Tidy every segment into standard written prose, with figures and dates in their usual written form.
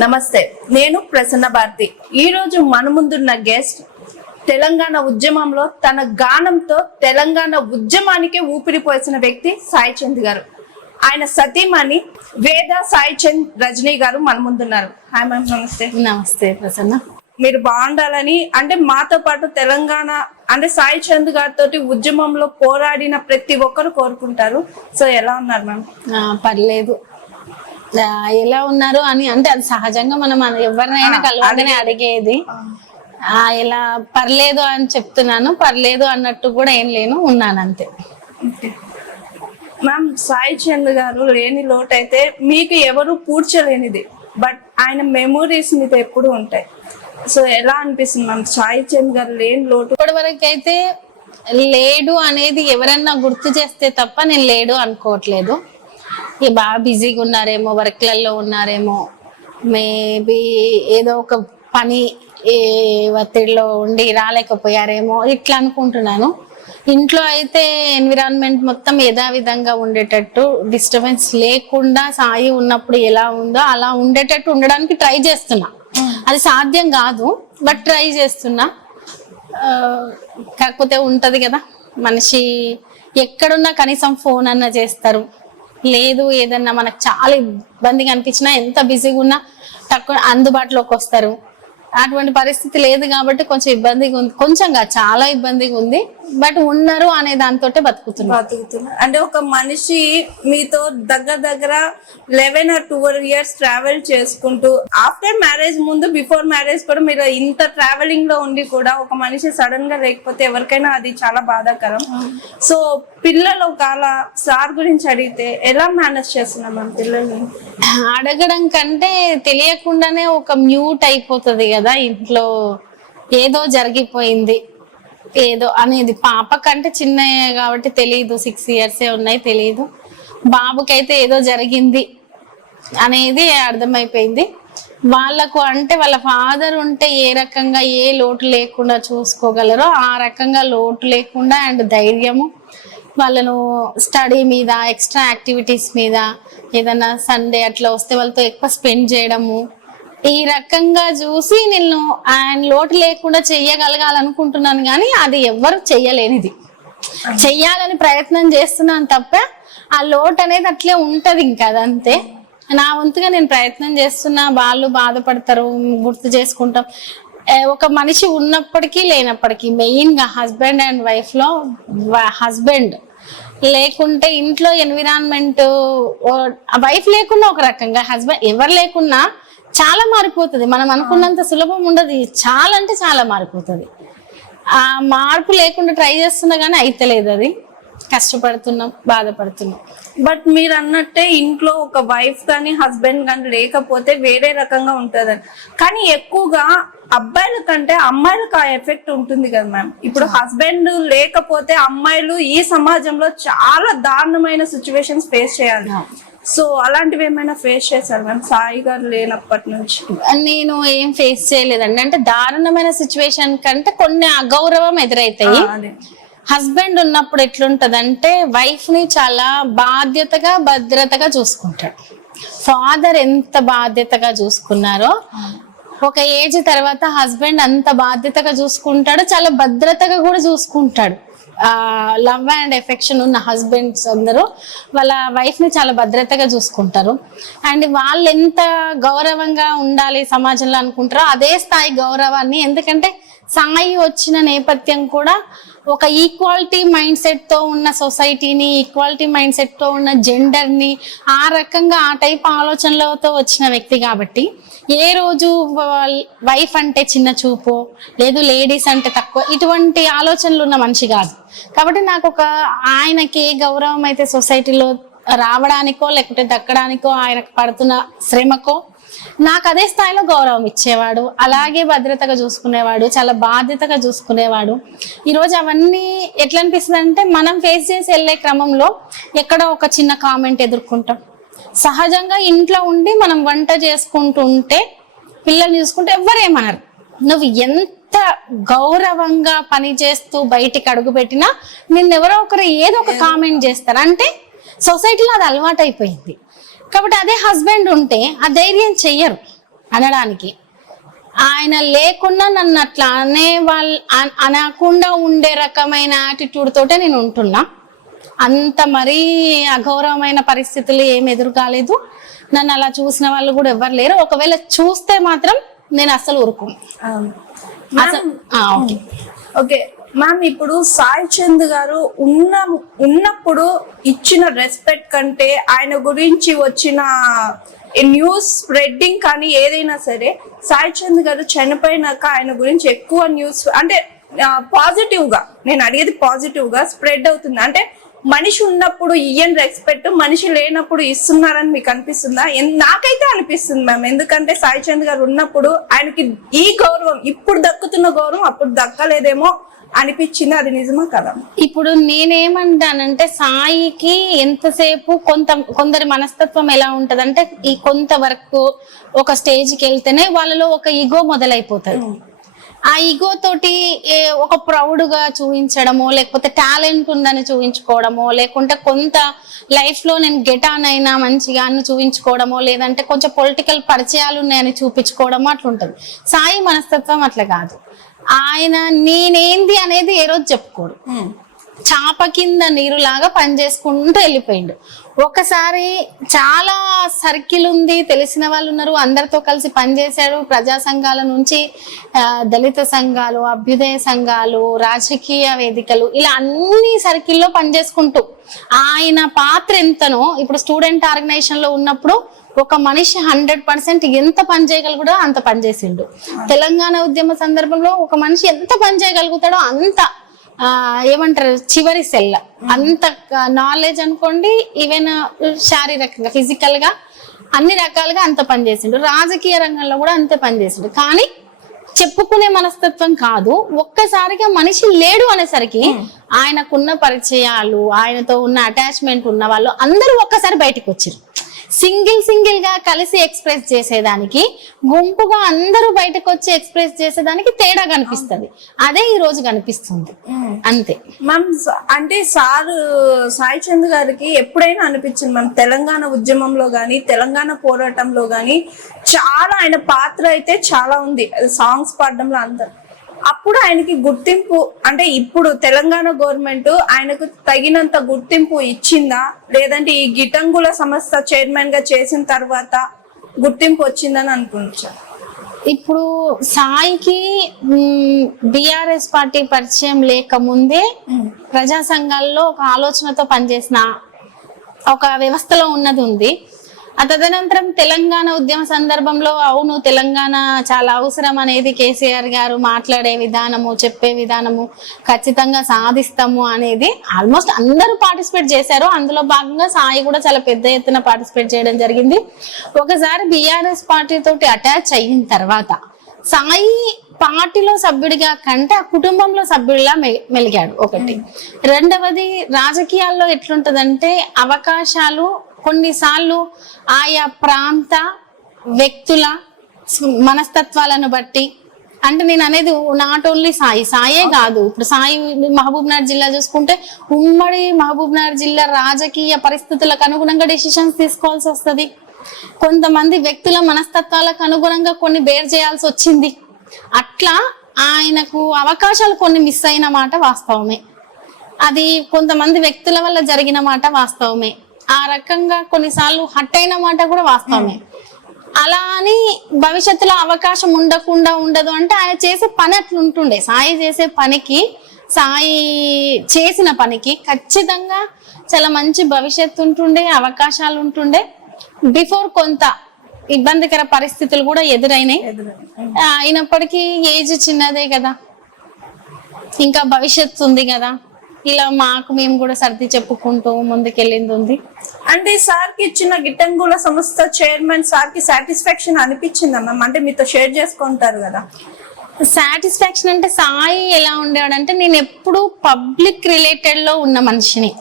నమస్తే, నేను ప్రసన్న భారతి. ఈ రోజు మన ముందున్న గెస్ట్ తెలంగాణ ఉద్యమంలో తన గానంతో తెలంగాణ ఉద్యమానికి ఊపిరిపోసిన వ్యక్తి సాయి చంద్ గారు. ఆయన సతీమణి వేద సాయి చంద్ రజనీ గారు మన ముందున్నారు. హాయ్ మ్యామ్, నమస్తే. నమస్తే ప్రసన్న. మీరు బాగుండాలని, అంటే మాతో పాటు తెలంగాణ అంటే సాయి చంద్ గారితో ఉద్యమంలో పోరాడిన ప్రతి ఒక్కరు కోరుకుంటారు. సో ఎలా ఉన్నారు మ్యామ్? పర్లేదు, ఎలా ఉన్నారు అని అంటే అది సహజంగా మనం ఎవరినైనా కలవాలని అడిగేది. ఎలా పర్లేదు అని చెప్తున్నాను, పర్లేదు అన్నట్టు కూడా ఏం లేను, ఉన్నాను అంతే. మ్యామ్, సాయి చంద్ గారు లేని లోటు అయితే మీకు ఎవరు పూడ్చలేనిది, బట్ ఆయన మెమోరీస్ మీతో ఎప్పుడు ఉంటాయి. సో ఎలా అనిపిస్తుంది మ్యామ్ సాయి చంద్ గారు లేని లోటు? ఇప్పటి వరకు అయితే లేడు అనేది ఎవరన్నా గుర్తు చేస్తే తప్ప నేను లేడు అనుకోవట్లేదు. బాగా బిజీగా ఉన్నారేమో, వర్క్లలో ఉన్నారేమో, మేబీ ఏదో ఒక పని ఒత్తిడిలో ఉండి రాలేకపోయారేమో ఇట్లా అనుకుంటున్నాను. ఇంట్లో అయితే ఎన్విరాన్మెంట్ మొత్తం యథావిధంగా ఉండేటట్టు, డిస్టర్బెన్స్ లేకుండా సాయి ఉన్నప్పుడు ఎలా ఉందో అలా ఉండేటట్టు ఉండడానికి ట్రై చేస్తున్నా. అది సాధ్యం కాదు, బట్ ట్రై చేస్తున్నా. కాకపోతే ఉంటది కదా, మనిషి ఎక్కడున్నా కనీసం ఫోన్ అన్నా చేస్తారు. లేదు ఏదన్నా మనకు చాలా ఇబ్బందిగా అనిపించినా, ఎంత బిజీగా ఉన్నా తక్కువ అందుబాటులోకి వస్తారు. అటువంటి పరిస్థితి లేదు కాబట్టి కొంచెం ఇబ్బందిగా ఉంది, కొంచెంగా చాలా ఇబ్బందిగా ఉంది. బట్ ఉన్నారు అనే దాంతో బతుకుతున్నా. అంటే ఒక మనిషి మీతో దగ్గర 11 or 12 years ట్రావెల్ చేసుకుంటూ, ఆఫ్టర్ మ్యారేజ్ ముందు బిఫోర్ మ్యారేజ్ కూడా మీరు ఇంత ట్రావెలింగ్ లో ఉండి కూడా ఒక మనిషి సడన్ గా లేకపోతే ఎవరికైనా అది చాలా బాధాకరం. సో పిల్లలు ఒకవేళ సార్ గురించి అడిగితే ఎలా మేనేజ్ చేస్తున్నాం మనం పిల్లల్ని? అడగడం కంటే తెలియకుండానే ఒక మ్యూట్ అయిపోతుంది కదా ఇంట్లో, ఏదో జరిగిపోయింది ఏదో అనేది. పాప కంటే చిన్న కాబట్టి తెలియదు, 6 years ఉన్నాయి, తెలియదు. బాబుకైతే ఏదో జరిగింది అనేది అర్థమైపోయింది. వాళ్ళకు అంటే వాళ్ళ ఫాదర్ ఉంటే ఏ రకంగా ఏ లోటు లేకుండా చూసుకోగలరో ఆ రకంగా లోటు లేకుండా అండ్ ధైర్యము, వాళ్ళను స్టడీ మీద, ఎక్స్ట్రా యాక్టివిటీస్ మీద, ఏదైనా సండే అట్లా వస్తే వాళ్ళతో ఎక్కువ స్పెండ్ చేయడము, ఈ రకంగా చూసి నేను ఆయన లోటు లేకుండా చెయ్యగలగాలనుకుంటున్నాను. కానీ అది ఎవ్వరు చెయ్యలేనిది, చెయ్యాలని ప్రయత్నం చేస్తున్నాను తప్ప ఆ లోటు అనేది అట్లే ఉంటది. ఇంకా అదంతే. నా వంతుగా నేను ప్రయత్నం చేస్తున్నా. వాళ్ళు బాధపడతారు, గుర్తు చేసుకుంటాం. ఒక మనిషి ఉన్నప్పటికీ లేనప్పటికీ, మెయిన్ గా హస్బెండ్ అండ్ వైఫ్ లో హస్బెండ్ లేకుంటే ఇంట్లో ఎన్విరాన్మెంట్, వైఫ్ లేకున్నా ఒక రకంగా, హస్బెండ్ ఎవరు లేకున్నా చాలా మారిపోతుంది. మనం అనుకున్నంత సులభం ఉండదు, చాలా అంటే చాలా మారిపోతుంది. ఆ మార్పు లేకుండా ట్రై చేస్తున్నా కానీ అయితలేదు. అది కష్టపడుతున్నాం, బాధపడుతున్నాం. బట్ మీరు అన్నట్టే ఇంట్లో ఒక వైఫ్ కానీ హస్బెండ్ కానీ లేకపోతే వేరే రకంగా ఉంటుందని. కానీ ఎక్కువగా అబ్బాయిల కంటే అమ్మాయిలకు ఆ ఎఫెక్ట్ ఉంటుంది కదా మ్యామ్. ఇప్పుడు హస్బెండ్ లేకపోతే అమ్మాయిలు ఈ సమాజంలో చాలా దారుణమైన సిచ్యువేషన్స్ ఫేస్ చేయాలి. సో అలాంటివి ఏమైనా ఫేస్ చేశారు మ్యామ్ సాయి గారు లేనప్పటి నుంచి? నేను ఏం ఫేస్ చేయలేదండి. అంటే దారుణమైన సిచ్యువేషన్ కంటే కొన్ని అగౌరవం ఎదురైతాయి. హస్బెండ్ ఉన్నప్పుడు ఎట్లుంటదంటే వైఫ్ ని చాలా బాధ్యతగా, భద్రతగా చూసుకుంటాడు. ఫాదర్ ఎంత బాధ్యతగా చూసుకున్నారో ఒక ఏజ్ తర్వాత హస్బెండ్ అంత బాధ్యతగా చూసుకుంటాడు, చాలా భద్రతగా కూడా చూసుకుంటాడు. లవ్ అండ్ ఎఫెక్షన్ ఉన్న హస్బెండ్స్ అందరూ వాళ్ళ వైఫ్ ని చాలా భద్రతగా చూసుకుంటారు. అండ్ వాళ్ళు ఎంత గౌరవంగా ఉండాలి సమాజంలో అనుకుంటారో అదే స్థాయి గౌరవాన్ని, ఎందుకంటే సాయి వచ్చిన నేపథ్యం కూడా ఒక ఈక్వాలిటీ మైండ్ సెట్ తో ఉన్న సొసైటీని, ఈక్వాలిటీ మైండ్ సెట్ తో ఉన్న జెండర్ ని, ఆ రకంగా ఆ టైప్ ఆలోచనలతో వచ్చిన వ్యక్తి కాబట్టి ఏ రోజు వైఫ్ అంటే చిన్న చూపు లేదు, లేడీస్ అంటే తక్కువ, ఇటువంటి ఆలోచనలు ఉన్న మనిషి కాదు. కాబట్టి నాకు ఒక ఆయనకి ఏ గౌరవం అయితే సొసైటీలో రావడానికో లేకపోతే దక్కడానికో ఆయనకు పడుతున్న శ్రమకో నాకు అదే స్థాయిలో గౌరవం ఇచ్చేవాడు, అలాగే భద్రతగా చూసుకునేవాడు, చాలా బాధ్యతగా చూసుకునేవాడు. ఈరోజు అవన్నీ ఎట్లా అనిపిస్తుంది అంటే మనం ఫేస్ చేసి వెళ్ళే క్రమంలో ఎక్కడో ఒక చిన్న కామెంట్ ఎదుర్కొంటాం. సహజంగా ఇంట్లో ఉండి మనం వంట చేసుకుంటూ ఉంటే, పిల్లల్ని చూసుకుంటే ఎవ్వరేమనరు. నువ్వు ఎంత గౌరవంగా పని చేస్తూ బయటికి అడుగు పెట్టినా నిన్నెవరో ఒకరు ఏదో ఒక కామెంట్ చేస్తారు. అంటే సొసైటీలో అది అలవాటు అయిపోయింది. కాబట్టి అదే హస్బెండ్ ఉంటే ఆ ధైర్యం చెయ్యరు. అనడానికి. ఆయన లేకుండా నన్ను అట్లా అనకుండా ఉండే రకమైన యాటిట్యూడ్ తోటే నేను ఉంటున్నా. అంత మరీ అగౌరవమైన పరిస్థితులు ఏమి ఎదురు కాలేదు. నన్ను అలా చూసిన వాళ్ళు కూడా ఎవరు లేరు. ఒకవేళ చూస్తే మాత్రం నేను అసలు ఊరుకోను. ఓకే మ్యామ్, ఇప్పుడు సాయి చంద్ గారు ఉన్నప్పుడు ఇచ్చిన రెస్పెక్ట్ కంటే ఆయన గురించి వచ్చిన న్యూస్ స్ప్రెడ్డింగ్ కానీ ఏదైనా సరే, సాయి చంద్ గారు చనిపోయినాక ఆయన గురించి ఎక్కువ న్యూస్ అంటే పాజిటివ్ గా, నేను అడిగేది పాజిటివ్ గా స్ప్రెడ్ అవుతుంది. అంటే మనిషి ఉన్నప్పుడు ఇయ్యని రెస్పెక్ట్ మనిషి లేనప్పుడు ఇస్తున్నారని మీకు అనిపిస్తుందా? నాకైతే అనిపిస్తుంది మ్యామ్. ఎందుకంటే సాయి చంద్ గారు ఉన్నప్పుడు ఆయనకి ఈ గౌరవం ఇప్పుడు దక్కుతున్న గౌరవం అప్పుడు దక్కలేదేమో అనిపించింది. అది నిజమా కదా? ఇప్పుడు నేనేమంటానంటే, సాయికి ఎంతసేపు కొందరి మనస్తత్వం ఎలా ఉంటదంటే, ఈ కొంతవరకు ఒక స్టేజ్కి వెళ్తేనే వాళ్ళలో ఒక ఈగో మొదలైపోతుంది. ఆ ఈగో తోటి ఒక ప్రౌడ్ గా చూపించడమో, లేకపోతే టాలెంట్ ఉందని చూపించుకోవడమో, లేకుంటే కొంత లైఫ్ లో నేను గెట్ ఆన్ అయినా మంచిగా అని చూపించుకోవడమో, లేదంటే కొంచెం పొలిటికల్ పరిచయాలు ఉన్నాయని చూపించుకోవడమో అట్లుంటది. సాయి మనస్తత్వం అట్లా కాదు. ఆయన నేనేంది అనేది ఏ రోజు చెప్పుకోడు. చాప కింద నీరులాగా పనిచేసుకుంటూ వెళ్ళిపోయిండు. ఒకసారి చాలా సర్కిల్ ఉంది, తెలిసిన వాళ్ళు ఉన్నారు, అందరితో కలిసి పనిచేశాడు. ప్రజా సంఘాల నుంచి దళిత సంఘాలు, అభ్యుదయ సంఘాలు, రాజకీయ వేదికలు, ఇలా అన్ని సర్కిల్లో పనిచేసుకుంటూ ఆయన పాత్ర ఎంతనో, ఇప్పుడు స్టూడెంట్ ఆర్గనైజేషన్ లో ఉన్నప్పుడు ఒక మనిషి 100% ఎంత పని చేయగలుగుతాడో అంత పని చేసిండు. తెలంగాణ ఉద్యమ సందర్భంలో ఒక మనిషి ఎంత పని చేయగలుగుతాడో అంత ఏమంటారు చివరి సెల్ అంత నాలెడ్జ్ అనుకోండి, ఈవెన్ శారీరకంగా ఫిజికల్ గా అన్ని రకాలుగా అంత పనిచేసిండు. రాజకీయ రంగంలో కూడా అంతే పనిచేసిండు. కానీ చెప్పుకునే మనస్తత్వం కాదు. ఒక్కసారిగా మనిషి లేడు అనేసరికి ఆయనకున్న పరిచయాలు, ఆయనతో ఉన్న అటాచ్మెంట్ ఉన్న వాళ్ళు అందరూ ఒక్కసారి బయటకు వచ్చారు. సింగిల్ గా కలిసి ఎక్స్ప్రెస్ చేసేదానికి, గుంపుగా అందరూ బయటకు వచ్చి ఎక్స్ప్రెస్ చేసేదానికి తేడా కనిపిస్తుంది. అదే ఈ రోజు కనిపిస్తుంది అంతే మ్యామ్. అంటే సాయి చంద్ గారికి ఎప్పుడైనా అనిపించింది మ్యామ్, తెలంగాణ ఉద్యమంలో గానీ తెలంగాణ పోరాటంలో గానీ చాలా ఆయన పాత్ర అయితే చాలా ఉంది, సాంగ్స్ పాడడంలో అందరు. అప్పుడు ఆయనకి గుర్తింపు అంటే ఇప్పుడు తెలంగాణ గవర్నమెంట్ ఆయనకు తగినంత గుర్తింపు ఇచ్చిందా, లేదంటే ఈ గిటంగుల సంస్థ చైర్మన్ గా చేసిన తర్వాత గుర్తింపు వచ్చిందని అనుకుంటున్నారు? ఇప్పుడు సాయికి బిఆర్ఎస్ పార్టీ పరిచయం లేకముందే ప్రజా సంఘాల్లో ఒక ఆలోచనతో పనిచేసిన ఒక వ్యవస్థలో ఉన్నది ఉంది. తదనంతరం తెలంగాణ ఉద్యమ సందర్భంలో అవును తెలంగాణ చాలా అవసరం అనేది కేసీఆర్ గారు మాట్లాడే విధానము, చెప్పే విధానము, ఖచ్చితంగా సాధిస్తాము అనేది ఆల్మోస్ట్ అందరూ పార్టిసిపేట్ చేశారు. అందులో భాగంగా సాయి కూడా చాలా పెద్ద ఎత్తున పార్టిసిపేట్ చేయడం జరిగింది. ఒకసారి బిఆర్ఎస్ పార్టీ తోటి అటాచ్ అయిన తర్వాత సాయి పార్టీలో సభ్యుడిగా కంటే ఆ కుటుంబంలో సభ్యుడిలా మెలిగాడు. ఒకటి. రెండవది, రాజకీయాల్లో ఎట్లుంటదంటే అవకాశాలు కొన్నిసార్లు ఆయా ప్రాంత వ్యక్తుల మనస్తత్వాలను బట్టి, అంటే నేను అనేది నాట్ ఓన్లీ సాయే కాదు, ఇప్పుడు సాయి మహబూబ్ నగర్ జిల్లా చూసుకుంటే ఉమ్మడి మహబూబ్ నగర్ జిల్లా రాజకీయ పరిస్థితులకు అనుగుణంగా డెసిషన్స్ తీసుకోవాల్సి వస్తుంది. కొంతమంది వ్యక్తుల మనస్తత్వాలకు అనుగుణంగా కొన్ని బేర్ చేయాల్సి వచ్చింది. అట్లా ఆయనకు అవకాశాలు కొన్ని మిస్ అయిన మాట వాస్తవమే. అది కొంతమంది వ్యక్తుల వల్ల జరిగిన మాట వాస్తవమే. ఆ రకంగా కొన్నిసార్లు హట్ అయిన మాట కూడా వాస్తవమే. అలా అని భవిష్యత్తులో అవకాశం ఉండదు అంటే ఆయన చేసే పని అట్లుంటుండే. సాయి చేసే పనికి, సాయి చేసిన పనికి ఖచ్చితంగా చాలా మంచి భవిష్యత్తు ఉంటుండే, అవకాశాలు ఉంటుండే. బిఫోర్ కొంత ఇబ్బందికర పరిస్థితులు కూడా ఎదురైనాయి. అయినప్పటికీ ఏజ్ చిన్నదే కదా, ఇంకా భవిష్యత్తు ఉంది కదా, ఇలా మేము కూడా సర్ది చెప్పుకుంటూ ముందుకెళ్ళింది ఉంది. అంటే సార్కి ఇచ్చిన గిట్టంగుల సంస్థ చైర్మన్ సార్కి సాటిస్ఫాక్షన్ అనిపించిందా మ్యామ్? అంటే మీతో షేర్ చేసుకుంటారు కదా. సాటిస్ఫాక్షన్ అంటే సాయి ఎలా ఉండేవాడంటే, నేను ఎప్పుడు పబ్లిక్ రిలేటెడ్ లో ఉన్న మనిషిని.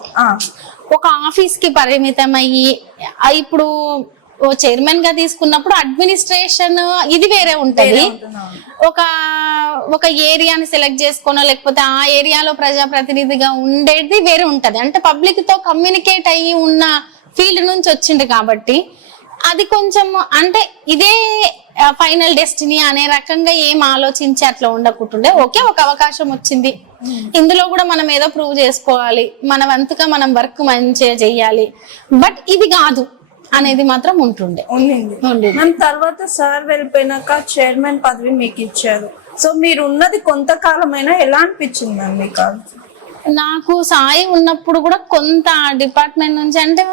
ఒక ఆఫీస్ కి పరిమితం అయ్యి, ఇప్పుడు చైర్మన్ గా తీసుకున్నప్పుడు అడ్మినిస్ట్రేషన్ ఇది వేరే ఉంటది. ఒక ఏరియాని సెలెక్ట్ చేసుకోనో లేకపోతే ఆ ఏరియాలో ప్రజాప్రతినిధిగా ఉండేది వేరే ఉంటది. అంటే పబ్లిక్ తో కమ్యూనికేట్ అయ్యి ఉన్న ఫీల్డ్ నుంచి వచ్చింది కాబట్టి అది కొంచెం అంటే ఇదే ఫైనల్ డెస్టినీ అనే రకంగా ఏం ఆలోచించి అట్లా ఉండకుంటుండే, ఓకే ఒక అవకాశం వచ్చింది, ఇందులో కూడా మనం ఏదో ప్రూవ్ చేసుకోవాలి, మన వంతుగా మనం వర్క్ మంచిగా చెయ్యాలి, బట్ ఇది కాదు అనేది మాత్రం ఉంటుండే. మ్యామ్ తర్వాత సార్ వెళ్ళిపోయినాక చైర్మన్ పదవి మీకు ఇచ్చారు. సో మీరు ఉన్నది కొంతకాలమైనా ఎలా అనిపించింది మ్యామ్ మీకు? నాకు సాయి ఉన్నప్పుడు కూడా కొంత డిపార్ట్మెంట్ నుంచి అంటే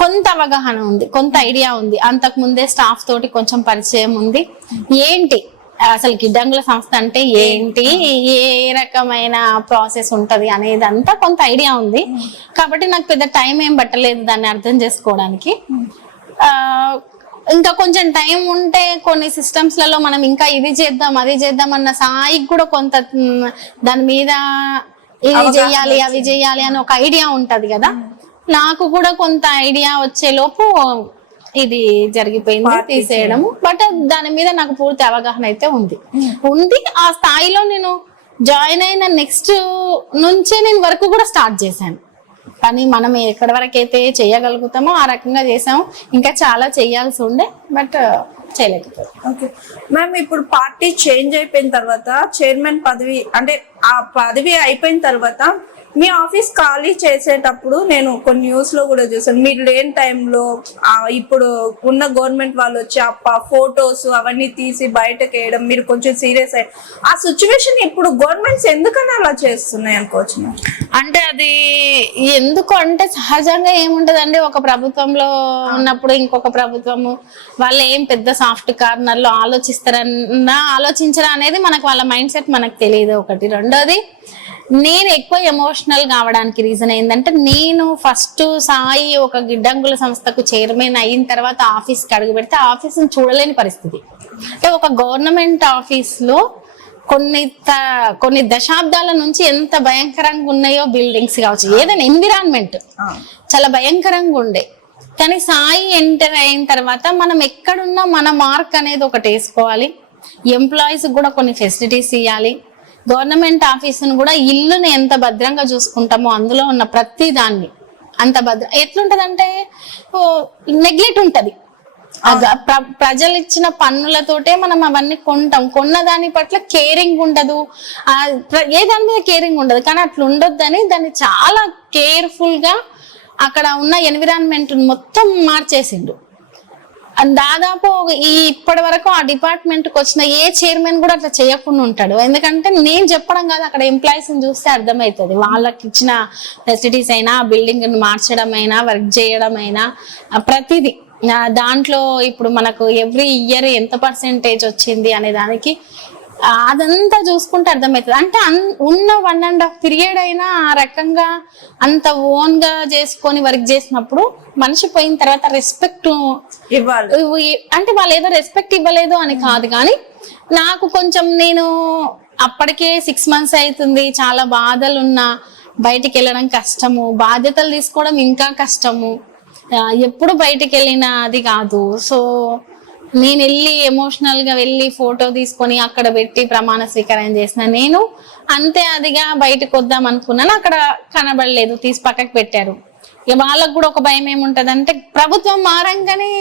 కొంత అవగాహన ఉంది, కొంత ఐడియా ఉంది. అంతకు ముందే స్టాఫ్ తోటి కొంచెం పరిచయం ఉంది. ఏంటి అసలు గిడ్డంగుల సంస్థ అంటే ఏంటి, ఏ రకమైన ప్రాసెస్ ఉంటది అనేది అంతా కొంత ఐడియా ఉంది. కాబట్టి నాకు పెద్ద టైం ఏం పట్టలేదు దాన్ని అర్థం చేసుకోవడానికి. ఇంకా కొంచెం టైం ఉంటే కొన్ని సిస్టమ్స్ లలో మనం ఇంకా ఇది చేద్దాం అది చేద్దాం అన్న సాయికి కూడా కొంత దాని మీద ఇది చెయ్యాలి అవి చెయ్యాలి అని ఒక ఐడియా ఉంటది కదా. నాకు కూడా కొంత ఐడియా వచ్చే లోపు ఇది జరిగిపోయింది తీసేయడము. బట్ దాని మీద నాకు పూర్తి అవగాహన అయితే ఉంది. ఆ స్థాయిలో నేను జాయిన్ అయిన నెక్స్ట్ నుంచే నేను వర్క్ కూడా స్టార్ట్ చేశాను. కానీ మనం ఎక్కడి వరకు అయితే చేయగలుగుతామో ఆ రకంగా చేసాము. ఇంకా చాలా చేయాల్సి ఉండే బట్ చేయలేకపోయాం. ఓకే మ్యామ్, ఇప్పుడు పార్టీ చేంజ్ అయిపోయిన తర్వాత చైర్మన్ పదవి అంటే ఆ పదవి అయిపోయిన తర్వాత మీ ఆఫీస్ ఖాళీ చేసేటప్పుడు నేను కొన్ని న్యూస్ లో కూడా చూసాను, మీరు లేని టైంలో ఇప్పుడు ఉన్న గవర్నమెంట్ వాళ్ళు వచ్చి ఫొటోస్ అవన్నీ తీసి బయటకు వేయడం, మీరు కొంచెం సీరియస్ అయ్యారు. ఆ సిచ్యువేషన్ ఇప్పుడు గవర్నమెంట్స్ ఎందుకని అలా చేస్తున్నాయి అనుకోవచ్చు? అంటే అది ఎందుకు అంటే సహజంగా ఏముంటదండి, ఒక ప్రభుత్వంలో ఉన్నప్పుడు ఇంకొక ప్రభుత్వము వాళ్ళు ఏం పెద్ద సాఫ్ట్ కార్నర్ లో ఆలోచించరా అనేది మనకు వాళ్ళ మైండ్ సెట్ మనకు తెలియదు. ఒకటి. రెండోది, నేను ఎక్కువ ఎమోషనల్ కావడానికి రీజన్ ఏంటంటే, నేను ఫస్ట్ సాయి ఒక గిడ్డంగుల సంస్థకు చైర్మన్ అయిన తర్వాత ఆఫీస్కి అడుగు పెడితే ఆఫీస్ని చూడలేని పరిస్థితి. అంటే ఒక గవర్నమెంట్ ఆఫీస్ లో కొన్ని దశాబ్దాల నుంచి ఎంత భయంకరంగా ఉన్నాయో బిల్డింగ్స్ కావచ్చు, ఏదైనా ఎన్విరాన్మెంట్ చాలా భయంకరంగా ఉండే. కానీ సాయి ఎంటర్ అయిన తర్వాత మనం ఎక్కడున్నా మన మార్క్ అనేది ఒకటి వేసుకోవాలి, ఎంప్లాయీస్ కూడా కొన్ని ఫెసిలిటీస్ ఇవ్వాలి, గవర్నమెంట్ ఆఫీసును కూడా ఇల్లుని ఎంత భద్రంగా చూసుకుంటామో అందులో ఉన్న ప్రతి దాన్ని అంత ఎట్లుంటదంటే నెగ్లెక్ట్ ఉంటది. ప్రజలు ఇచ్చిన పన్నులతోటే మనం అవన్నీ కొంటాం, కొన్న దాని పట్ల కేరింగ్ ఉండదు, ఏ దాని మీద కేరింగ్ ఉండదు. కానీ అట్లా ఉండొద్దని దాన్ని చాలా కేర్ఫుల్ గా అక్కడ ఉన్న ఎన్విరాన్మెంట్ మొత్తం మార్చేసిండు. దాదాపు ఇప్పటి వరకు ఆ డిపార్ట్మెంట్ కి వచ్చిన ఏ చైర్మన్ కూడా అట్లా చేయకుండా ఉంటాడు. ఎందుకంటే నేను చెప్పడం కాదు, అక్కడ ఎంప్లాయీస్ ని చూస్తే అర్థమవుతుంది. వాళ్ళకి ఇచ్చిన ఫెసిలిటీస్ అయినా, బిల్డింగ్ మార్చడం అయినా, వర్క్ చేయడం అయినా, ప్రతిదీ దాంట్లో ఇప్పుడు మనకు ఎవ్రీ ఇయర్ ఎంత పర్సెంటేజ్ వచ్చింది అనే దానికి అదంతా చూసుకుంటే అర్థమవుతుంది. అంటే ఉన్న 1.5 పీరియడ్ అయినా ఆ రకంగా అంత ఓన్ గా చేసుకొని వర్క్ చేసినప్పుడు మనిషి పోయిన తర్వాత రెస్పెక్ట్ ఇవ్వాలి. అంటే వాళ్ళు ఏదో రెస్పెక్ట్ ఇవ్వలేదు అని కాదు, కానీ నాకు కొంచెం నేను అప్పటికే 6 months అవుతుంది, చాలా బాధలు ఉన్నా, బయటికి వెళ్ళడం కష్టము, బాధ్యతలు తీసుకోవడం ఇంకా కష్టము, ఎప్పుడు బయటికి వెళ్ళినా అది కాదు. సో నేను వెళ్ళి ఎమోషనల్ గా వెళ్ళి ఫోటో తీసుకొని అక్కడ పెట్టి ప్రమాణ స్వీకారం చేసిన నేను అంతే అదిగా బయటకు వద్దాం అనుకున్నాను. అక్కడ కనబడలేదు, తీసి పక్కకు పెట్టారు. ఇక వాళ్ళకు కూడా ఒక భయం ఏముంటదంటే, ప్రభుత్వం మారంగానే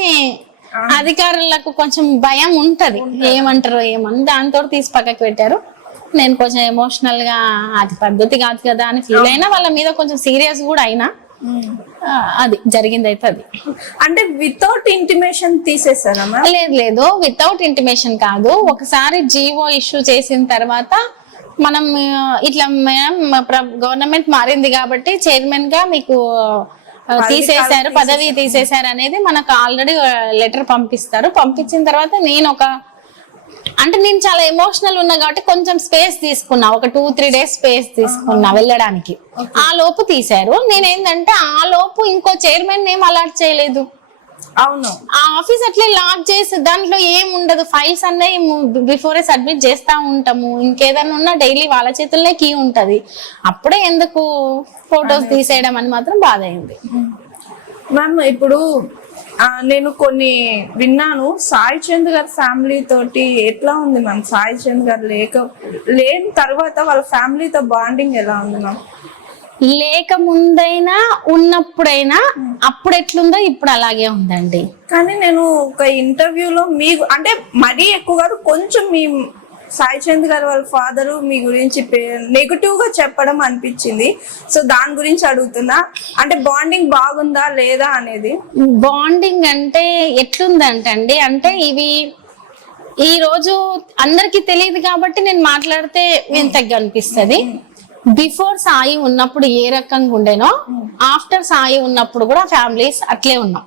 అధికారులకు కొంచెం భయం ఉంటది, ఏమంటారో ఏమని, దాంతో తీసి పక్కకు పెట్టారు. నేను కొంచెం ఎమోషనల్ గా అది పద్ధతి కాదు కదా అని ఫీల్ అయినా, వాళ్ళ మీద కొంచెం సీరియస్ కూడా అయినా. అది జరిగింది అయితే అది. అంటే వితౌట్ ఇంటిమేషన్ తీసేసారా? లేదు, వితౌట్ ఇంటిమేషన్ కాదు. ఒకసారి జీవో ఇష్యూ చేసిన తర్వాత మనం ఇట్లా గవర్నమెంట్ మారింది కాబట్టి చైర్మన్ గా మీకు తీసేశారు, పదవి తీసేశారు అనేది మనకు ఆల్రెడీ లెటర్ పంపిస్తారు. పంపించిన తర్వాత నేను చాలా ఎమోషనల్ ఉన్నా కాబట్టి కొంచెం స్పేస్ తీసుకున్నా, ఒక 2-3 days స్పేస్ తీసుకున్నా వెళ్ళడానికి. ఆ లోపు తీశారు. నేనేంటంటే ఆ లోపు ఇంకో చైర్మన్ నేమ్ అలాట్ చేయలేదు. అవును, ఆ ఆఫీస్ అట్లే లాక్ చేసి దాంట్లో ఏం ఉండదు, ఫైల్స్ అన్నీ బిఫోరే సబ్మిట్ చేస్తా ఉంటాము. ఇంకేదన్నా ఉన్నా డైలీ వాళ్ళ చేతుల్లోనే కీ ఉంటది. అప్పుడే ఎందుకు ఫొటోస్ తీసేయడం అని మాత్రం బాధ అయింది. మ్యామ్ ఇప్పుడు నేను కొన్ని విన్నాను, సాయి చంద్ గారి ఫ్యామిలీ తోటి ఎట్లా ఉంది మ్యామ్? సాయి చంద్ గారు లేని తర్వాత వాళ్ళ ఫ్యామిలీతో బాండింగ్ ఎలా ఉంది మ్యామ్? లేక ముందైనా ఉన్నప్పుడైనా అప్పుడు ఎట్లుందో ఇప్పుడు అలాగే ఉందండి. కానీ నేను ఒక ఇంటర్వ్యూలో మీకు అంటే మరీ ఎక్కువ కాదు, కొంచెం మీ సాయి చంద్ గారు వాళ్ళ ఫాదరు మీ గురించి నెగటివ్ గా చెప్పడం అనిపించింది. సో దాని గురించి అడుగుతున్నా, అంటే బాండింగ్ బాగుందా లేదా అనేది. బాండింగ్ అంటే ఎట్లుందంటే అండి, అంటే ఇవి ఈ రోజు అందరికి తెలియదు కాబట్టి నేను మాట్లాడితే వింతగా అనిపిస్తుంది. బిఫోర్ సాయి ఉన్నప్పుడు ఏ రకంగా ఉండేనో ఆఫ్టర్ సాయి ఉన్నప్పుడు కూడా ఫ్యామిలీస్ అట్లే ఉన్నాం.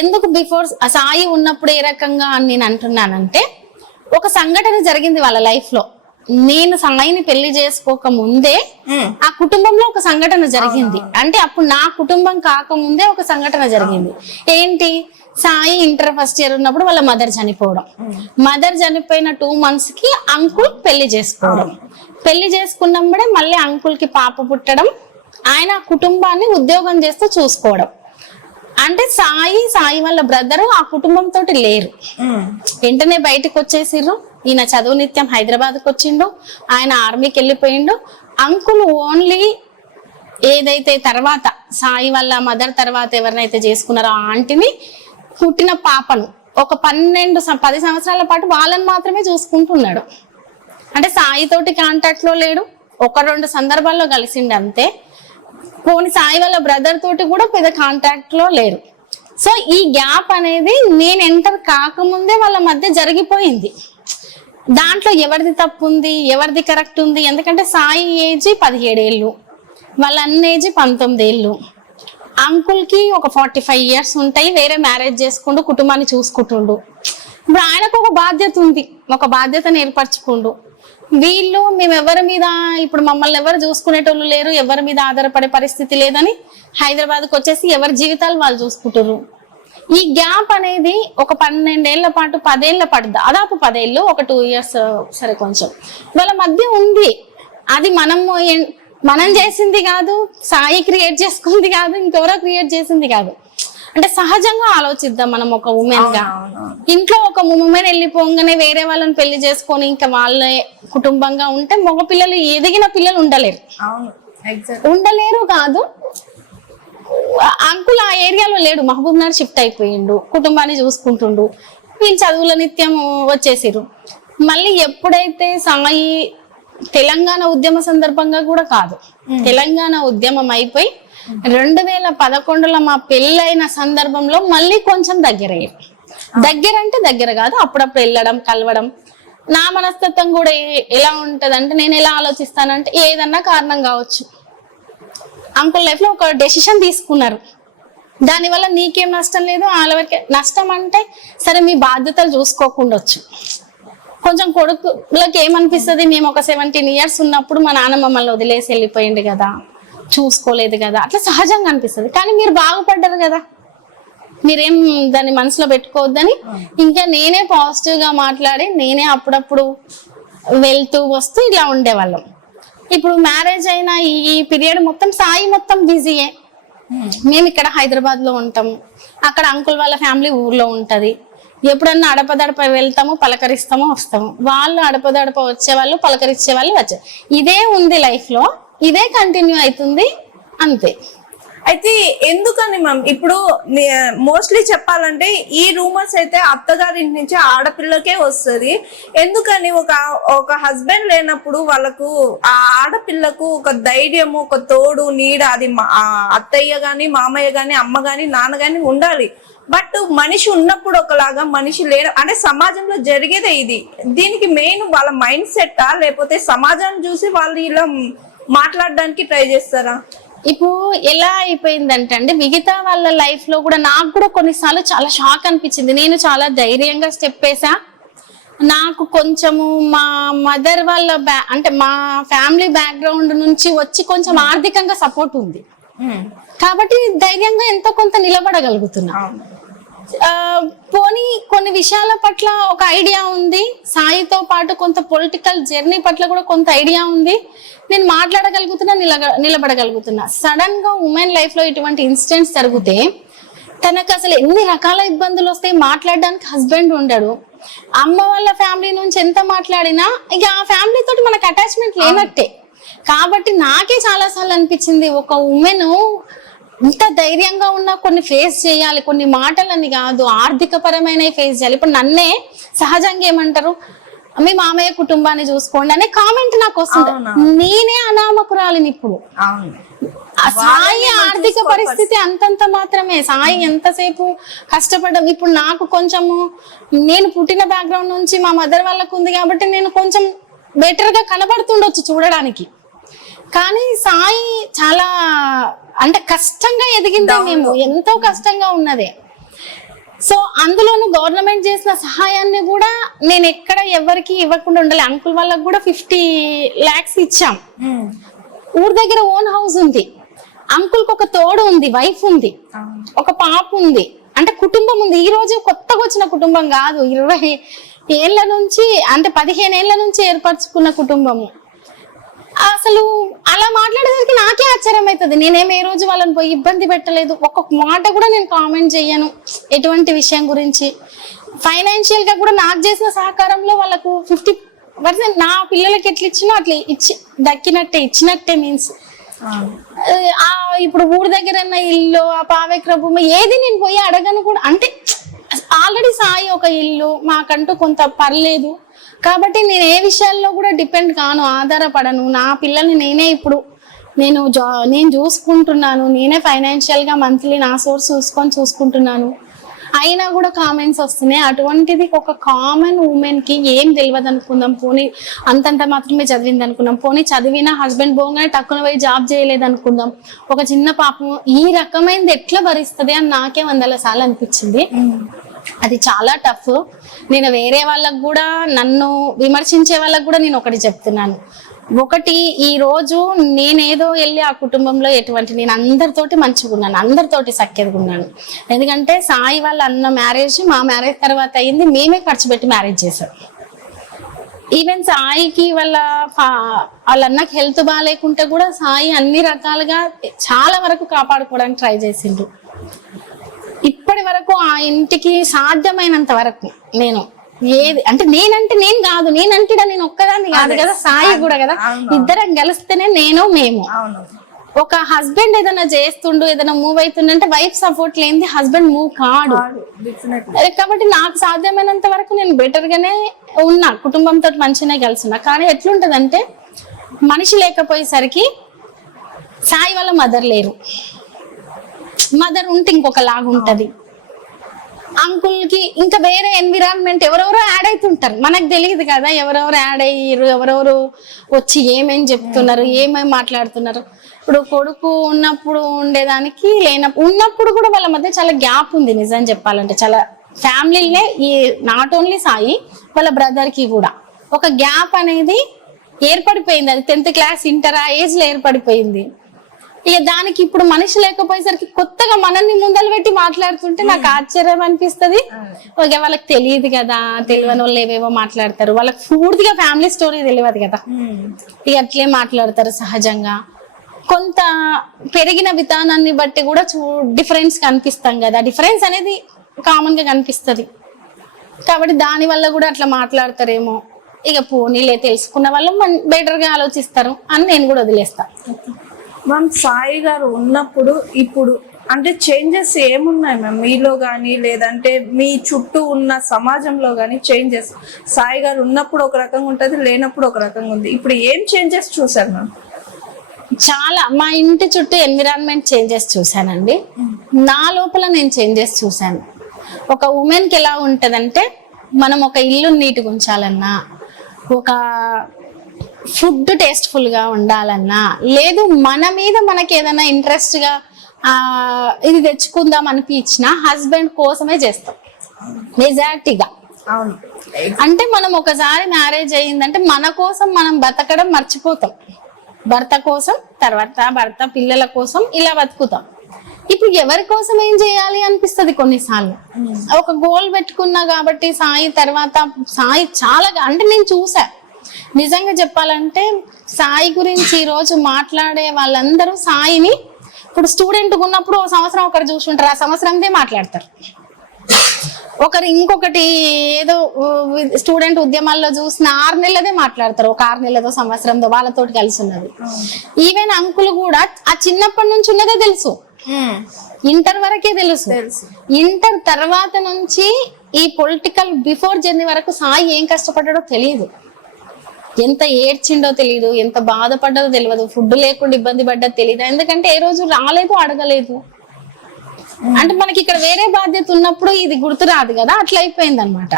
ఎందుకు బిఫోర్ సాయి ఉన్నప్పుడు ఏ రకంగా అని నేను అంటున్నానంటే, ఒక సంఘటన జరిగింది వాళ్ళ లైఫ్ లో. నేను సాయిని పెళ్లి చేసుకోక ముందే ఆ కుటుంబంలో ఒక సంఘటన జరిగింది. అంటే అప్పుడు నా కుటుంబం కాకముందే ఒక సంఘటన జరిగింది. ఏంటి, సాయి ఇంటర్ ఫస్ట్ ఇయర్ ఉన్నప్పుడు వాళ్ళ మదర్ చనిపోవడం, మదర్ చనిపోయిన 2 months కి అంకుల్ పెళ్లి చేసుకోవడం, పెళ్లి చేసుకున్నప్పుడే మళ్ళీ అంకుల్ కి పాప పుట్టడం, ఆయన కుటుంబాన్ని ఉద్యోగం చేస్తూ చూసుకోవడం. అంటే సాయి వాళ్ళ బ్రదరు ఆ కుటుంబంతో లేరు, వెంటనే బయటకు వచ్చేసిర్రు. ఈయన చదువు నిత్యం హైదరాబాద్కి వచ్చిండు, ఆయన ఆర్మీకి వెళ్ళిపోయిండు. అంకుల్ ఓన్లీ ఏదైతే తర్వాత సాయి వాళ్ళ మదర్ తర్వాత ఎవరినైతే చేసుకున్నారో ఆ ఆంటీని, పుట్టిన పాపను ఒక 10 సంవత్సరాల పాటు వాళ్ళని మాత్రమే చూసుకుంటున్నాడు. అంటే సాయితోటి కాంటాక్ట్ లో లేడు, 1-2 సందర్భాల్లో కలిసిండు అంతే. పోనీ సాయి వాళ్ళ బ్రదర్ తోటి కూడా పెద్ద కాంటాక్ట్ లో లేరు. సో ఈ గ్యాప్ అనేది నేను ఎంటర్ కాకముందే వాళ్ళ మధ్య జరిగిపోయింది. దాంట్లో ఎవరిది తప్పు ఉంది, ఎవరిది కరెక్ట్ ఉంది? ఎందుకంటే సాయి ఏజ్ 17 ఏళ్ళు, వాళ్ళ అన్న ఏజ్ 19 ఏళ్ళు. అంకుల్ కి ఒక 45 years ఉంటాయి, వేరే మ్యారేజ్ చేసుకుంటూ కుటుంబాన్ని చూసుకుంటుండు. ఇప్పుడు ఆయనకు ఒక బాధ్యత ఉంది, ఒక బాధ్యతను ఏర్పరచుకుండు. వీళ్ళు మేము ఎవరి మీద, ఇప్పుడు మమ్మల్ని ఎవరు చూసుకునేటోళ్ళు లేరు, ఎవరి మీద ఆధారపడే పరిస్థితి లేదని హైదరాబాద్కి వచ్చేసి ఎవరి జీవితాలు వాళ్ళు చూసుకుంటారు. ఈ గ్యాప్ అనేది ఒక 12 ఏళ్ల పాటు, 10 ఏళ్ల పాటు, దాదాపు 10 ఏళ్ళు, ఒక 2 years సరే కొంచెం వాళ్ళ మధ్య ఉంది. అది మనం చేసింది కాదు, సాయి క్రియేట్ చేసుకుంది కాదు, ఇంకెవరో క్రియేట్ చేసింది కాదు. అంటే సహజంగా ఆలోచిద్దాం మనం ఒక ఉమెన్ గా. ఇంట్లో ఒక ఉమెన్ వెళ్ళిపోగానే వేరే వాళ్ళని పెళ్లి చేసుకొని ఇంకా వాళ్ళ కుటుంబంగా ఉంటే మగ పిల్లలు, ఎదిగిన పిల్లలు ఉండలేరు కాదు. అంకుల్ ఆ ఏరియాలో లేడు, మహబూబ్ నగర్ షిఫ్ట్ అయిపోయిండు, కుటుంబాన్ని చూసుకుంటుండు. వీళ్ళు చదువుల నిత్యం వచ్చేసిరు. మళ్ళీ ఎప్పుడైతే సాయి తెలంగాణ ఉద్యమ సందర్భంగా కూడా కాదు, తెలంగాణ ఉద్యమం అయిపోయి 2011లో మా పెళ్ళైన సందర్భంలో మళ్ళీ కొంచెం దగ్గరయ్యారు. దగ్గర అంటే దగ్గర కాదు, అప్పుడప్పుడు వెళ్ళడం, కలవడం. నా మనస్తత్వం కూడా ఎలా ఉంటదంటే, నేను ఎలా ఆలోచిస్తానంటే, ఏదన్నా కారణం కావచ్చు, అంకుల్ లైఫ్ లో ఒక డెసిషన్ తీసుకున్నారు, దానివల్ల నీకేం నష్టం లేదు, వాళ్ళకి నష్టం అంటే సరే మీ బాధ్యతలు చూసుకోకుండొచ్చు. కొంచెం కొడుకులకి ఏమనిపిస్తుంది, మేము ఒక 17 years ఉన్నప్పుడు మా నాన్న మమ్మల్ని వదిలేసి వెళ్ళిపోయింది కదా, చూసుకోలేదు కదా, అట్లా సహజంగా అనిపిస్తుంది. కానీ మీరు బాగుపడ్డారు కదా, మీరేం దాన్ని మనసులో పెట్టుకోవద్దని ఇంకా నేనే పాజిటివ్ గా మాట్లాడి, నేనే అప్పుడప్పుడు వెళ్తూ వస్తూ ఇలా ఉండేవాళ్ళం. ఇప్పుడు మ్యారేజ్ అయిన ఈ పీరియడ్ మొత్తం సాయి మొత్తం బిజీయే. మేము ఇక్కడ హైదరాబాద్ లో ఉంటాము, అక్కడ అంకుల్ వాళ్ళ ఫ్యామిలీ ఊర్లో ఉంటది. ఎప్పుడన్నా అడపదడప వెళ్తాము, పలకరిస్తాము, వస్తాము. వాళ్ళు అడపదడప వచ్చేవాళ్ళు, పలకరించే వాళ్ళు వచ్చారు. ఇదే ఉంది లైఫ్ లో, ఇదే కంటిన్యూ అవుతుంది అంతే. అయితే ఎందుకని మ్యామ్ ఇప్పుడు మోస్ట్లీ చెప్పాలంటే ఈ రూమర్స్ అయితే అత్తగారింటి నుంచి ఆడపిల్లకే వస్తుంది. ఎందుకని ఒక హస్బెండ్ లేనప్పుడు వాళ్ళకు ఆ ఆడపిల్లకు ఒక ధైర్యము, ఒక తోడు, నీడ, అది అత్తయ్య గాని, మామయ్య గాని, అమ్మ గాని, నాన్న గాని ఉండాలి. బట్ మనిషి ఉన్నప్పుడు ఒకలాగా, మనిషి లేడు అంటే సమాజంలో జరిగేదే ఇది. దీనికి మెయిన్ వాళ్ళ మైండ్ సెట్టా, లేకపోతే సమాజాన్ని చూసి వాళ్ళు ఇలా మాట్లాడడానికి ట్రై చేస్తారా? ఇప్పుడు ఎలా అయిపోయిందంటే అండి, మిగతా వాళ్ళ లైఫ్ లో కూడా నాకు కూడా కొన్నిసార్లు చాలా షాక్ అనిపించింది. నేను చాలా ధైర్యంగా స్టెప్ వేసా. నాకు కొంచెము మా మదర్ వాళ్ళ అంటే మా ఫ్యామిలీ బ్యాక్గ్రౌండ్ నుంచి వచ్చి కొంచెం ఆర్థికంగా సపోర్ట్ ఉంది కాబట్టి ధైర్యంగా ఎంతో కొంత నిలబడగలుగుతున్నా. పోనీ కొన్ని విషయాల పట్ల ఒక ఐడియా ఉంది, సాయితో పాటు కొంత పొలిటికల్ జర్నీ పట్ల కూడా కొంత ఐడియా ఉంది, నేను మాట్లాడగలుగుతున్నా, నిలబడగలుగుతున్నా. సడన్ గా ఉమెన్ లైఫ్ లో ఇటువంటి ఇన్సిడెంట్స్ జరిగితే తనకు అసలు ఎన్ని రకాల ఇబ్బందులు వస్తాయి. మాట్లాడడానికి హస్బెండ్ ఉండడు, అమ్మ వాళ్ళ ఫ్యామిలీ నుంచి ఎంత మాట్లాడినా ఇక ఆ ఫ్యామిలీ తోటి మనకు అటాచ్మెంట్ లేనట్టే. కాబట్టి నాకే చాలాసార్లు అనిపించింది, ఒక ఉమెన్ ఇంత ధైర్యంగా ఉన్నా కొన్ని ఫేస్ చేయాలి, కొన్ని మాటలని కాదు ఆర్థిక పరమైన ఫేస్ చేయాలి. ఇప్పుడు నన్నే సహజంగా ఏమంటారు, మీ మామయ్య కుటుంబాన్ని చూసుకోండి అనే కామెంట్ నాకు వస్తుంది. నేనే అనామకురాలిని ఇప్పుడు. సాయి ఆర్థిక పరిస్థితి అంతంత మాత్రమే. సాయి ఎంతసేపు కష్టపడ్డం. ఇప్పుడు నాకు కొంచెము, నేను పుట్టిన బ్యాక్గ్రౌండ్ నుంచి మా మదర్ వాళ్ళకు ఉంది కాబట్టి నేను కొంచెం బెటర్ గా కనబడుతుండొచ్చు చూడడానికి. కానీ సాయి చాలా అంటే కష్టంగా ఎదిగిందే, మేము ఎంతో కష్టంగా ఉన్నదే. సో అందులోనూ గవర్నమెంట్ చేసిన సహాయాన్ని కూడా నేను ఎక్కడ ఎవరికి ఇవ్వకుండా ఉండాలి. అంకుల్ వాళ్ళకి కూడా 50 lakhs ఇచ్చాం. ఊరి దగ్గర ఓన్ హౌస్ ఉంది, అంకుల్ కి ఒక తోడు ఉంది, వైఫ్ ఉంది, ఒక పాప ఉంది, అంటే కుటుంబం ఉంది. ఈ రోజు కొత్తగా వచ్చిన కుటుంబం కాదు, 20 ఏళ్ల నుంచి అంటే 15 ఏళ్ల నుంచి ఏర్పరచుకున్న కుటుంబము. అసలు అలా మాట్లాడేసరికి నాకే ఆశ్చర్యం అవుతుంది. నేనేం ఏ రోజు వాళ్ళని పోయి ఇబ్బంది పెట్టలేదు, ఒక్కొక్క మాట కూడా నేను కామెంట్ చెయ్యను ఎటువంటి విషయం గురించి. ఫైనాన్షియల్ గా కూడా నాకు చేసిన సహకారంలో వాళ్ళకు 50% నా పిల్లలకి ఎట్లా ఇచ్చినో అట్లా దక్కినట్టే, ఇచ్చినట్టే. మీన్స్ ఇప్పుడు ఊరి దగ్గర ఉన్న ఇల్లు, ఆ పావెకర భూమి ఏది నేను పోయి అడగను కూడా. అంటే ఆల్రెడీ సాయి ఒక ఇల్లు, మాకంటూ కొంత పర్లేదు కాబట్టి నేను ఏ విషయాల్లో కూడా డిపెండ్ కాను, ఆధారపడను. నా పిల్లల్ని నేనే ఇప్పుడు నేను చూసుకుంటున్నాను, నేనే ఫైనాన్షియల్ గా మంత్లీ నా సోర్స్ చూసుకుంటున్నాను. అయినా కూడా కామెంట్స్ వస్తున్నాయి. అటువంటిది ఒక కామన్ ఉమెన్ కి ఏం తెలియదు అనుకుందాం, పోనీ అంతంత మాత్రమే చదివింది అనుకుందాం, పోనీ చదివిన హస్బెండ్ పోగానే టక్కున పోయి జాబ్ చేయలేదు అనుకుందాం, ఒక చిన్న పాపం ఈ రకమైనది ఎట్లా భరిస్తుంది అని నాకే 100 సార్లు అనిపించింది. అది చాలా టఫ్. నేను వేరే వాళ్ళకు కూడా, నన్ను విమర్శించే వాళ్ళకు కూడా నేను ఒకటి చెప్తున్నాను. ఒకటి, ఈ రోజు నేనేదో వెళ్ళి ఆ కుటుంబంలో నేను అందరితోటి మంచిగా ఉన్నాను, అందరితోటి సఖ్యతగా ఉన్నాను. ఎందుకంటే సాయి వాళ్ళ అన్న మ్యారేజ్ మా మ్యారేజ్ తర్వాత అయింది, మేమే ఖర్చు పెట్టి మ్యారేజ్ చేశాం. ఈవెన్ సాయికి వాళ్ళ అన్నకి హెల్త్ బాగాలేకుంటే కూడా సాయి అన్ని రకాలుగా చాలా వరకు కాపాడుకోవడానికి ట్రై చేసిండు. ఇప్పటి వరకు ఆ ఇంటికి సాధ్యమైనంత వరకు నేను ఏది అంటే నేను కాదు, నేను ఒక్కదాన్ని కాదు కదా, సాయి కూడా కదా, ఇద్దరం కలిస్తేనే మేము. ఒక హస్బెండ్ ఏదైనా చేస్తుండు, ఏదైనా మూవ్ అవుతుండంటే వైఫ్ సపోర్ట్ లేనిది హస్బెండ్ మూవ్ కాడు. కాబట్టి నాకు సాధ్యమైనంత వరకు నేను బెటర్ గానే ఉన్నా, కుటుంబంతో మంచిగానే కలిసి ఉన్నా. కానీ ఎట్లుంటదంటే మనిషి లేకపోయేసరికి సాయి వాళ్ళ మదర్ లేరు, మదర్ ఉంటే ఇంకొక లాగా ఉంటది. అంకుల్ కి ఇంకా వేరే ఎన్విరాన్మెంట్ ఎవరెవరో యాడ్ అవుతుంటారు, మనకు తెలియదు కదా ఎవరెవరు యాడ్ అయ్యారు, ఎవరెవరు వచ్చి ఏమేమి చెప్తున్నారు, ఏమేమి మాట్లాడుతున్నారు. ఇప్పుడు కొడుకు ఉన్నప్పుడు ఉండేదానికి ఉన్నప్పుడు కూడా వాళ్ళ మధ్య చాలా గ్యాప్ ఉంది. నిజం చెప్పాలంటే చాలా ఫ్యామిలీనే, ఈ నాట్ ఓన్లీ సాయి వాళ్ళ బ్రదర్ కి కూడా ఒక గ్యాప్ అనేది ఏర్పడిపోయింది. అది 10th క్లాస్ ఇంటర్ ఆ ఏజ్ లో ఏర్పడిపోయింది. ఇక దానికి ఇప్పుడు మనిషి లేకపోయేసరికి కొత్తగా మనల్ని ముందలు పెట్టి మాట్లాడుతుంటే నాకు ఆశ్చర్యం అనిపిస్తుంది. ఓకే, వాళ్ళకి తెలియదు కదా, తెలియని వాళ్ళు ఏవేవో మాట్లాడతారు, వాళ్ళకి పూర్తిగా ఫ్యామిలీ స్టోరీ తెలియదు కదా, ఇక అట్లే మాట్లాడతారు సహజంగా. కొంత పెరిగిన విధానాన్ని బట్టి కూడా డిఫరెన్స్ కనిపిస్తాం కదా, డిఫరెన్స్ అనేది కామన్ గా కనిపిస్తుంది. కాబట్టి దాని వల్ల కూడా అట్లా మాట్లాడతారేమో. ఇక పోనీలే, తెలుసుకున్న వాళ్ళు బెటర్ గా ఆలోచిస్తారు అని నేను కూడా వదిలేస్తాను. మ్యామ్, సాయి గారు ఉన్నప్పుడు ఇప్పుడు అంటే చేంజెస్ ఏమున్నాయి మ్యామ్ మీలో కానీ, లేదంటే మీ చుట్టూ ఉన్న సమాజంలో కానీ చేంజెస్? సాయి గారు ఉన్నప్పుడు ఒక రకంగా ఉంటుంది, లేనప్పుడు ఒక రకంగా ఉంది. ఇప్పుడు ఏం చేంజెస్ చూసారు మ్యామ్? చాలా, మా ఇంటి చుట్టూ ఎన్విరాన్మెంట్ చేంజెస్ చూసానండి. నా లోపల నేను చేంజెస్ చూసాను. ఒక ఉమెన్ కి ఎలా ఉంటదంటే, మనం ఒక ఇల్లు నీట్గా ఉంచాలన్నా, ఒక ఫుడ్ టేస్ట్ఫుల్ గా ఉండాలన్నా, లేదు మన మీద మనకి ఏదైనా ఇంట్రెస్ట్ గా ఇది తెచ్చుకుందాం అనిపించిన హస్బెండ్ కోసమే చేస్తాం మెజారిటీగా. అవును, అంటే మనం ఒకసారి మ్యారేజ్ అయ్యిందంటే మన కోసం మనం బతకడం మర్చిపోతాం, భర్త కోసం, తర్వాత భర్త పిల్లల కోసం ఇలా బతుకుతాం. ఇప్పుడు ఎవరి కోసం ఏం చేయాలి అనిపిస్తుంది కొన్నిసార్లు. ఒక గోల్ పెట్టుకున్నా కాబట్టి సాయి తర్వాత సాయి చాలా అంటే నేను చూసా. నిజంగా చెప్పాలంటే సాయి గురించి ఈ రోజు మాట్లాడే వాళ్ళందరూ సాయిని ఇప్పుడు స్టూడెంట్ ఉన్నప్పుడు 1 సంవత్సరం ఒకరు చూసుకుంటారు, ఆ సంవత్సరందే మాట్లాడతారు. ఒకరు ఇంకొకటి ఏదో స్టూడెంట్ ఉద్యమాల్లో చూసిన 6 నెలలదే మాట్లాడతారు, ఒక 6 నెలదో సంవత్సరంతో వాళ్ళతోటి కలిసి ఉన్నది. ఈవెన్ అంకుల్ కూడా ఆ చిన్నప్పటి నుంచి ఉన్నదే తెలుసు, ఇంటర్ వరకే తెలుసు. ఇంటర్ తర్వాత నుంచి ఈ పొలిటికల్ బిఫోర్ జర్నీ వరకు సాయి ఏం కష్టపడ్డాడో తెలియదు, ఎంత ఏడ్చిండో తెలియదు, ఎంత బాధపడ్డదో తెలియదు, ఫుడ్ లేకుండా ఇబ్బంది పడ్డదో తెలియదు. ఎందుకంటే ఏ రోజు రాలేదు, అడగలేదు. అంటే మనకి ఇక్కడ వేరే బాధ్యత ఉన్నప్పుడు ఇది గుర్తు రాదు కదా, అట్లా అయిపోయింది అనమాట.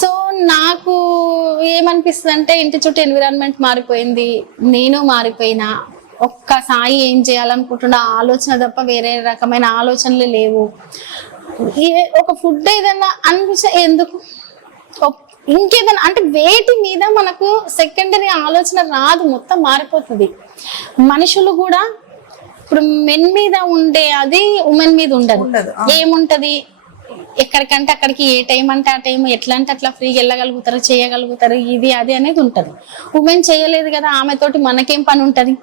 సో నాకు ఏమనిపిస్తుంది అంటే ఇంటి చుట్టూ ఎన్విరాన్మెంట్ మారిపోయింది, నేను మారిపోయినా. ఒక్క సాయి ఏం చేయాలనుకుంటున్నా ఆలోచన తప్ప వేరే రకమైన ఆలోచనలు లేవు. ఒక ఫుడ్ ఏదైనా అనిపిస్తే ఎందుకు, ఇంకేదైనా అంటే వేటి మీద మనకు సెకండరీ ఆలోచన రాదు, మొత్తం మారిపోతుంది. మనుషులు కూడా ఇప్పుడు మెన్ మీద ఉండే అది ఉమెన్ మీద ఉండదు. ఏముంటది, ఎక్కడికంటే అక్కడికి, ఏ టైం అంటే ఆ టైం, ఎట్లా అంటే అట్లా ఫ్రీగా వెళ్ళగలుగుతారు, చేయగలుగుతారు, ఇది అది అనేది ఉంటది. ఉమెన్ చేయలేదు కదా, ఆమెతోటి మనకేం పని ఉంటది.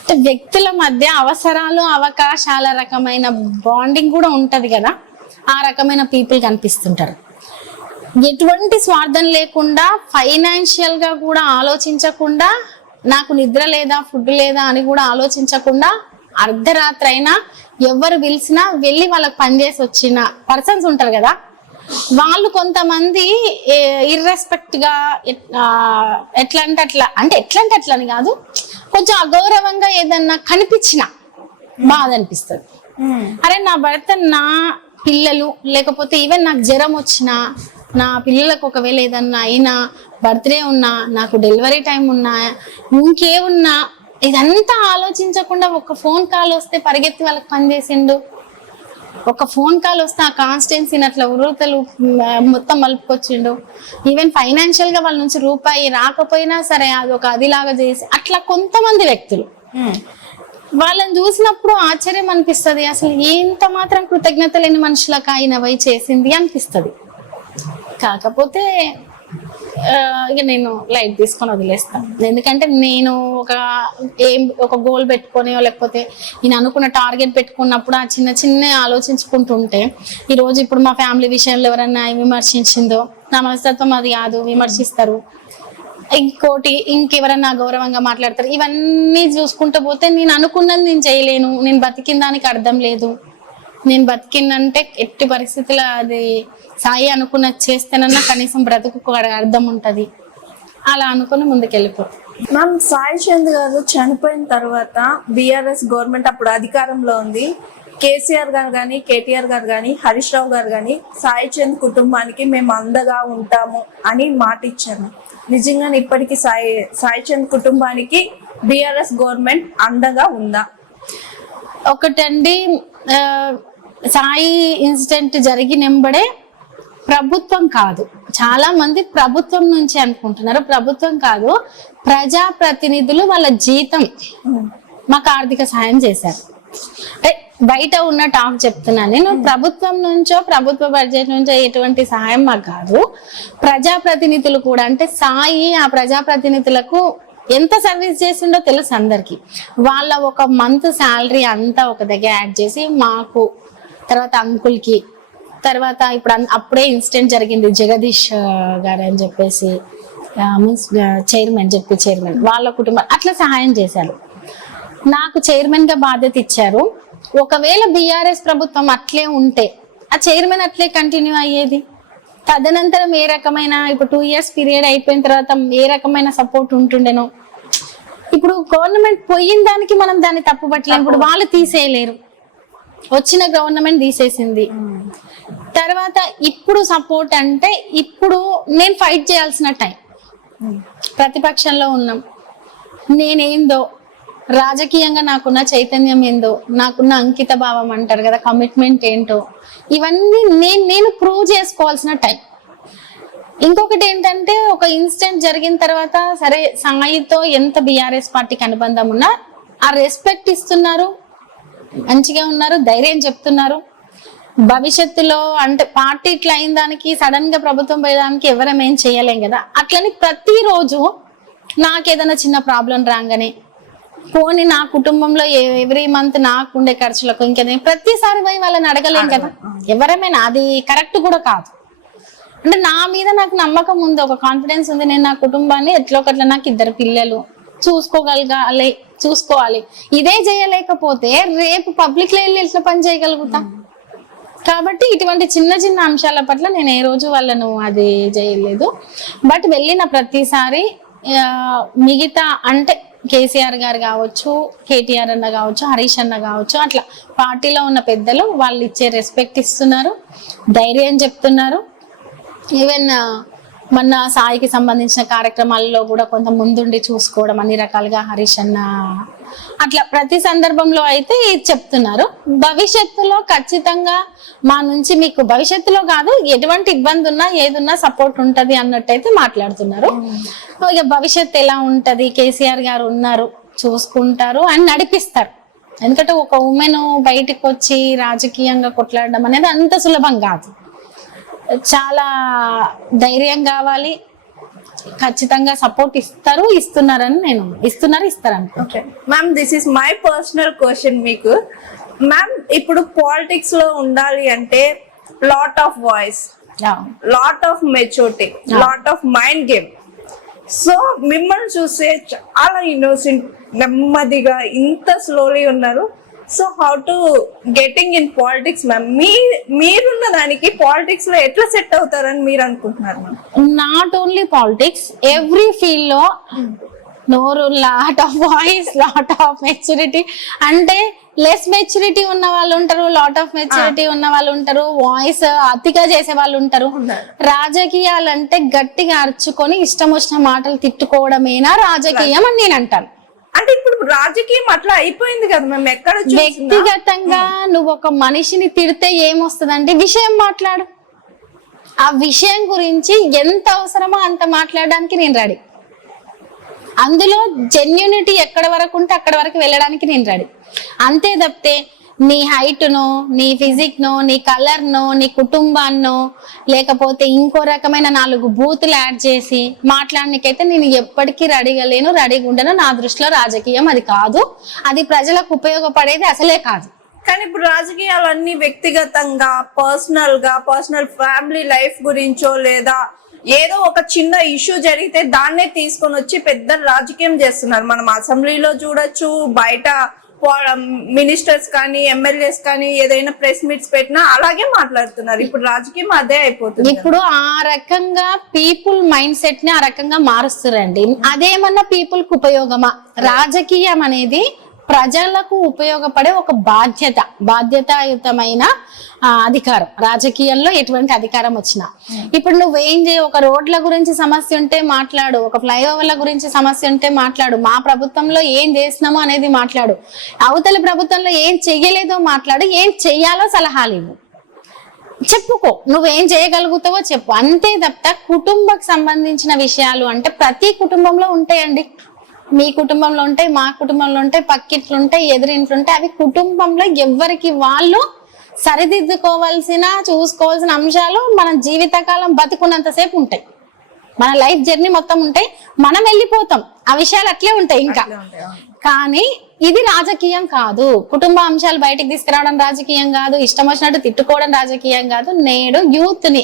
అంటే వ్యక్తుల మధ్య అవసరాలు, అవకాశాల రకమైన బాండింగ్ కూడా ఉంటది కదా, ఆ రకమైన పీపుల్ కనిపిస్తుంటారు. ఎటువంటి స్వార్థం లేకుండా, ఫైనాన్షియల్ గా కూడా ఆలోచించకుండా, నాకు నిద్ర లేదా, ఫుడ్ లేదా అని కూడా ఆలోచించకుండా, అర్ధరాత్రి అయినా ఎవరు పిలిచినా వెళ్ళి వాళ్ళకి పనిచేసి వచ్చిన పర్సన్స్ ఉంటారు కదా, వాళ్ళు కొంతమంది ఇర్రెస్పెక్ట్ గా ఎట్లా అంటే అట్లా, అంటే ఎట్లా అంటే అట్లా అని కాదు, కొంచెం అగౌరవంగా ఏదన్నా కనిపించిన బాధ అనిపిస్తుంది. అరే నా భర్త, నా పిల్లలు, లేకపోతే ఈవెన్ నాకు జ్వరం వచ్చినా, నా పిల్లలకు ఒకవేళ ఏదన్నా అయినా, బర్త్డే ఉన్నా, నాకు డెలివరీ టైం ఉన్నా, ఇంకేమున్నా, ఇదంతా ఆలోచించకుండా ఒక ఫోన్ కాల్ వస్తే పరిగెత్తి వాళ్ళకి పనిచేసిండు. ఒక ఫోన్ కాల్ వస్తే ఆ కాన్స్టెన్సీని అట్లా ఉరుతలు మొత్తం మలుపుకొచ్చిండు. ఈవెన్ ఫైనాన్షియల్ గా వాళ్ళ నుంచి రూపాయి రాకపోయినా సరే అది ఒక అదిలాగా చేసి, అట్లా కొంతమంది వ్యక్తులు వాళ్ళని చూసినప్పుడు ఆశ్చర్యం అనిపిస్తుంది. అసలు ఎంత మాత్రం కృతజ్ఞత లేని మనుషులకు ఆయన వై చేసింది అనిపిస్తుంది. కాకపోతే ఇక నేను లైట్ తీసుకొని వదిలేస్తాను. ఎందుకంటే నేను ఒక గోల్ పెట్టుకొని, లేకపోతే నేను అనుకున్న టార్గెట్ పెట్టుకున్నప్పుడు ఆ చిన్న చిన్న ఆలోచించుకుంటుంటే, ఈరోజు ఇప్పుడు మా ఫ్యామిలీ విషయంలో ఎవరన్నా విమర్శించిందో, నా మనస్తత్వం అది కాదు, విమర్శిస్తారు. ఇంకోటి ఇంకెవరన్నా గౌరవంగా మాట్లాడతారు. ఇవన్నీ చూసుకుంటూ పోతే నేను అనుకున్నది నేను చేయలేను, నేను బతికిన దానికి అర్థం లేదు. నేను బతికిందంటే ఎట్టి పరిస్థితుల్లో అది సాయి అనుకున్నది చేస్తేనన్నా కనీసం బ్రతుకు అర్థం ఉంటది, అలా అనుకుని ముందుకెళ్ళిపోతాం. మ్యామ్, సాయి చంద్ గారు చనిపోయిన తర్వాత బీఆర్ఎస్ గవర్నమెంట్ అప్పుడు అధికారంలో ఉంది. కేసీఆర్ గారు కానీ, కేటీఆర్ గారు కానీ, హరీష్ రావు గారు కానీ సాయి చంద్ కుటుంబానికి మేము అండగా ఉంటాము అని మాట ఇచ్చాము. నిజంగానే ఇప్పటికీ సాయి చంద్ కుటుంబానికి బీఆర్ఎస్ గవర్నమెంట్ అండగా ఉందా? ఒకటండి, సాయి ఇన్సిడెంట్ జరిగినంబడే ప్రభుత్వం కాదు, చాలా మంది ప్రభుత్వం నుంచి అనుకుంటున్నారు. ప్రభుత్వం కాదు, ప్రజాప్రతినిధులు వాళ్ళ జీతం మాకు ఆర్థిక సాయం చేశారు. బయట ఉన్న టాక్ చెప్తున్నా నేను, ప్రభుత్వం నుంచో ప్రభుత్వ బడ్జెట్ నుంచో ఎటువంటి సహాయం మాకు కాదు. ప్రజాప్రతినిధులు కూడా, అంటే సాయి ఆ ప్రజాప్రతినిధులకు ఎంత సర్వీస్ చేసిండో తెలుసు అందరికి. వాళ్ళ ఒక మంత్ శాలరీ అంతా ఒక దగ్గర యాడ్ చేసి మాకు, తర్వాత అంకుల్ కి, తర్వాత ఇప్పుడు అప్పుడే ఇన్సిడెంట్ జరిగింది జగదీష్ గారు అని చెప్పేసి చైర్మన్ వాళ్ళ కుటుంబం అట్లా సహాయం చేశారు. నాకు చైర్మన్ గా బాధ్యత ఇచ్చారు. ఒకవేళ బీఆర్ఎస్ ప్రభుత్వం అట్లే ఉంటే ఆ చైర్మన్ అట్లే కంటిన్యూ అయ్యేది. తదనంతరం ఏ రకమైన, ఇప్పుడు 2 years పీరియడ్ అయిపోయిన తర్వాత ఏ రకమైన సపోర్ట్ ఉంటుండేనో. ఇప్పుడు గవర్నమెంట్ పోయిన దానికి మనం దాన్ని తప్పు పట్టలేము. ఇప్పుడు వాళ్ళు తీసేయలేరు, వచ్చిన గవర్నమెంట్ తీసేసింది. తర్వాత ఇప్పుడు సపోర్ట్ అంటే, ఇప్పుడు నేను ఫైట్ చేయాల్సిన టైం, ప్రతిపక్షంలో ఉన్నాం. నేనేందో రాజకీయంగా నాకున్న చైతన్యం ఏందో, నాకున్న అంకిత భావం అంటారు కదా, కమిట్మెంట్ ఏంటో, ఇవన్నీ నేను ప్రూవ్ చేసుకోవాల్సిన టైం. ఇంకొకటి ఏంటంటే, ఒక ఇన్సిడెంట్ జరిగిన తర్వాత సరే సాయితో ఎంత బీఆర్ఎస్ పార్టీకి అనుబంధం ఉన్నా ఆ రెస్పెక్ట్ ఇస్తున్నారు, మంచిగా ఉన్నారు, ధైర్యం చెప్తున్నారు. భవిష్యత్తులో అంటే పార్టీ ఇట్లా అయిన దానికి సడన్ గా ప్రభుత్వం పోయేదానికి ఎవరం ఏం చేయలేం కదా. అట్లని ప్రతిరోజు నాకేదైనా చిన్న ప్రాబ్లం రాగానే పోనీ నా కుటుంబంలో ఎవ్రీ మంత్ నాకు ఉండే ఖర్చులకు ఇంకేదో ప్రతిసారి పోయి వాళ్ళని అడగలేం కదా, ఎవరమైనా అది కరెక్ట్ కూడా కాదు. అంటే నా మీద నాకు నమ్మకం ఉంది, ఒక కాన్ఫిడెన్స్ ఉంది, నేను నా కుటుంబాన్ని ఎట్లా ఒకట్లా, నాకు 2 పిల్లలు చూసుకోవాలి. ఇదే చేయలేకపోతే రేపు పబ్లిక్ లో వెళ్ళి ఎట్లా పని చేయగలుగుతా? కాబట్టి ఇటువంటి చిన్న చిన్న అంశాల పట్ల నేను ఏ రోజు వాళ్ళను అది చేయలేదు. బట్ వెళ్ళిన ప్రతిసారి మిగతా అంటే కేసీఆర్ గారు కావచ్చు, కేటీఆర్ అన్న కావచ్చు, హరీష్ అన్న కావచ్చు, అట్లా పార్టీలో ఉన్న పెద్దలు వాళ్ళు ఇచ్చే రెస్పెక్ట్ ఇస్తున్నారు, ధైర్యం చెప్తున్నారు. ఈవెన్ మొన్న సాయికి సంబంధించిన కార్యక్రమాల్లో కూడా కొంత ముందుండి చూసుకోవడం అన్ని రకాలుగా హరీష్ అన్న అట్లా ప్రతి సందర్భంలో అయితే చెప్తున్నారు. భవిష్యత్తులో ఖచ్చితంగా మా నుంచి మీకు భవిష్యత్తులో కాదు ఎటువంటి ఇబ్బంది ఉన్నా ఏదున్నా సపోర్ట్ ఉంటది అన్నట్టయితే మాట్లాడుతున్నారు. ఇక భవిష్యత్తు ఎలా ఉంటది, కేసీఆర్ గారు ఉన్నారు, చూసుకుంటారు అని నడిపిస్తారు. ఎందుకంటే ఒక ఉమెన్ బయటికి వచ్చి రాజకీయంగా కొట్లాడడం అనేది అంత సులభం కాదు, చాలా ధైర్యం కావాలి. ఖచ్చితంగా సపోర్ట్ ఇస్తున్నారని నేను ఇస్తారని. Okay ma'am, this is my personal question మీకు. మ్యామ్, ఇప్పుడు పాలిటిక్స్ లో ఉండాలి అంటే lot of voice, lot of maturity, lot of mind game. So మిమ్మల్ని చూస్తే చాలా ఇన్నోసెంట్, నెమ్మదిగా ఇంత స్లోలీ ఉన్నారు. So how to getting in politics ma'am? మీరున్న దానికి పాలిటిక్స్ లో ఎట్లా సెట్ అవుతారని మీరు అనుకుంటున్నారు ma'am? Not only politics, every field లో నోరు, lot of voice, lot of maturity. అంటే లెస్ మెచ్యూరిటీ ఉన్న వాళ్ళు ఉంటారు, లాట్ ఆఫ్ మెచ్యూరిటీ ఉన్న వాళ్ళు ఉంటారు, వాయిస్ అతిగా చేసే వాళ్ళు ఉంటారు. రాజకీయాలంటే గట్టిగా అరుచుకొని ఇష్టం వచ్చిన మాటలు తిట్టుకోవడమేనా రాజకీయం అని నేను అంటాను. అంటే ఇప్పుడు రాజకీయం అట్లా అయిపోయింది కదా మేము ఎక్కడ. వ్యక్తిగతంగా నువ్వు ఒక మనిషిని తిడితే ఏమొస్తుందంటే విషయం మాట్లాడు, ఆ విషయం గురించి ఎంత అవసరమో అంత మాట్లాడడానికి నేను రెడీ. అందులో జెన్యూనిటీ ఎక్కడ వరకు ఉంటే అక్కడ వరకు వెళ్ళడానికి నేను రెడీ. అంతే తప్పితే నీ హైట్ నో, నీ ఫిజిక్ నో, నీ కలర్ నో, నీ కుటుంబాన్నో, లేకపోతే ఇంకో రకమైన 4 బూతులు యాడ్ చేసి మాట్లాడడానికైతే నేను ఎప్పటికీ రెడీగా ఉండను. నా దృష్టిలో రాజకీయం అది కాదు, అది ప్రజలకు ఉపయోగపడేది అసలే కాదు. కానీ ఇప్పుడు రాజకీయాలన్నీ వ్యక్తిగతంగా, పర్సనల్ ఫ్యామిలీ లైఫ్ గురించో, లేదా ఏదో ఒక చిన్న ఇష్యూ జరిగితే దాన్నే తీసుకొని వచ్చి పెద్ద రాజకీయం చేస్తున్నారు. మనం అసెంబ్లీలో చూడొచ్చు, బయట మినిస్టర్స్ కానీ ఎమ్మెల్యేస్ కానీ ఏదైనా ప్రెస్ మీట్స్ పెట్టినా అలాగే మాట్లాడుతున్నారు. ఇప్పుడు రాజకీయం అదే అయిపోతుంది. ఇప్పుడు ఆ రకంగా పీపుల్ మైండ్ సెట్ ని ఆ రకంగా మారుస్తారండి. అదేమన్నా పీపుల్ కు ఉపయోగమా? రాజకీయం అనేది ప్రజలకు ఉపయోగపడే ఒక బాధ్యతాయుతమైన అధికారం. రాజకీయంలో ఎటువంటి అధికారం వచ్చినా ఇప్పుడు నువ్వేం చేయ, ఒక రోడ్ల గురించి సమస్య ఉంటే మాట్లాడు, ఒక ఫ్లైఓవర్ల గురించి సమస్య ఉంటే మాట్లాడు, మా ప్రభుత్వంలో ఏం చేసినామో అనేది మాట్లాడు, అవతల ప్రభుత్వంలో ఏం చెయ్యలేదో మాట్లాడు, ఏం చెయ్యాలో సలహాలు ఇవ్వు, చెప్పుకో, నువ్వేం చేయగలుగుతావో చెప్పు. అంతే తప్ప కుటుంబకు సంబంధించిన విషయాలు అంటే ప్రతి కుటుంబంలో ఉంటాయండి. మీ కుటుంబంలో ఉంటాయి, మా కుటుంబంలో ఉంటాయి, పక్కింట్లు ఉంటాయి, ఎదురింట్లు ఉంటాయి. అవి కుటుంబంలో ఎవరికి వాళ్ళు సరిదిద్దుకోవాల్సిన, చూసుకోవాల్సిన అంశాలు మన జీవితకాలం బతుకున్నంతసేపు ఉంటాయి. మన లైఫ్ జర్నీ మొత్తం ఉంటాయి, మనం వెళ్ళిపోతాం, ఆ విషయాలు అట్లే ఉంటాయి ఇంకా. కానీ ఇది రాజకీయం కాదు. కుటుంబ అంశాలు బయటికి తీసుకురావడం రాజకీయం కాదు, ఇష్టం వచ్చినట్టు తిట్టుకోవడం రాజకీయం కాదు. నేడు యూత్ ని,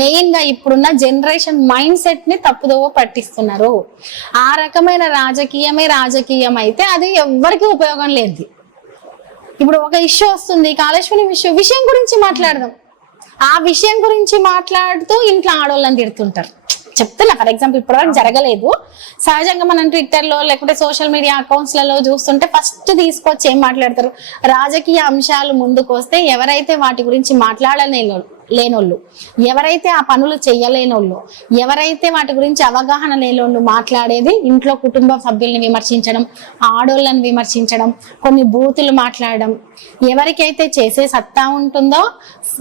మెయిన్ గా ఇప్పుడున్న జనరేషన్ మైండ్ సెట్ ని తప్పుదోవ పట్టిస్తున్నారు. ఆ రకమైన రాజకీయం అయితే అది ఎవ్వరికి ఉపయోగం లేదు. ఇప్పుడు ఒక ఇష్యూ వస్తుంది, కాళేశ్వరం విషయం గురించి మాట్లాడదాం. ఆ విషయం గురించి మాట్లాడుతూ ఇంట్లో ఆడవాళ్ళని తిడుతుంటారు. చెప్తున్నా, ఫర్ ఎగ్జాంపుల్ ఇప్పటివరకు జరగలేదు, సహజంగా మనం ట్విట్టర్ లో లేకపోతే సోషల్ మీడియా అకౌంట్స్ లలో చూస్తుంటే ఫస్ట్ తీసుకొచ్చి ఏం మాట్లాడతారు? రాజకీయ అంశాలు ముందుకు వస్తే ఎవరైతే వాటి గురించి మాట్లాడలేనోళ్ళు, ఎవరైతే ఆ పనులు చెయ్యలేనోళ్ళు, ఎవరైతే వాటి గురించి అవగాహన లేనోళ్ళు మాట్లాడేది ఇంట్లో కుటుంబ సభ్యుల్ని విమర్శించడం, ఆడోళ్ళని విమర్శించడం, కొన్ని బూతులు మాట్లాడడం. ఎవరికైతే చేసే సత్తా ఉంటుందో,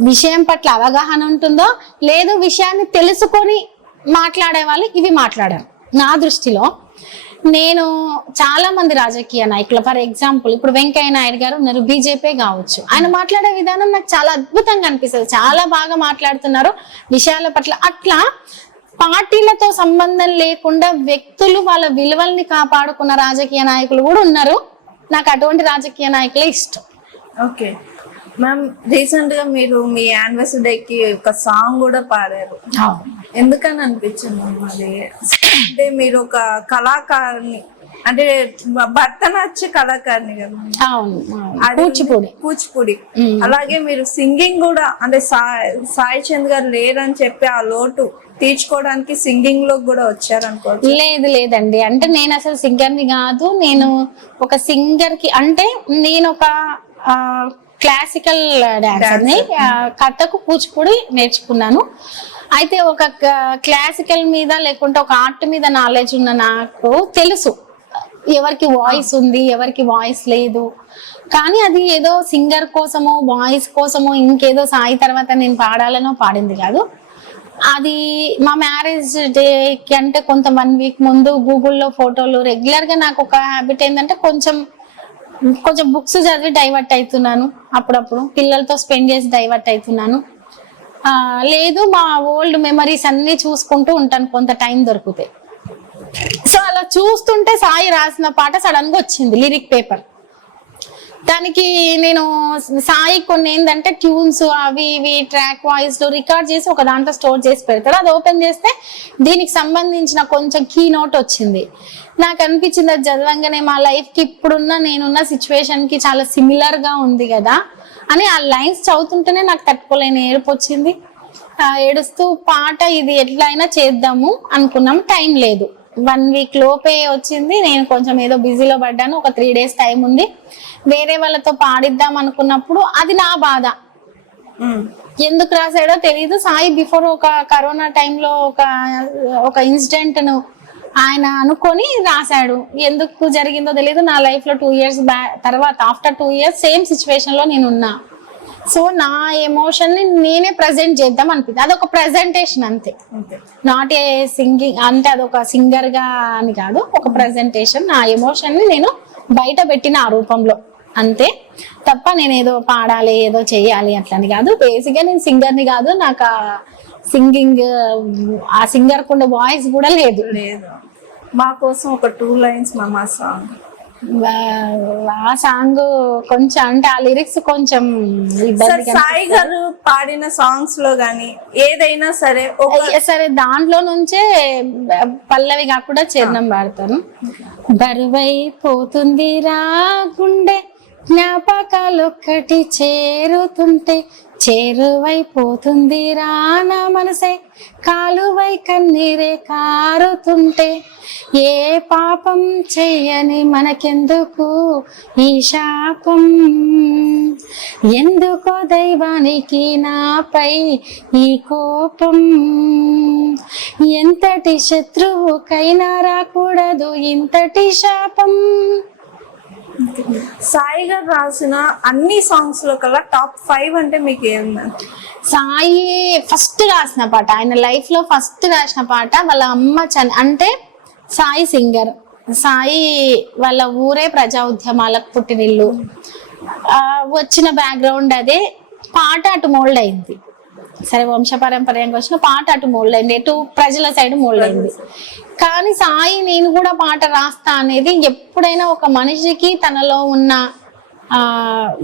విషయం పట్ల అవగాహన ఉంటుందో, లేదు విషయాన్ని తెలుసుకొని మాట్లాడే వాళ్ళు ఇవి మాట్లాడారు. నా దృష్టిలో నేను చాలా మంది రాజకీయ నాయకులు, ఫర్ ఎగ్జాంపుల్ ఇప్పుడు వెంకయ్య నాయుడు గారు ఉన్నారు, బీజేపీ కావచ్చు, ఆయన మాట్లాడే విధానం నాకు చాలా అద్భుతంగా అనిపిస్తుంది. చాలా బాగా మాట్లాడుతున్నారు విషయాల పట్ల. అట్లా పార్టీలతో సంబంధం లేకుండా వ్యక్తులు వాళ్ళ విలువల్ని కాపాడుకున్న రాజకీయ నాయకులు కూడా ఉన్నారు. నాకు అటువంటి రాజకీయ నాయకులే ఇష్టం. ఓకే మ్యామ్, రీసెంట్ గా మీరు మీ యానివర్సరీకి ఒక సాంగ్ కూడా పాడారు. ఎందుకని అనిపించింది మ్యామ్ అది? అంటే మీరు ఒక కళాకారుని, అంటే భరతనాట్య కళాకారిని కదా. అవును, కూచిపూడి. అలాగే మీరు సింగింగ్ కూడా, అంటే సాయి చంద్ గారు లేరని చెప్పి ఆ లోటు తీర్చుకోవడానికి సింగింగ్ లో కూడా వచ్చారు అనుకోవచ్చు. లేదండి, అంటే నేను అసలు సింగర్ ని కాదు. నేను ఒక సింగర్ కి, అంటే నేను ఒక క్లాసికల్ డాన్సర్ ని, కథకు కూచిపూడి నేర్చుకున్నాను. అయితే ఒక క్లాసికల్ మీద లేకుంటే ఒక ఆర్ట్ మీద నాలెడ్జ్ ఉన్న నాకు తెలుసు ఎవరికి వాయిస్ ఉంది, ఎవరికి వాయిస్ లేదు. కానీ అది ఏదో సింగర్ కోసమో వాయిస్ కోసమో ఇంకేదో సాయి తర్వాత నేను పాడాలనో పాడింది కాదు. అది మా మ్యారేజ్ డేకి అంటే కొంత 1 వీక్ ముందు గూగుల్లో ఫోటోలు, రెగ్యులర్ గా నాకు ఒక హ్యాబిట్ ఏంటంటే కొంచెం బుక్స్ చదివి డైవర్ట్ అవుతున్నాను, అప్పుడప్పుడు పిల్లలతో స్పెండ్ చేసి డైవర్ట్ అవుతున్నాను. లేదు, మా ఓల్డ్ మెమరీస్ అన్ని చూసుకుంటూ ఉంటాను కొంత టైం దొరికితే. సో అలా చూస్తుంటే సాయి రాసిన పాట సడన్ గా వచ్చింది, లిరిక్ పేపర్. దానికి నేను సాయి కొన్ని ఏంటంటే ట్యూన్స్ అవి ఇవి ట్రాక్ వాయిస్ లో రికార్డ్ చేసి ఒక దాంట్లో స్టోర్ చేసి పెడతారు. అది ఓపెన్ చేస్తే దీనికి సంబంధించిన కొంచెం కీ నోట్ వచ్చింది. నాకు అనిపించింది అది చదవంగానే మా లైఫ్ కి ఇప్పుడున్న నేనున్న సిచ్యువేషన్ కి చాలా సిమిలర్ గా ఉంది కదా అని ఆ లైన్స్ చదువుతుంటేనే నాకు తట్టుకోలేని ఏడుపు వచ్చింది. ఏడుస్తూ పాట ఇది ఎట్లా అయినా చేద్దాము అనుకున్నాం. టైం లేదు, 1 వీక్ లోపే వచ్చింది. నేను కొంచెం ఏదో బిజీలో పడ్డాను. ఒక 3 days టైం ఉంది. వేరే వాళ్ళతో పాడిద్దాం అనుకున్నప్పుడు అది నా బాధ. ఎందుకు రాసాడో తెలీదు. సాయి బిఫోర్ ఒక కరోనా టైంలో ఒక ఇన్సిడెంట్ ను ఆయన అనుకొని రాశాడు. ఎందుకు జరిగిందో తెలియదు. నా లైఫ్ లో 2 years తర్వాత ఆఫ్టర్ 2 years సేమ్ సిచ్యువేషన్ లో నేను ఉన్నా. సో నా ఎమోషన్ ని నేనే ప్రజెంట్ చేద్దాం అనిపించింది. అదొక ప్రెజెంటేషన్ అంతే, నాట్ ఏ సింగింగ్. అంటే అదొక సింగర్ గా అని కాదు, ఒక ప్రెజెంటేషన్. నా ఎమోషన్ ని నేను బయట పెట్టిన ఆ రూపంలో అంతే తప్ప నేను ఏదో పాడాలి ఏదో చెయ్యాలి అట్లని కాదు. బేసిక్ గా నేను సింగర్ ని కాదు. నాకు సింగింగ్ ఆ సింగర్ కుండే వాయిస్ కూడా లేదు. మా కోసం ఒక 2 lines మా సాంగ్. ఆ సాంగ్ కొంచెం, అంటే ఆ లిరిక్స్ కొంచెం సాయి గారు పాడిన సాంగ్స్ లో గానీ ఏదైనా సరే దాంట్లో నుంచే పల్లవి కాకుండా చరణం పాడతాను. బరువైపోతుంది రా గుండె జ్ఞాపకాలొక్కటి చేరుతుంటే, చేరువైపోతుంది రా నా మనసే కాలువై కన్నీరే కారుతుంటే, ఏ పాపం చెయ్యని మనకెందుకు ఈ శాపం, ఎందుకో దైవానికి నాపై ఈ కోపం, ఎంతటి శత్రువుకైనా రాకూడదు ఇంతటి శాపం. సాయి గారు రాసిన అన్ని సాంగ్స్ లో కల్లా టాప్ 5 అంటే మీకు ఏమన్నా? సాయి ఫస్ట్ రాసిన పాట, ఆయన లైఫ్ లో ఫస్ట్ రాసిన పాట వాళ్ళ అమ్మ అంటే సాయి సింగర్. సాయి వాళ్ళ ఊరే ప్రజా ఉద్యమాలకు పుట్టినిల్లు. వచ్చిన బ్యాక్గ్రౌండ్ అదే. పాట అటు మోల్డ్ అయింది. సరే, వంశపారంపర్యంగా వచ్చిన పాట అటు మోల్డ్ అయింది, ఎటు ప్రజల సైడ్ మోల్డ్ అయింది. కానీ సాయి నేను కూడా పాట రాస్తా అనేది ఎప్పుడైనా ఒక మనిషికి తనలో ఉన్న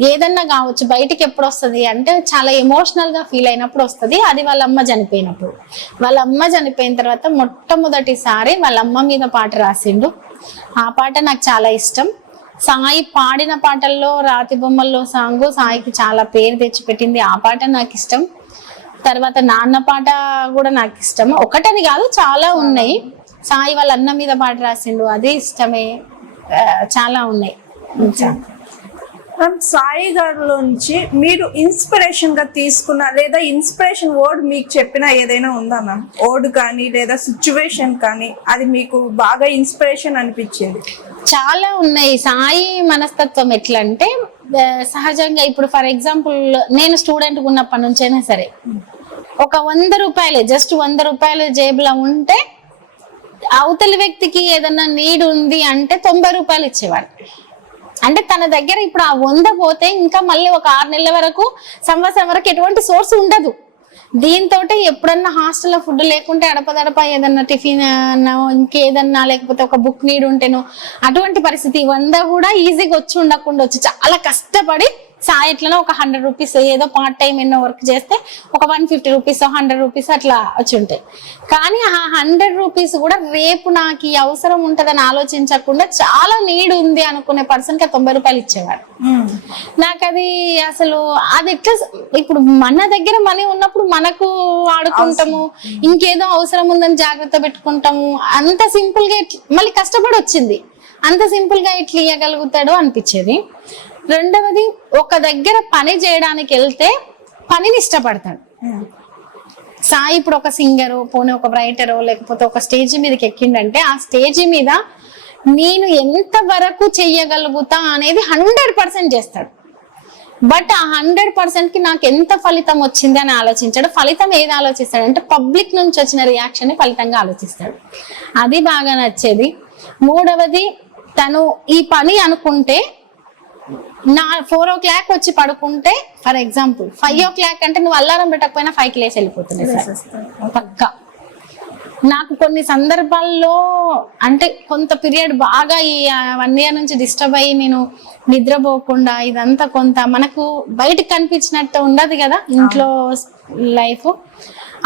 ఏదన్నా కావచ్చు బయటికి ఎప్పుడు వస్తుంది అంటే చాలా ఎమోషనల్ గా ఫీల్ అయినప్పుడు వస్తుంది. అది వాళ్ళ అమ్మ చనిపోయినప్పుడు. వాళ్ళ అమ్మ చనిపోయిన తర్వాత మొట్టమొదటిసారి వాళ్ళ అమ్మ మీద పాట రాసిండు. ఆ పాట నాకు చాలా ఇష్టం. సాయి పాడిన పాటల్లో రాతి బొమ్మల్లో సాంగ్ సాయికి చాలా పేరు తెచ్చిపెట్టింది. ఆ పాట నాకు ఇష్టం. తర్వాత నాన్న పాట కూడా నాకు ఇష్టం. ఒకటని కాదు, చాలా ఉన్నాయి. సాయి వాళ్ళ అన్న మీద పాట రాసిండు, అది ఇష్టమే. చాలా ఉన్నాయి. సాయి గారిలో నుంచి మీరు ఇన్స్పిరేషన్ గా తీసుకున్న లేదా ఇన్స్పిరేషన్ వర్డ్ మీకు చెప్పిన ఏదైనా ఉందా మ్యామ్? వర్డ్ కానీ లేదా సిచ్యువేషన్ కానీ అది మీకు బాగా ఇన్స్పిరేషన్ అనిపించింది? చాలా ఉన్నాయి. సాయి మనస్తత్వం ఎట్లా అంటే సహజంగా ఇప్పుడు ఫర్ ఎగ్జాంపుల్ నేను స్టూడెంట్ ఉన్నప్పటి నుంచైనా సరే ఒక 100 రూపాయలు, జస్ట్ 100 రూపాయలు జేబులో ఉంటే అవతలి వ్యక్తికి ఏదన్నా నీడ్ ఉంది అంటే 90 రూపాయలు ఇచ్చేవాడు. అంటే తన దగ్గర ఇప్పుడు ఆ 100 పోతే ఇంకా మళ్ళీ ఒక 6 నెలల వరకు, సంవత్సరం వరకు ఎటువంటి సోర్స్ ఉండదు. దీంతో ఎప్పుడన్నా హాస్టల్లో ఫుడ్ లేకుంటే అడపదడప ఏదన్నా టిఫిన్ ఇంకేదన్నా లేకపోతే ఒక బుక్ నీడ్ ఉంటేనో అటువంటి పరిస్థితి ఇవంతా కూడా ఈజీగా వచ్చి ఉండకుండా వచ్చి చాలా కష్టపడి సాయట్లనే ఒక 100 రూపీస్ ఏదో పార్ట్ టైం ఎన్నో వర్క్ చేస్తే ఒక 150 రూపీస్ 100 రూపీస్ అట్లా వచ్చి ఉంటాయి. కానీ ఆ 100 రూపీస్ కూడా రేపు నాకు ఈ అవసరం ఉంటదని ఆలోచించకుండా చాలా నీడ్ ఉంది అనుకునే పర్సన్ కి 90 రూపాయలు ఇచ్చేవాడు. నాకు అది అసలు అది ఎట్లా, ఇప్పుడు మన దగ్గర మనీ ఉన్నప్పుడు మనకు వాడుకుంటాము, ఇంకేదో అవసరం ఉందని జాగ్రత్త పెట్టుకుంటాము. అంత సింపుల్ గా మళ్ళీ కష్టపడి వచ్చింది, అంత సింపుల్ గా ఇట్లా ఇయ్యగలుగుతాడు అనిపించేది. రెండవది, ఒక దగ్గర పని చేయడానికి వెళ్తే పనిని ఇష్టపడతాడు సాయి. ఇప్పుడు ఒక సింగరో పోనీ ఒక రైటరో లేకపోతే ఒక స్టేజ్ మీదకి ఎక్కిండంటే ఆ స్టేజ్ మీద నేను ఎంత వరకు చెయ్యగలుగుతా అనేది 100% చేస్తాడు. బట్ ఆ 100% కి నాకు ఎంత ఫలితం వచ్చింది అని ఆలోచించాడు. ఫలితం ఏది ఆలోచిస్తాడు అంటే పబ్లిక్ నుంచి వచ్చిన రియాక్షన్ ని ఫలితంగా ఆలోచిస్తాడు. అది బాగా నచ్చేది. మూడవది, తను ఈ పని అనుకుంటే నా 4 o'clock వచ్చి పడుకుంటే, ఫర్ ఎగ్జాంపుల్ 5 o'clock అంటే నువ్వు అల్లారం పెట్టకపోయినా 5కి లేసి వెళ్ళిపోతుంది పక్కా. నాకు కొన్ని సందర్భాల్లో అంటే కొంత పీరియడ్ బాగా ఈ 1 year నుంచి డిస్టర్బ్ అయ్యి నేను నిద్రపోకుండా ఇదంతా కొంత మనకు బయటకు కనిపించినట్టు ఉండదు కదా ఇంట్లో లైఫ్.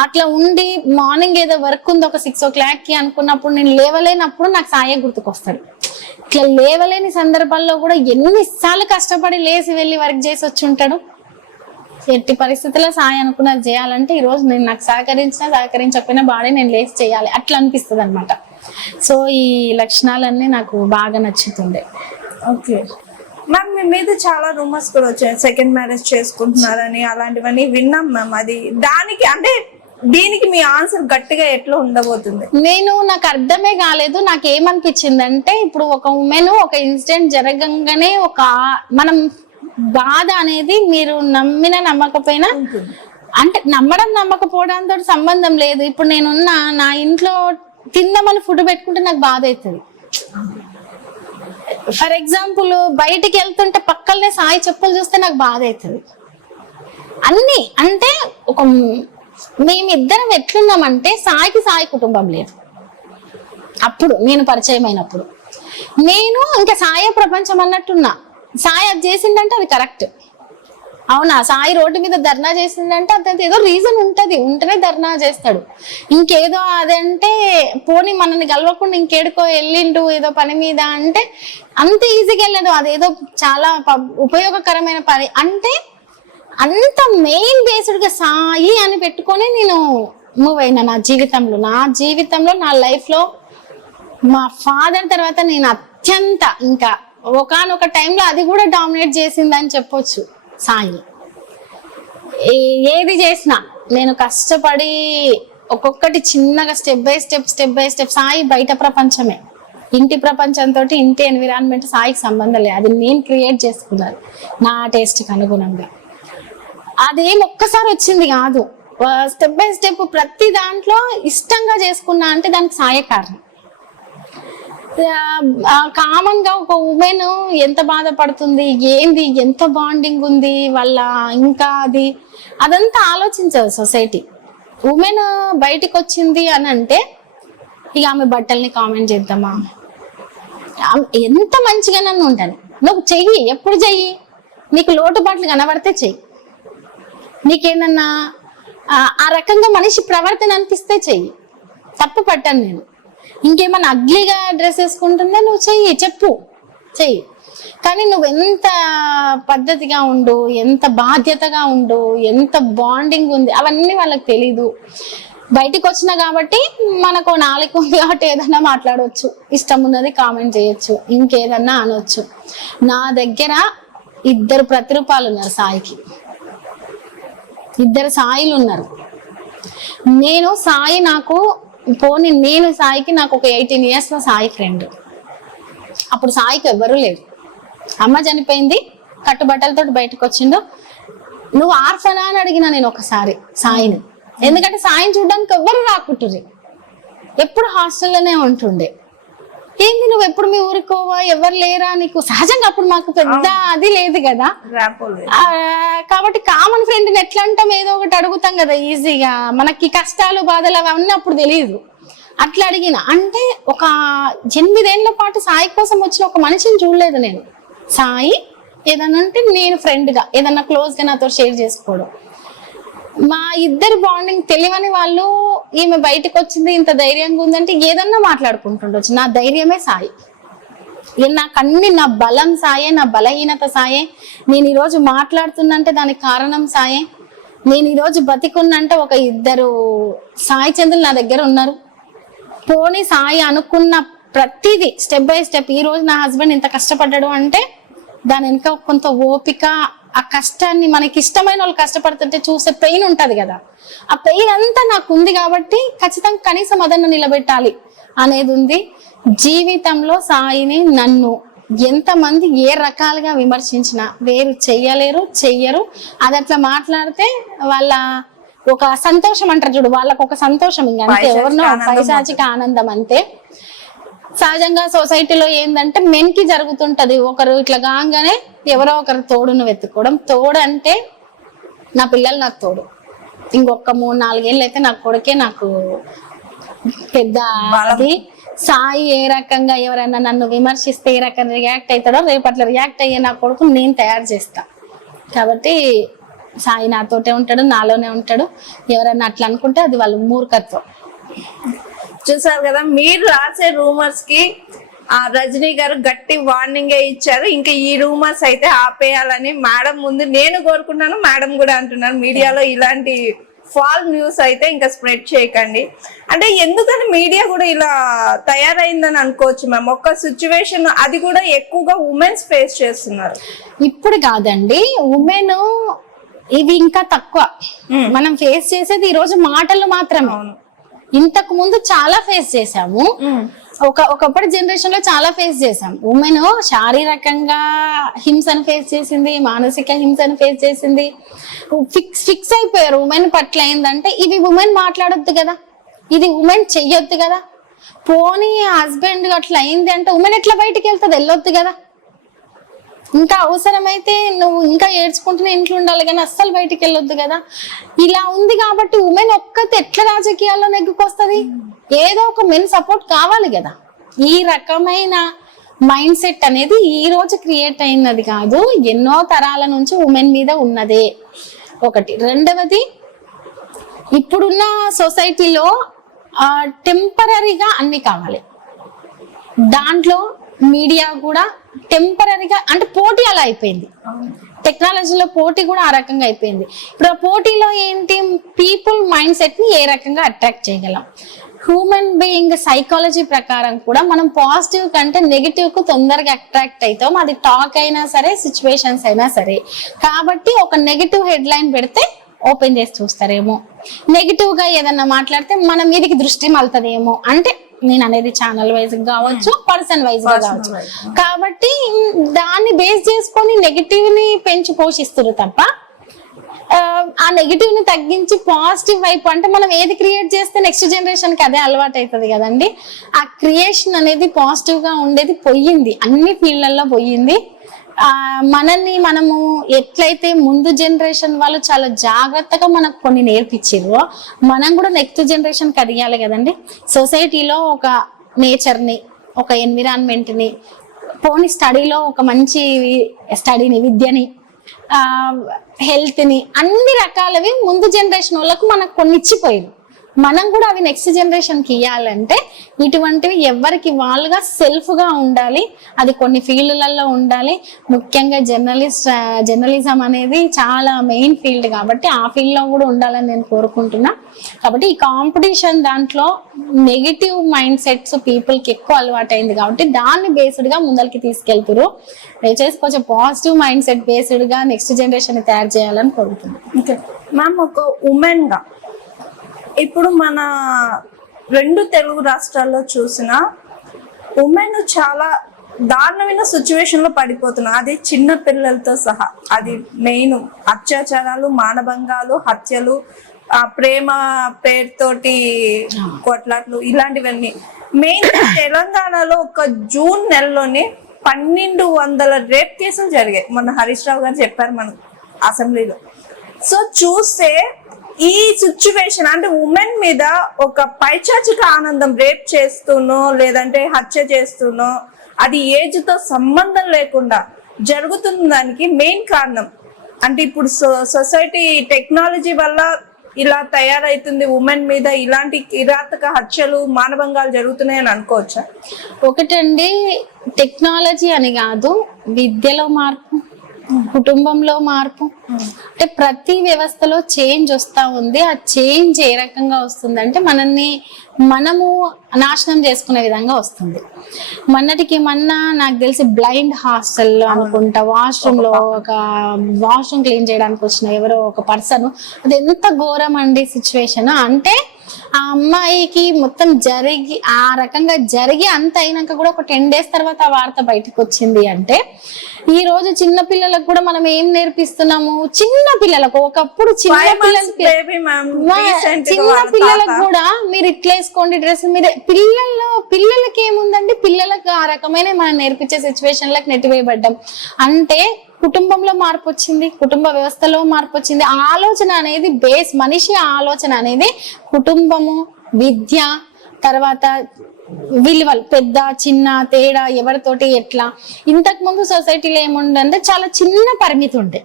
అట్లా ఉండి మార్నింగ్ ఏదో వర్క్ ఉంది ఒక 6 o'clock కి అనుకున్నప్పుడు నేను లేవలేనప్పుడు నాకు సాయే గుర్తుకొస్తాడు. ఇట్లా లేవలేని సందర్భాల్లో కూడా ఎన్నిసార్లు కష్టపడి లేచి వెళ్ళి వర్క్ చేసి వచ్చి ఉంటాడు. ఎట్టి పరిస్థితుల్లో సాయి అనుకున్నది చేయాలంటే ఈ రోజు నేను నాకు సహకరించకపోయినా బాడీ నేను లేచి చేయాలి అట్లా అనిపిస్తుంది అనమాట. సో ఈ లక్షణాలన్నీ నాకు బాగా నచ్చుతుండే. ఓకే మ్యామ్, మీ మీద చాలా రూమర్స్ కూడా వచ్చాయి, సెకండ్ మ్యారేజ్ చేసుకుంటున్నారని, అలాంటివన్నీ విన్నాం మ్యామ్. అది దానికి అంటే దీనికి మీ ఆన్సర్ గట్టిగా ఎట్లా ఉండబోతుంది? నాకు అర్థమే కాలేదు. నాకు ఏమనిపించిందంటే ఇప్పుడు ఒక ఉమెన్ ఒక ఇన్సిడెంట్ జరగంగానే ఒక మనం బాధ అనేది మీరు నమ్మిన నమ్మకపోయినా అంటే నమ్మడం నమ్మకపోవడంతో సంబంధం లేదు. ఇప్పుడు నేనున్న నా ఇంట్లో తిందామని ఫుడ్ పెట్టుకుంటే నాకు బాధ అవుతుంది. ఫర్ ఎగ్జాంపుల్ బయటికి వెళ్తుంటే పక్కనే సాయి చెప్పులు చూస్తే నాకు బాధ అవుతుంది. అన్ని అంటే ఒక మేమిద్దరం ఎట్లున్నామంటే సాయికి సాయి కుటుంబం లేదు. అప్పుడు నేను పరిచయం అయినప్పుడు నేను ఇంకా సాయి ప్రపంచం అన్నట్టున్నా. సాయి అది చేసిందంటే అది కరెక్ట్, అవునా? సాయి రోడ్డు మీద ధర్నా చేసిందంటే అతనికి ఏదో రీజన్ ఉంటేనే ధర్నా చేస్తాడు. ఇంకేదో అదంటే పోనీ మనల్ని కలవకుండా ఇంకేడుకో వెళ్ళిండు ఏదో పని మీద అంటే అంత ఈజీగా వెళ్ళదు. అదేదో చాలా ఉపయోగకరమైన పని అంటే అంత మెయిన్ బేస్డ్ గా సాయి అని పెట్టుకొని నేను మూవ్ అయినా. నా జీవితంలో నా లైఫ్ లో మా ఫాదర్ తర్వాత నేను అత్యంత ఇంకా ఒకానొక టైంలో అది కూడా డామినేట్ చేసిందని చెప్పొచ్చు. సాయి ఏది చేసినా నేను కష్టపడి ఒక్కొక్కటి చిన్నగా స్టెప్ బై స్టెప్ సాయి బయట ప్రపంచమే, ఇంటి ప్రపంచంతో ఇంటి ఎన్విరాన్మెంట్ సాయికి సంబంధం లేదు. అది నేను క్రియేట్ చేసుకున్నాను నా టేస్ట్కి అనుగుణంగా. అదేం ఒక్కసారి వచ్చింది కాదు, స్టెప్ బై స్టెప్ ప్రతి దాంట్లో ఇష్టంగా చేసుకున్నా అంటే దానికి సాయే కారణం. కామన్ గా ఒక ఉమెన్ ఎంత బాధపడుతుంది, ఏంది ఎంత బాండింగ్ ఉంది వాళ్ళ, ఇంకా అదంతా ఆలోచించదు సొసైటీ. ఉమెన్ బయటికి వచ్చింది అని అంటే ఇక ఆమె బట్టల్ని కామెంట్ చేద్దామా, ఎంత మంచిగా నన్ను ఉంటాను, నువ్వు చెయ్యి, ఎప్పుడు చెయ్యి, నీకు లోటుపాట్లు కనబడితే చెయ్యి, నీకేమన్నా ఆ రకంగా మనిషి ప్రవర్తన అనిపిస్తే చెయ్యి, తప్పు పట్టాను నేను. ఇంకేమన్నా అగ్లీగా డ్రెస్ వేసుకుంటుందే నువ్వు చెయ్యి, కానీ నువ్వు ఎంత పద్ధతిగా ఉండు, ఎంత బాధ్యతగా ఉండు, ఎంత బాండింగ్ ఉంది అవన్నీ వాళ్ళకి తెలీదు. బయటికి వచ్చినా కాబట్టి మనకు నాలుగు ఉంది కాబట్టి ఏదన్నా మాట్లాడవచ్చు, ఇష్టం ఉన్నది కామెంట్ చేయొచ్చు, ఇంకేదన్నా అనొచ్చు. నా దగ్గర 2 ప్రతిరూపాలు ఉన్నారు సాయికి, 2 సాయిలు ఉన్నారు. నేను సాయి నాకు నేను సాయికి నాకు ఒక 18 years లో సాయి ఫ్రెండ్. అప్పుడు సాయికి ఎవ్వరూ లేరు, అమ్మ చనిపోయింది, కట్టుబట్టలతో బయటకు వచ్చిండు. నువ్వు ఆర్ఫనా అని అడిగినా నేను ఒకసారి సాయిని, ఎందుకంటే సాయిని చూడడానికి ఎవ్వరు రాకుంటుర్రి, ఎప్పుడు హాస్టల్లోనే ఉంటుండే. ఏంది నువ్వు ఎప్పుడు మీ ఊరుకోవా, ఎవరు లేరా నీకు? సహజంగా అప్పుడు మాకు పెద్ద అది లేదు కదా, కాబట్టి కామన్ ఫ్రెండ్ ని ఎట్లా అంటాం, ఏదో ఒకటి అడుగుతాం కదా ఈజీగా. మనకి కష్టాలు బాధలు అవన్నీ అప్పుడు తెలియదు. అట్లా అడిగిన అంటే ఒక 8 ఏళ్ల పాటు సాయి కోసం వచ్చిన ఒక మనిషిని చూడలేదు నేను. సాయి ఏదన్నా అంటే నేను ఫ్రెండ్ గా ఏదన్నా క్లోజ్ గా నాతో షేర్ చేసుకోవడం. మా ఇద్దరి బాండింగ్ తెలియని వాళ్ళు, ఈమె బయటకు వచ్చింది ఇంత ధైర్యంగా ఉందంటే ఏదన్నా మాట్లాడుకుంటుండొచ్చు. నా ధైర్యమే సాయి, నాకు అన్ని, నా బలం సాయే, నా బలహీనత సాయే. నేను ఈరోజు మాట్లాడుతున్నంటే దానికి కారణం సాయే. నేను ఈరోజు బతికున్నంటే ఒక 2 సాయి చంద్రులు నా దగ్గర ఉన్నారు. పోనీ సాయి అనుకున్న ప్రతిదీ స్టెప్ బై స్టెప్, ఈ రోజు నా హస్బెండ్ ఇంత కష్టపడ్డాడు అంటే దాని వెనుక కొంత ఓపిక, ఆ కష్టాన్ని, మనకి ఇష్టమైన వాళ్ళు కష్టపడుతుంటే చూసే పెయిన్ ఉంటది కదా, ఆ పెయిన్ అంతా నాకు ఉంది కాబట్టి ఖచ్చితంగా కనీసం అదನ್ನು నిలబెట్టాలి అనేది ఉంది. జీవితంలో సాయిని, నన్ను ఎంతమంది ఏ రకాలుగా విమర్శించినా వేరు చెయ్యరు. అది అట్లా మాట్లాడితే వాళ్ళ ఒక సంతోషం అంటారు చూడు, వాళ్ళకు ఒక సంతోషం, ఇంకా అంతే, ఎవరినో పైశాచిక ఆనందం అంతే. సహజంగా సొసైటీలో ఏంటంటే మెన్ కి జరుగుతుంటది, ఒకరు ఇట్లా కాగానే ఎవరో ఒకరు తోడును వెతుక్కోవడం. తోడు అంటే నా పిల్లలు నాకు తోడు, ఇంకొక 3-4 ఏళ్ళు అయితే నా కొడుకే నాకు పెద్ద అది. సాయి ఏ రకంగా ఎవరైనా నన్ను విమర్శిస్తే ఏ రకంగా రియాక్ట్ అవుతాడో, రేపట్ల రియాక్ట్ అయ్యే నా కొడుకు నేను తయారు చేస్తా. కాబట్టి సాయి నాతోటే ఉంటాడు, నాలోనే ఉంటాడు. ఎవరైనా అట్లా అనుకుంటే అది వాళ్ళ మూర్ఖత్వం. చూసారు కదా, మీరు రాసే రూమర్స్ కి ఆ రజనీ గారు గట్టి వార్నింగ్ ఇచ్చారు. ఇంకా ఈ రూమర్స్ అయితే ఆపేయాలని మేడం ముందు నేను కోరుకున్నాను, మేడం కూడా అంటున్నాను, మీడియాలో ఇలాంటి ఫాల్ న్యూస్ అయితే ఇంకా స్ప్రెడ్ చేయకండి. అంటే ఎందుకని మీడియా కూడా ఇలా తయారైందని అనుకోవచ్చు మ్యామ్. ఒక సిచ్యువేషన్ అది కూడా ఎక్కువగా ఉమెన్స్ ఫేస్ చేస్తున్నారు. ఇప్పుడు కాదండి, ఉమెన్ ఇవి ఇంకా తక్కువ మనం ఫేస్ చేసేది ఈ రోజు మాటలు మాత్రమే. ఇంతకు ముందు చాలా ఫేస్ చేసాము, ఒకప్పటి జనరేషన్ లో చాలా ఫేస్ చేసాం. ఉమెన్ శారీరకంగా హింసను ఫేస్ చేసింది, మానసిక హింసను ఫేస్ చేసింది. ఫిక్స్ అయిపోయారు ఉమెన్ పట్ల. ఏంటంటే ఇవి ఉమెన్ మాట్లాడొద్దు కదా, ఇది ఉమెన్ చెయ్యొద్దు కదా. పోనీ హస్బెండ్ అట్లా అయింది అంటే ఉమెన్ ఎట్లా బయటికి వెళ్తుంది, వెళ్ళొద్దు కదా. ఇంకా అవసరమైతే నువ్వు ఇంకా ఏడ్చుకుంటూనే ఇంట్లో ఉండాలి కానీ అస్సలు బయటికి వెళ్ళొద్దు కదా. ఇలా ఉంది కాబట్టి ఉమెన్ ఒక్కతే ఎట్లా రాజకీయాల్లో నెగ్గుకొస్తుంది? ఏదో ఒక మెన్ సపోర్ట్ కావాలి కదా. ఈ రకమైన మైండ్ సెట్ అనేది ఈ రోజు క్రియేట్ అయినది కాదు, ఎన్నో తరాల నుంచి ఉమెన్ మీద ఉన్నదే ఒకటి. రెండవది, ఇప్పుడున్న సొసైటీలో టెంపరీగా అన్ని కావాలి. దాంట్లో మీడియా కూడా టెంపరీగా, అంటే పోటీ అలా అయిపోయింది. టెక్నాలజీలో పోటీ కూడా ఆ రకంగా అయిపోయింది. ఇప్పుడు ఆ పోటీలో ఏంటి, పీపుల్ మైండ్ సెట్ ని ఏ రకంగా అట్రాక్ట్ చేయగలం. హ్యూమన్ బీయింగ్ సైకాలజీ ప్రకారం కూడా మనం పాజిటివ్ కంటే నెగిటివ్ కు తొందరగా అట్రాక్ట్ అవుతాం. అది టాక్ అయినా సరే, సిచ్యువేషన్స్ అయినా సరే. కాబట్టి ఒక నెగిటివ్ హెడ్ లైన్ పెడితే ఓపెన్ చేసి చూస్తారేమో, నెగిటివ్ గా ఏదన్నా మాట్లాడితే మన మీదకి దృష్టి మళ్తదేమో. అంటే నేను అనేది ఛానల్ వైజ్ కావచ్చు, పర్సన్ వైజ్ గా కావచ్చు. కాబట్టి దాన్ని బేస్ చేసుకొని నెగిటివ్ ని పెంచి పోషిస్తారు తప్ప ఆ నెగిటివ్ ని తగ్గించి పాజిటివ్ వైపు, అంటే మనం ఏది క్రియేట్ చేస్తే నెక్స్ట్ జనరేషన్ కి అదే అలవాటు అవుతుంది కదండి. ఆ క్రియేషన్ అనేది పాజిటివ్ గా ఉండేది పోయింది, అన్ని ఫీల్డ్లలో పోయింది. మనల్ని మనము ఎట్లయితే ముందు జనరేషన్ వాళ్ళు చాలా జాగ్రత్తగా మనకు కొన్ని నేర్పించారో, మనం కూడా నెక్స్ట్ జనరేషన్ కి అడిగాలి కదండి. సొసైటీలో ఒక నేచర్ ని, ఒక ఎన్విరాన్మెంట్ ని, పోనీ స్టడీలో ఒక మంచి స్టడీని, విద్యని, హెల్త్ ని, అన్ని రకాలవి ముందు జనరేషన్ వాళ్ళకు మనకు కొన్ని ఇచ్చిపోయారు. మనం కూడా అవి నెక్స్ట్ జనరేషన్ కి ఇవ్వాలంటే ఇటువంటివి ఎవరికి వాళ్ళుగా సెల్ఫ్ గా ఉండాలి. అది కొన్ని ఫీల్డ్లలో ఉండాలి. ముఖ్యంగా జర్నలిజం అనేది చాలా మెయిన్ ఫీల్డ్ కాబట్టి ఆ ఫీల్డ్ లో కూడా ఉండాలని నేను కోరుకుంటున్నా. కాబట్టి ఈ కాంపిటీషన్ దాంట్లో నెగిటివ్ మైండ్ సెట్స్ పీపుల్ కి ఎక్కువ అలవాటు అయింది కాబట్టి దాన్ని బేస్డ్ గా ముందరికి తీసుకెళ్తారు. దయచేసి కొంచెం పాజిటివ్ మైండ్ సెట్ బేస్డ్ గా నెక్స్ట్ జనరేషన్ ని తయారు చేయాలని కోరుకుంటున్నాను. మ్యామ్, ఒక ఉమెన్ గా ఇప్పుడు మన 2 తెలుగు రాష్ట్రాల్లో చూసిన ఉమెన్ చాలా దారుణమైన సిచ్యువేషన్ లో పడిపోతున్నారు. అది చిన్న పిల్లలతో సహా. అది మెయిన్ అత్యాచారాలు, మానభంగాలు, హత్యలు, ప్రేమ పేరుతోటి కొట్లాట్లు, ఇలాంటివన్నీ. మెయిన్ తెలంగాణలో ఒక జూన్ నెలలోనే 1200 రేప్ కేసులు జరిగాయి. మొన్న హరీష్ రావు గారు చెప్పారు మనకు అసెంబ్లీలో. సో చూస్తే ఈ సిచ్యువేషన్ అంటే ఉమెన్ మీద ఒక పైచాచిక ఆనందం, రేప్ చేస్తూనో లేదంటే హత్య చేస్తూనో, అది ఏజ్ తో సంబంధం లేకుండా జరుగుతున్న దానికి మెయిన్ కారణం అంటే ఇప్పుడు సొసైటీ టెక్నాలజీ వల్ల ఇలా తయారైతుంది. ఉమెన్ మీద ఇలాంటి కిరాతక హత్యలు, మానభంగాలు జరుగుతున్నాయని అనుకోవచ్చా? ఒకటండి, టెక్నాలజీ అని కాదు, విద్యలో మార్పు, కుటుంబంలో మార్పు, అంటే ప్రతి వ్యవస్థలో చేంజ్ వస్తా ఉంది. ఆ చేంజ్ ఏ రకంగా వస్తుంది అంటే మనము నాశనం చేసుకునే విధంగా వస్తుంది. మొన్నటికి నాకు తెలిసి బ్లైండ్ హాస్టల్ అనుకుంటా, వాష్రూమ్ క్లీన్ చేయడానికి వచ్చిన ఎవరో ఒక పర్సన్, అది ఎంత ఘోరం అండి సిచ్యువేషన్. అంటే ఆ అమ్మాయికి మొత్తం ఆ రకంగా జరిగి అంత అయినాక కూడా ఒక 10 days తర్వాత ఆ వార్త బయటకు వచ్చింది. అంటే ఈ రోజు చిన్న పిల్లలకు కూడా మనం ఏం నేర్పిస్తున్నాము? చిన్న పిల్లలకు, ఒకప్పుడు చిన్న పిల్లలకు కూడా మీరు ఇట్లా వేసుకోండి డ్రెస్, మీరు పిల్లలకి ఏముందండి, పిల్లలకు ఆ రకమైన మనం నేర్పించే సిచ్యువేషన్ లకు నెట్టివేయబడ్డాం. అంటే కుటుంబంలో మార్పు వచ్చింది, కుటుంబ వ్యవస్థలో మార్పు వచ్చింది. ఆలోచన అనేది బేస్, మనిషి ఆలోచన అనేది కుటుంబము, విద్య, తర్వాత విలువలు, పెద్ద చిన్న తేడా, ఎవరితోటి ఎట్లా. ఇంతకు ముందు సొసైటీలో ఏముండంటే చాలా చిన్న పరిమితి ఉండే.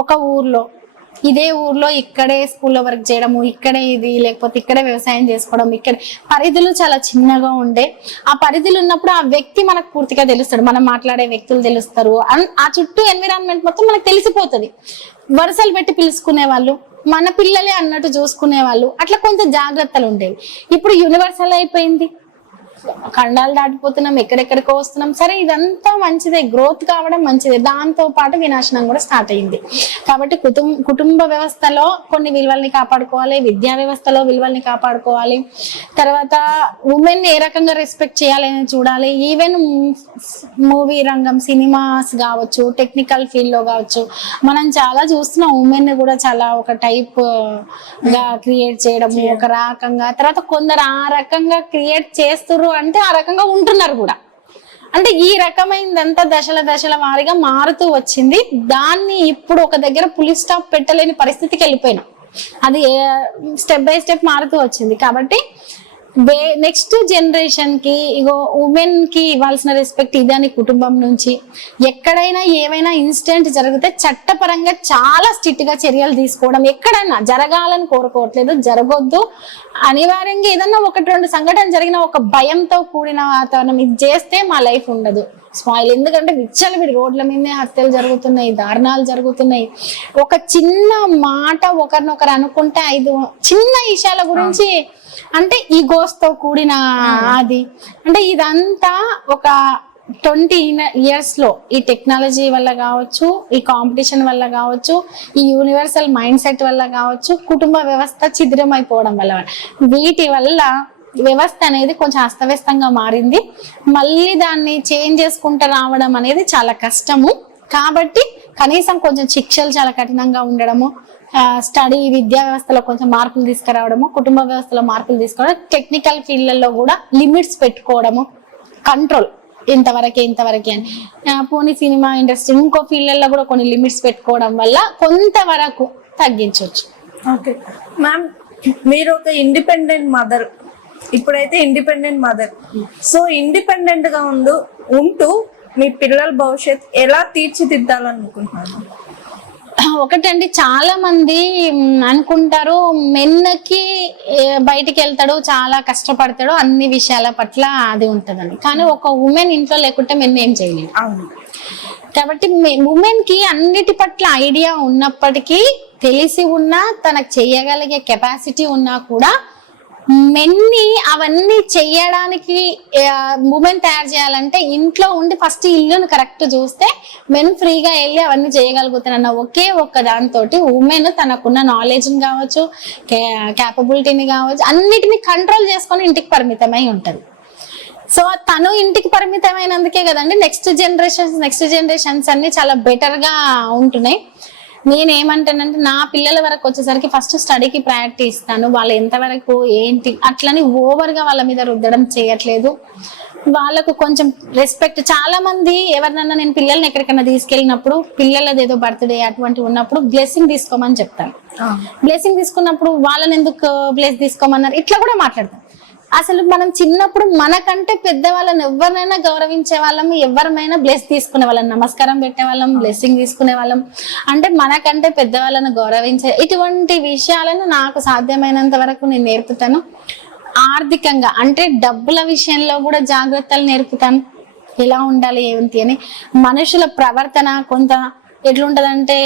ఒక ఊర్లో, ఇదే ఊర్లో ఇక్కడే స్కూల్లో వర్క్ చేయడము, ఇక్కడే ఇది, లేకపోతే ఇక్కడే వ్యవసాయం చేసుకోవడం, ఇక్కడ పరిధులు చాలా చిన్నగా ఉండే. ఆ పరిధులు ఉన్నప్పుడు ఆ వ్యక్తి మనకు పూర్తిగా తెలుస్తాడు, మనం మాట్లాడే వ్యక్తులు తెలుస్తారు, ఆ చుట్టూ ఎన్విరాన్మెంట్ మొత్తం మనకు తెలిసిపోతుంది. వరుసలు పెట్టి పిలుచుకునే వాళ్ళు, మన పిల్లలే అన్నట్టు చూసుకునే వాళ్ళు, అట్లా కొంత జాగ్రత్తలు ఉండేవి. ఇప్పుడు యూనివర్సల్ అయిపోయింది, ఖండాలు దాటిపోతున్నాం, ఎక్కడెక్కడికో వస్తున్నాం. సరే, ఇదంతా మంచిదే, గ్రోత్ కావడం మంచిదే, దాంతో పాటు వినాశనం కూడా స్టార్ట్ అయింది. కాబట్టి కుటుంబ వ్యవస్థలో కొన్ని విలువల్ని కాపాడుకోవాలి, విద్యా వ్యవస్థలో విలువల్ని కాపాడుకోవాలి, తర్వాత ఉమెన్ ఏ రకంగా రెస్పెక్ట్ చేయాలని చూడాలి. ఈవెన్ మూవీ రంగం, సినిమాస్ కావచ్చు, టెక్నికల్ ఫీల్డ్ లో కావచ్చు, మనం చాలా చూస్తున్నాం. ఉమెన్ కూడా చాలా ఒక టైప్ గా క్రియేట్ చేయడము, ఒక రకంగా, తర్వాత కొందరు ఆ రకంగా క్రియేట్ చేస్తున్నారు అంటే ఆ రకంగా ఉంటున్నారు కూడా. అంటే ఈ రకమైనదంతా దశల వారీగా మారుతూ వచ్చింది. దాన్ని ఇప్పుడు ఒక దగ్గర పులి స్టాప్ పెట్టలేని పరిస్థితికి వెళ్ళిపోయినాం. అది స్టెప్ బై స్టెప్ మారుతూ వచ్చింది. కాబట్టి నెక్స్ట్ జనరేషన్ కి ఇగో ఉమెన్ కి ఇవ్వాల్సిన రెస్పెక్ట్ ఇదని కుటుంబం నుంచి. ఎక్కడైనా ఏమైనా ఇన్సిడెంట్ జరిగితే చట్టపరంగా చాలా స్ట్రిక్ట్ గా చర్యలు తీసుకోవడం, ఎక్కడైనా జరగాలని కోరుకోవట్లేదు, జరగొద్దు. అనివార్యంగా ఏదన్నా 1-2 సంఘటన జరిగిన ఒక భయంతో కూడిన వాతావరణం ఇది చేస్తే మా లైఫ్ ఉండదు స్మైల్. ఎందుకంటే విచ్చలవిడి రోడ్ల మీదే హత్యలు జరుగుతున్నాయి, దారుణాలు జరుగుతున్నాయి. ఒక చిన్న మాట ఒకరినొకరు అనుకుంటే 5 చిన్న విషయాల గురించి, అంటే ఈగోస్ తో కూడిన అది. అంటే ఇదంతా ఒక 20 years లో ఈ టెక్నాలజీ వల్ల కావచ్చు, ఈ కాంపిటీషన్ వల్ల కావచ్చు, ఈ యూనివర్సల్ మైండ్ సెట్ వల్ల కావచ్చు, కుటుంబ వ్యవస్థ ఛిద్రం అయిపోవడం వల్ల, వీటి వల్ల వ్యవస్థ అనేది కొంచెం అస్తవ్యస్తంగా మారింది. మళ్ళీ దాన్ని చేంజ్ చేసుకుంటూ రావడం అనేది చాలా కష్టము. కాబట్టి కనీసం కొంచెం శిక్షలు చాలా కఠినంగా ఉండడము, స్టడీ విద్యా వ్యవస్థలో కొంచెం మార్పులు తీసుకురావడము, కుటుంబ వ్యవస్థలో మార్పులు తీసుకోవడం, టెక్నికల్ ఫీల్డ్లలో కూడా లిమిట్స్ పెట్టుకోవడము, కంట్రోల్ ఇంతవరకే అని. పోనీ సినిమా ఇండస్ట్రీ, ఇంకో ఫీల్డ్లలో కూడా కొన్ని లిమిట్స్ పెట్టుకోవడం వల్ల కొంతవరకు తగ్గించవచ్చు. ఓకే మ్యామ్, మీరు ఒక ఇండిపెండెంట్ మదర్, ఇప్పుడైతే ఇండిపెండెంట్ మదర్. సో ఇండిపెండెంట్ గా ఉంటూ మీ పిల్లల భవిష్యత్ ఎలా తీర్చిదిద్దాలనుకుంటున్నారు? ఒకటండి, చాలా మంది అనుకుంటారు మెన్కి బయటికి వెళ్తాడు, చాలా కష్టపడతాడు, అన్ని విషయాల పట్ల అది ఉంటదని. కానీ ఒక ఉమెన్ ఇంట్లో లేకుంటే మెన్ ఏం చేయలేదు. కాబట్టి ఉమెన్ కి అన్నిటి పట్ల ఐడియా ఉన్నప్పటికీ, తెలిసి ఉన్నా, తనకు చేయగలిగే కెపాసిటీ ఉన్నా కూడా మెన్ని అవన్నీ చెయ్యడానికి ఉమెన్ తయారు చేయాలంటే ఇంట్లో ఉండి ఫస్ట్ ఇల్లును కరెక్ట్ చూస్తే మెన్ ఫ్రీగా వెళ్ళి అవన్నీ చేయగలుగుతారన్న ఒకే ఒక్క దాంతో ఉమెన్ తనకున్న నాలెడ్జ్ని కావచ్చు, క్యాపబిలిటీని కావచ్చు, అన్నిటిని కంట్రోల్ చేసుకొని ఇంటికి పరిమితమై ఉంటది. సో తను ఇంటికి పరిమితమైనందుకే కదండి నెక్స్ట్ జనరేషన్స్ అన్ని చాలా బెటర్ గా ఉంటున్నాయి. నేనేమంటానంటే నా పిల్లల వరకు వచ్చేసరికి ఫస్ట్ స్టడీకి ప్రయారిటీ ఇస్తాను. వాళ్ళు ఎంతవరకు ఏంటి అట్లని ఓవర్ గా వాళ్ళ మీద రుద్దడం చేయట్లేదు. వాళ్ళకు కొంచెం రెస్పెక్ట్. చాలా మంది ఎవరినన్నా నేను పిల్లల్ని ఎక్కడికైనా తీసుకెళ్ళినప్పుడు పిల్లలది ఏదో బర్త్డే అటువంటి ఉన్నప్పుడు బ్లెస్సింగ్ తీసుకోమని చెప్తాను. బ్లెస్సింగ్ తీసుకున్నప్పుడు వాళ్ళని ఎందుకు బ్లెస్ తీసుకోమన్నారు ఇట్లా కూడా మాట్లాడతాను. అసలు మనం చిన్నప్పుడు మనకంటే పెద్దవాళ్ళని ఎవరినైనా గౌరవించే వాళ్ళం, ఎవరిమైనా బ్లెస్ తీసుకునే వాళ్ళం, నమస్కారం పెట్టే వాళ్ళం, బ్లెస్సింగ్ తీసుకునే వాళ్ళం. అంటే మనకంటే పెద్దవాళ్ళని గౌరవించే ఇటువంటి విషయాలను నాకు సాధ్యమైనంత వరకు నేను నేర్పుతాను. ఆర్థికంగా అంటే డబ్బుల విషయంలో కూడా జాగ్రత్తలు నేర్పుతాను, ఎలా ఉండాలి ఏంటి అని. మనుషుల ప్రవర్తన కొంత ఎట్లుంటదంటే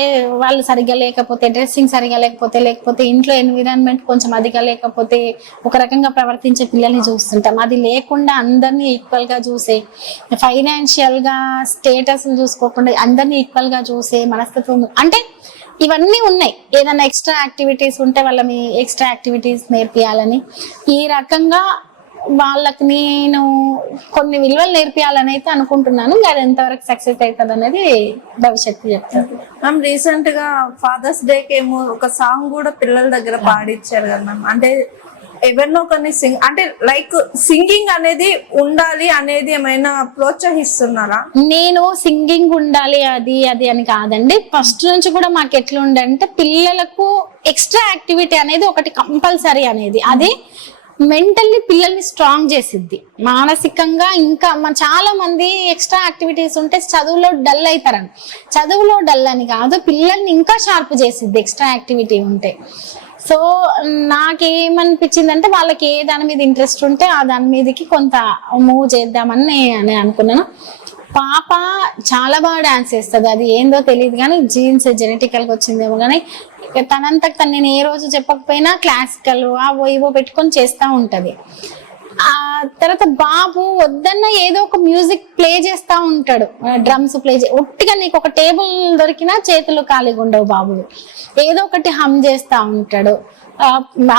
వాళ్ళు సరిగ్గా లేకపోతే, డ్రెస్సింగ్ సరిగా లేకపోతే ఇంట్లో ఎన్విరాన్మెంట్ కొంచెం అదిగా లేకపోతే ఒక రకంగా ప్రవర్తించే పిల్లల్ని చూస్తుంటాం. అది లేకుండా అందరినీ ఈక్వల్ గా చూసే, ఫైనాన్షియల్ గా స్టేటస్ చూసుకోకుండా అందరినీ ఈక్వల్ గా చూసే మనస్తత్వం అంటే ఇవన్నీ ఉన్నాయి. ఏదైనా ఎక్స్ట్రా యాక్టివిటీస్ ఉంటే వాళ్ళని ఎక్స్ట్రా యాక్టివిటీస్ నేర్పియాలని, ఈ రకంగా వాళ్ళకి నేను కొన్ని విలువలు నేర్పియాలని అయితే అనుకుంటున్నాను. అది ఎంతవరకు సక్సెస్ అవుతుంది అనేది భవిష్యత్తు చెప్తాను. మ్యామ్ రీసెంట్ గా ఫాదర్స్ డే కి ఏమో ఒక సాంగ్ కూడా పిల్లల దగ్గర పాడిచ్చారు కదా మ్యామ్. అంటే ఎవరినో కొన్ని అంటే లైక్ సింగింగ్ అనేది ఉండాలి అనేది ఏమైనా ప్రోత్సహిస్తున్నారా? నేను సింగింగ్ ఉండాలి అది అది అని కాదండి. ఫస్ట్ నుంచి కూడా మాకు ఎట్లా ఉండంటే పిల్లలకు ఎక్స్ట్రా యాక్టివిటీ అనేది ఒకటి కంపల్సరీ అనేది. అది మెంటల్లీ పిల్లల్ని స్ట్రాంగ్ చేసిద్ది, మానసికంగా. ఇంకా చాలా మంది ఎక్స్ట్రా యాక్టివిటీస్ ఉంటే చదువులో డల్ అవుతారని, చదువులో డల్ అని కాదు, పిల్లల్ని ఇంకా షార్ప్ చేసిద్ది ఎక్స్ట్రా యాక్టివిటీ ఉంటే. సో నాకేమనిపించింది అంటే వాళ్ళకి ఏ దాని మీద ఇంట్రెస్ట్ ఉంటే ఆ దాని మీదకి కొంత మూవ్ చేద్దామని నేను అనుకున్నాను. పాప చాలా బాగా డాన్స్ చేస్తుంది, అది ఏందో తెలియదు కానీ జీన్స్ జెనెటికల్ గా వచ్చిందేమో కానీ తనంతకు తను నేను ఏ రోజు చెప్పకపోయినా క్లాసికల్ అవో ఇవో పెట్టుకొని చేస్తూ ఉంటది. ఆ తర్వాత బాబు వద్దన్న ఏదో ఒక మ్యూజిక్ ప్లే చేస్తూ ఉంటాడు, డ్రమ్స్ ప్లే ఒట్టిగా నీకు ఒక టేబుల్ దొరికినా చేతులు ఖాళీగా ఉండవు, బాబు ఏదో ఒకటి హమ్ చేస్తూ ఉంటాడు.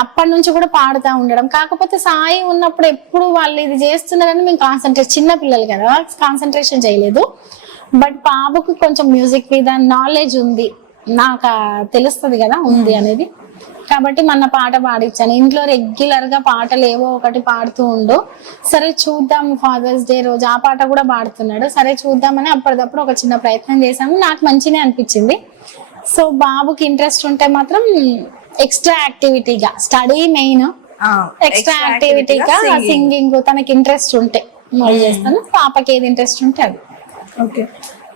అప్పటి నుంచి కూడా పాడుతూ ఉండడం. కాకపోతే సాయి ఉన్నప్పుడు ఎప్పుడు వాళ్ళు ఇది చేస్తున్నారని మేము చిన్న పిల్లలు కదా కాన్సన్ట్రేషన్ చేయలేదు. బట్ బాబుకి కొంచెం మ్యూజిక్ మీద నాలెడ్జ్ ఉంది, నాకు తెలుస్తుంది కదా ఉంది అనేది. కాబట్టి మొన్న పాట పాడించాను. ఇంట్లో రెగ్యులర్ గా పాటలు ఏవో ఒకటి పాడుతూ ఉండు. సరే చూద్దాం, ఫాదర్స్ డే రోజు ఆ పాట కూడా పాడుతున్నాడు. సరే చూద్దామని అప్పటిదప్పుడు ఒక చిన్న ప్రయత్నం చేశాము, నాకు మంచిగా అనిపించింది. సో బాబుకి ఇంట్రెస్ట్ ఉంటే మాత్రం ఎక్స్ట్రా యాక్టివిటీగా స్టడీ మెయిన్, ఎక్స్ట్రా యాక్టివిటీగా సింగింగ్ తనకి ఇంట్రెస్ట్ ఉంటే చేస్తాను. పాపకి ఏది ఇంట్రెస్ట్ ఉంటే అది. ఓకే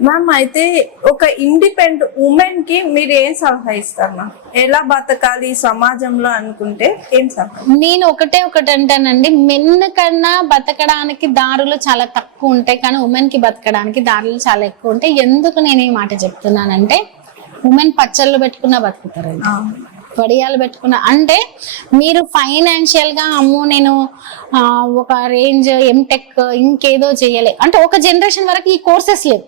మ్యామ్, అయితే ఒక ఇండిపెండెంట్ ఉమెన్ కి మీరు ఏం సలహా ఇస్తారు మ్యామ్? ఎలా బతకాలి సమాజంలో అనుకుంటే ఏం సలహా? నేను ఒకటి అంటానండి, మెన్ కన్నా బతకడానికి దారులు చాలా తక్కువ ఉంటాయి, కానీ ఉమెన్ కి బతకడానికి దారులు చాలా ఎక్కువ ఉంటాయి. ఎందుకు నేను ఈ మాట చెప్తున్నానంటే, ఉమెన్ పచ్చళ్ళు పెట్టుకున్నా బతుకుతారండి, వడియాలు పెట్టుకున్నా. అంటే మీరు ఫైనాన్షియల్ గా అమ్మో నేను ఒక రేంజ్ ఎంటెక్ ఇంకేదో చేయలే అంటే ఒక జనరేషన్ వరకు ఈ కోర్సెస్ లేవు.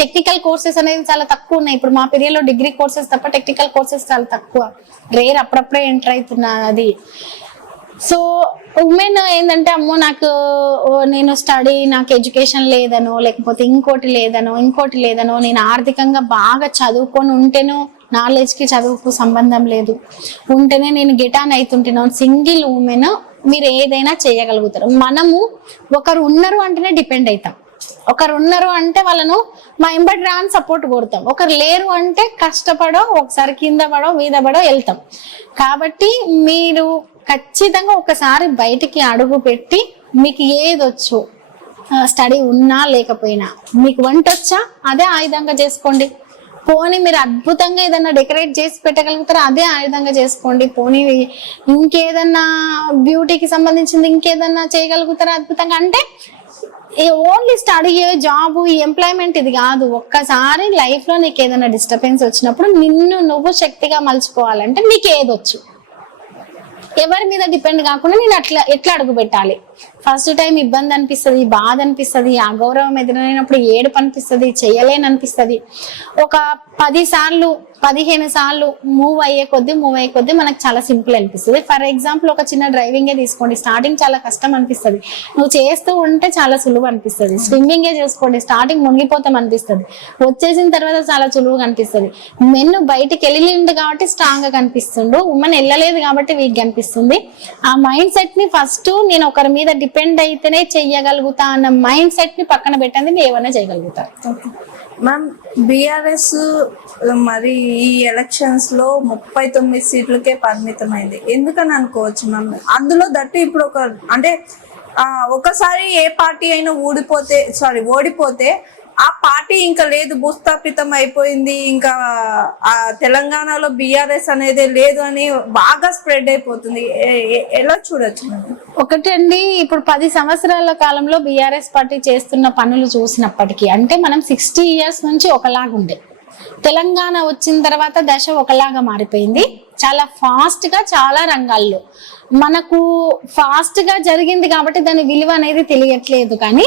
టెక్నికల్ కోర్సెస్ అనేది చాలా తక్కువ ఉన్నాయి. ఇప్పుడు మా పీరియడ్ లో డిగ్రీ కోర్సెస్ తప్ప టెక్నికల్ కోర్సెస్ చాలా తక్కువ, రేర్, అప్పుడప్పుడే ఎంటర్ అవుతున్నా అది. సో ఉమెన్ ఏంటంటే అమ్మో నేను స్టడీ, నాకు ఎడ్యుకేషన్ లేదనో లేకపోతే ఇంకోటి లేదనో నేను ఆర్థికంగా బాగా చదువుకొని ఉంటేనో, నాలెడ్జ్ కి చదువుకు సంబంధం లేదు, ఉంటేనే నేను గెటాన్ అవుతుంటేనో. సింగిల్ ఉమెన్ మీరు ఏదైనా చేయగలుగుతారు. మనము ఒకరు ఉన్నారు అంటేనే డిపెండ్ అవుతాం, ఒకరు ఉన్నారు అంటే వాళ్ళను మా ఎంబడి రాని సపోర్ట్ కొడతాం, ఒకరు లేరు అంటే కష్టపడో ఒకసారి కింద పడో మీద పడో వెళ్తాం. కాబట్టి మీరు ఖచ్చితంగా ఒకసారి బయటికి అడుగు పెట్టి మీకు ఏదొచ్చు, స్టడీ ఉన్నా లేకపోయినా, మీకు వంట వచ్చా అదే ఆయుధంగా చేసుకోండి. పోనీ మీరు అద్భుతంగా ఏదన్నా డెకరేట్ చేసి పెట్టగలుగుతారా అదే ఆయుధంగా చేసుకోండి. పోనీ ఇంకేదన్నా బ్యూటీకి సంబంధించింది ఇంకేదన్నా చేయగలుగుతారా అద్భుతంగా. అంటే ఓన్లీ స్టడీ, జాబ్, ఎంప్లాయ్మెంట్ ఇది కాదు. ఒక్కసారి లైఫ్ లో నీకు ఏదైనా డిస్టర్బెన్స్ వచ్చినప్పుడు నిన్ను నువ్వు శక్తిగా మలుచుకోవాలంటే నీకు ఏదొచ్చు, ఎవరి మీద డిపెండ్ కాకుండా నేను ఎట్లా అడుగు పెట్టాలి, ఫస్ట్ టైం ఇబ్బంది అనిపిస్తుంది, బాధ అనిపిస్తుంది, అగౌరవం ఎదురైనప్పుడు ఏడుపు అనిపిస్తుంది, చేయలేని అనిపిస్తుంది. ఒక 10 సార్లు 15 సార్లు మూవ్ అయ్యే కొద్దీ మనకు చాలా సింపుల్ అనిపిస్తుంది. ఫర్ ఎగ్జాంపుల్ ఒక చిన్న డ్రైవింగే తీసుకోండి, స్టార్టింగ్ చాలా కష్టం అనిపిస్తుంది, నువ్వు చేస్తూ ఉంటే చాలా సులువు అనిపిస్తుంది. స్విమ్మింగే చేసుకోండి, స్టార్టింగ్ మునిగిపోతాం అనిపిస్తుంది, వచ్చేసిన తర్వాత చాలా సులువుగా అనిపిస్తుంది. మెన్ బయటికి వెళ్ళిండు కాబట్టి స్ట్రాంగ్ గా కనిపిస్తుండు, ఉమెన్ వెళ్ళలేదు కాబట్టి వీక్ కనిపిస్తుంది. ఆ మైండ్ సెట్ ని ఫస్ట్ నేను ఒకరి మీద డిపెండ్ అయితేనే చెయ్యగలుగుతా అన్న మైండ్ సెట్ ని పక్కన పెట్టండి, మీరు ఏమైనా చేయగలుగుతారు. మ్యామ్, బిఆర్ఎస్ మరి ఈ ఎలక్షన్స్ లో 39 సీట్లకే పరిమితమైంది, ఎందుకని అనుకోవచ్చు మ్యామ్? అందులో దట్టు ఇప్పుడు అంటే ఒకసారి ఏ పార్టీ అయినా ఓడిపోతే ఆ పార్టీ ఇంకా లేదు, భూస్థాపితం అయిపోయింది, ఇంకా ఆ తెలంగాణలో బిఆర్ఎస్ అనేది లేదు అని బాగా స్ప్రెడ్ అయిపోతుంది. ఎలా చూడొచ్చు మ్యామ్? ఒకటండి, ఇప్పుడు 10 సంవత్సరాల కాలంలో బిఆర్ఎస్ పార్టీ చేస్తున్న పనులు చూసినప్పటికీ, అంటే మనం 60 years నుంచి ఒకలాగుండే, తెలంగాణ వచ్చిన తర్వాత దశ ఒకలాగా మారిపోయింది. చాలా ఫాస్ట్ గా చాలా రంగాల్లో మనకు ఫాస్ట్ గా జరిగింది కాబట్టి దాని విలువ అనేది తెలియట్లేదు, కానీ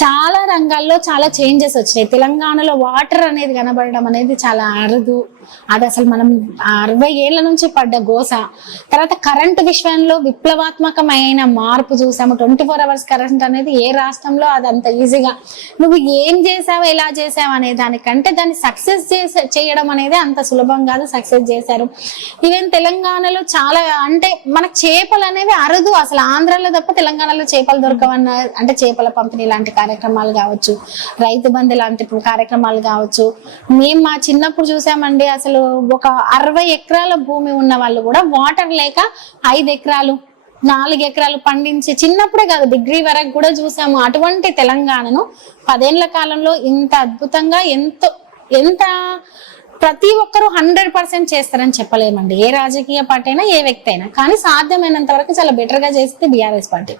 చాలా రంగాల్లో చాలా చేంజెస్ వచ్చినాయి. తెలంగాణలో వాటర్ అనేది కనబడడం అనేది చాలా అరుదు, అది అసలు మనం 60 ఏళ్ల నుంచి పడ్డ గోస. తర్వాత కరెంటు విషయంలో విప్లవాత్మకమైన మార్పు చూసాము. 24 hours కరెంట్ అనేది ఏ రాష్ట్రంలో అది అంత ఈజీగా, నువ్వు ఏం చేసావు ఎలా చేసావు అనే దానికంటే దాన్ని సక్సెస్ చేయడం అనేది అంత సులభం కాదు, సక్సెస్ చేశారు. ఈవెన్ తెలంగాణలో చాలా, అంటే మనకు చేపలు అనేవి అరుదు, అసలు ఆంధ్రాలో తప్ప తెలంగాణలో చేపలు దొరకవన్న, అంటే చేపల పంపిణీ లాంటి కార్యక్రమాలు కావచ్చు, రైతు బంధు లాంటి కార్యక్రమాలు కావచ్చు. మేము మా చిన్నప్పుడు చూసామండి, అసలు ఒక 60 ఎకరాల భూమి ఉన్న వాళ్ళు కూడా వాటర్ లేక 5 ఎకరాలు 4 ఎకరాలు పండించి, చిన్నప్పుడే కాదు డిగ్రీ వరకు కూడా చూసాము. అటువంటి తెలంగాణను 10 ఏళ్ల కాలంలో ఇంత అద్భుతంగా ఎంత ప్రతి ఒక్కరూ 100% చేస్తారని చెప్పలేమండి, ఏ రాజకీయ పార్టీ అయినా ఏ వ్యక్తి అయినా, కానీ సాధ్యమైనంత వరకు చాలా బెటర్ గా చేస్తుంది బిఆర్ఎస్ పార్టీ.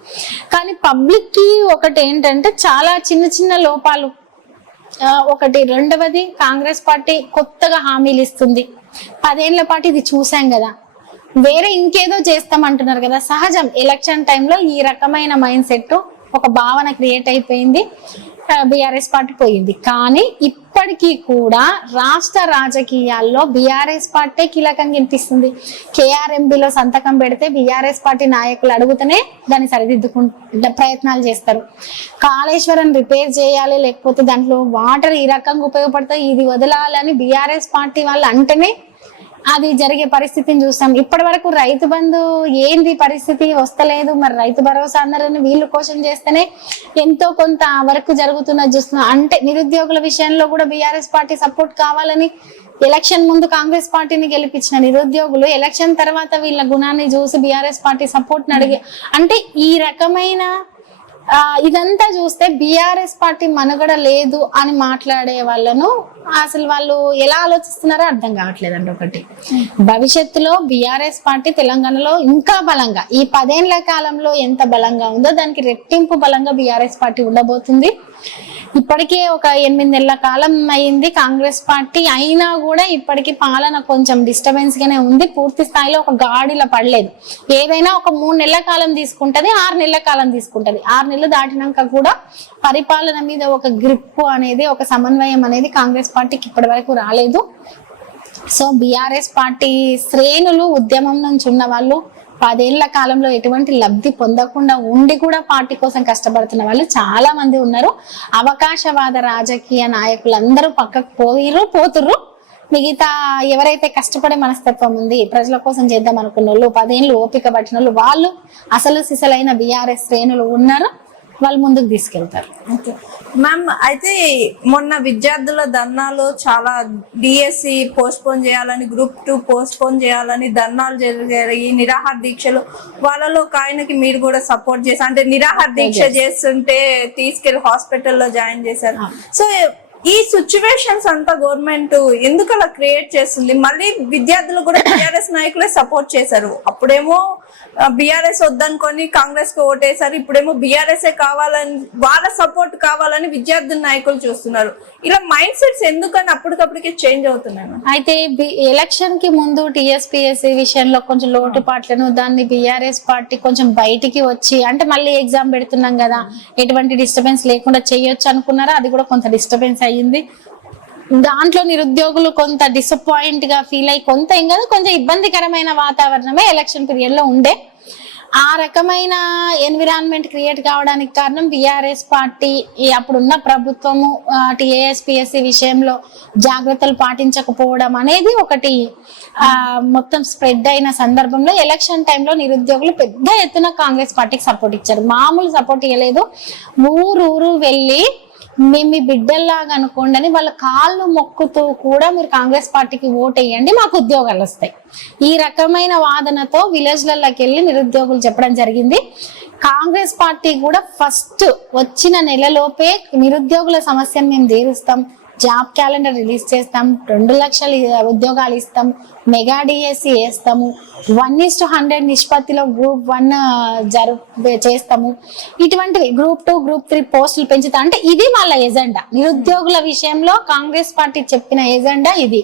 కానీ పబ్లిక్ కి ఒకటి ఏంటంటే చాలా చిన్న లోపాలు. ఒకటి, రెండవది కాంగ్రెస్ పార్టీ కొత్తగా హామీలు ఇస్తుంది. 10 ఏళ్ల పాటు ఇది చూసాం కదా, వేరే ఇంకేదో చేస్తామంటున్నారు కదా. సహజం, ఎలక్షన్ టైంలో ఈ రకమైన మైండ్ సెట్ ఒక భావన క్రియేట్ అయిపోయింది, బిఆర్ఎస్ పార్టీ పోయింది. కానీ ఇప్పటికీ కూడా రాష్ట్ర రాజకీయాల్లో బిఆర్ఎస్ పార్టీ కీలకంగా వినిపిస్తుంది. కేఆర్ఎంబిలో సంతకం పెడితే బిఆర్ఎస్ పార్టీ నాయకులు అడుగుతూనే దాన్ని సరిదిద్దుకుంటే ప్రయత్నాలు చేస్తారు. కాళేశ్వరం రిపేర్ చేయాలి, లేకపోతే దాంట్లో వాటర్ ఈ రకంగా ఉపయోగపడతాయి, ఇది వదలాలని బిఆర్ఎస్ పార్టీ వాళ్ళు అంటేనే అది జరిగే పరిస్థితిని చూస్తాం. ఇప్పటి వరకు రైతు బంధు ఏంది పరిస్థితి వస్తలేదు, మరి రైతు భరోసా అందరని వీళ్ళు క్వశ్చన్ చేస్తేనే ఎంతో కొంత వరకు జరుగుతున్నది చూస్తున్నాం. అంటే నిరుద్యోగుల విషయంలో కూడా బిఆర్ఎస్ పార్టీ సపోర్ట్ కావాలని ఎలక్షన్ ముందు కాంగ్రెస్ పార్టీని గెలిపించిన నిరుద్యోగులు ఎలక్షన్ తర్వాత వీళ్ళ గుణాన్ని చూసి బిఆర్ఎస్ పార్టీ సపోర్ట్ అడిగి, అంటే ఈ రకమైన ఇదంతా చూస్తే బిఆర్ఎస్ పార్టీ మనుగడ లేదు అని మాట్లాడే వాళ్ళను అసలు వాళ్ళు ఎలా ఆలోచిస్తున్నారో అర్థం కావట్లేదండి. ఒకటి, భవిష్యత్తులో బిఆర్ఎస్ పార్టీ తెలంగాణలో ఇంకా బలంగా, ఈ 10 ఏళ్ల కాలంలో ఎంత బలంగా ఉందో దానికి రెట్టింపు బలంగా బిఆర్ఎస్ పార్టీ ఉండబోతుంది. ఇప్పటికే ఒక 8 నెలల కాలం అయింది కాంగ్రెస్ పార్టీ, అయినా కూడా ఇప్పటికీ పాలన కొంచెం డిస్టర్బెన్స్ గానే ఉంది, పూర్తి స్థాయిలో ఒక గాడిలో పడలేదు. ఏదైనా ఒక 3 నెలల కాలం తీసుకుంటది, 6 నెలల కాలం తీసుకుంటది. 6 నెలలు దాటినాక కూడా పరిపాలన మీద ఒక గ్రిప్ అనేది, ఒక సమన్వయం అనేది కాంగ్రెస్ పార్టీకి ఇప్పటి వరకు రాలేదు. సో బిఆర్ఎస్ పార్టీ శ్రేణులు, ఉద్యమం నుంచి ఉన్న వాళ్ళు 10 ఏళ్ల కాలంలో ఎటువంటి లబ్ధి పొందకుండా ఉండి కూడా పార్టీ కోసం కష్టపడుతున్న వాళ్ళు చాలా మంది ఉన్నారు. అవకాశవాద రాజకీయ నాయకులందరూ పక్కకు పోతుర్రు. మిగతా ఎవరైతే కష్టపడే మనస్తత్వం ఉంది, ప్రజల కోసం చేద్దాం అనుకున్న వాళ్ళు, 10 ఏళ్ళు ఓపిక పట్టిన వాళ్ళు అసలు సిసలైన బిఆర్ఎస్ శ్రేణులు ఉన్నారు, వాళ్ళు ముందుకు తీసుకెళ్తారు. మ్యామ్, అయితే మొన్న విద్యార్థుల ధర్నాలో చాలా డిఎస్సి పోస్ట్పోన్ చేయాలని, గ్రూప్ 2 పోస్ట్పోన్ చేయాలని ధర్నాలు జరిగాయి, నిరాహార దీక్షలు. వాళ్ళలో ఒక ఆయనకి మీరు కూడా సపోర్ట్ చేశారు, అంటే నిరాహార దీక్ష చేస్తుంటే తీసుకెళ్లి హాస్పిటల్లో జాయిన్ చేశారు. సో ఈ సిచ్యువేషన్స్ అంతా గవర్నమెంట్ ఎందుకు అలా క్రియేట్ చేస్తుంది? మళ్ళీ విద్యార్థులు కూడా బిఆర్ఎస్ నాయకులే సపోర్ట్ చేశారు. అప్పుడేమో బిఆర్ఎస్ వద్దనుకొని కాంగ్రెస్ కి ఓటేశారు, ఇప్పుడేమో బిఆర్ఎస్ కావాలని, వాళ్ళ సపోర్ట్ కావాలని విద్యార్థి నాయకులు చూస్తున్నారు. ఇలా మైండ్ సెట్స్ ఎందుకని అప్పటికప్పటికే చేంజ్ అవుతున్నాయి. అయితే ఎలక్షన్ కి ముందు టీఎస్పీఎస్సీ విషయంలో కొంచెం లోటుపాట్లను దాన్ని బిఆర్ఎస్ పార్టీ కొంచెం బయటికి వచ్చి, అంటే మళ్ళీ ఎగ్జామ్ పెడుతున్నాం కదా, ఎటువంటి డిస్టర్బెన్స్ లేకుండా చేయొచ్చు అనుకున్నారా? అది కూడా కొంత డిస్టర్బెన్స్ అయ్యింది. దాంట్లో నిరుద్యోగులు కొంత డిసప్పాయింట్ గా ఫీల్ అయ్యి కొంత ఏం కదా కొంచెం ఇబ్బందికరమైన వాతావరణమే ఎలక్షన్ పీరియడ్ లో ఉండే. ఆ రకమైన ఎన్విరాన్మెంట్ క్రియేట్ కావడానికి కారణం బిఆర్ఎస్ పార్టీ అప్పుడున్న ప్రభుత్వము టీఎస్పీఎస్సీ విషయంలో జాగ్రత్తలు పాటించకపోవడం అనేది ఒకటి. మొత్తం స్ప్రెడ్ అయిన సందర్భంలో ఎలక్షన్ టైంలో నిరుద్యోగులు పెద్ద ఎత్తున కాంగ్రెస్ పార్టీకి సపోర్ట్ ఇచ్చారు. మామూలు సపోర్ట్ ఇవ్వలేదు. ఊరు వెళ్ళి మేము మీ బిడ్డల్లాగా అనుకోండి అని వాళ్ళ కాళ్ళు మొక్కుతూ కూడా మీరు కాంగ్రెస్ పార్టీకి ఓటు వేయండి, మాకు ఉద్యోగాలు వస్తాయి, ఈ రకమైన వాదనతో విలేజ్లలోకి వెళ్ళి నిరుద్యోగులు చెప్పడం జరిగింది. కాంగ్రెస్ పార్టీ కూడా ఫస్ట్ వచ్చిన నెలలోపే నిరుద్యోగుల సమస్యను మేము తీరుస్తాం, జాబ్ క్యాలెండర్ రిలీజ్ చేస్తాం, 2 లక్షల ఉద్యోగాలు ఇస్తాం, మెగా డిఎస్సి వేస్తాము, 1:100 నిష్పత్తిలో గ్రూప్ 1 చేస్తాము, ఇటువంటివి గ్రూప్ 2 గ్రూప్ 3 పోస్టులు పెంచుతా. అంటే ఇది వాళ్ళ ఎజెండా. నిరుద్యోగుల విషయంలో కాంగ్రెస్ పార్టీ చెప్పిన ఎజెండా ఇది.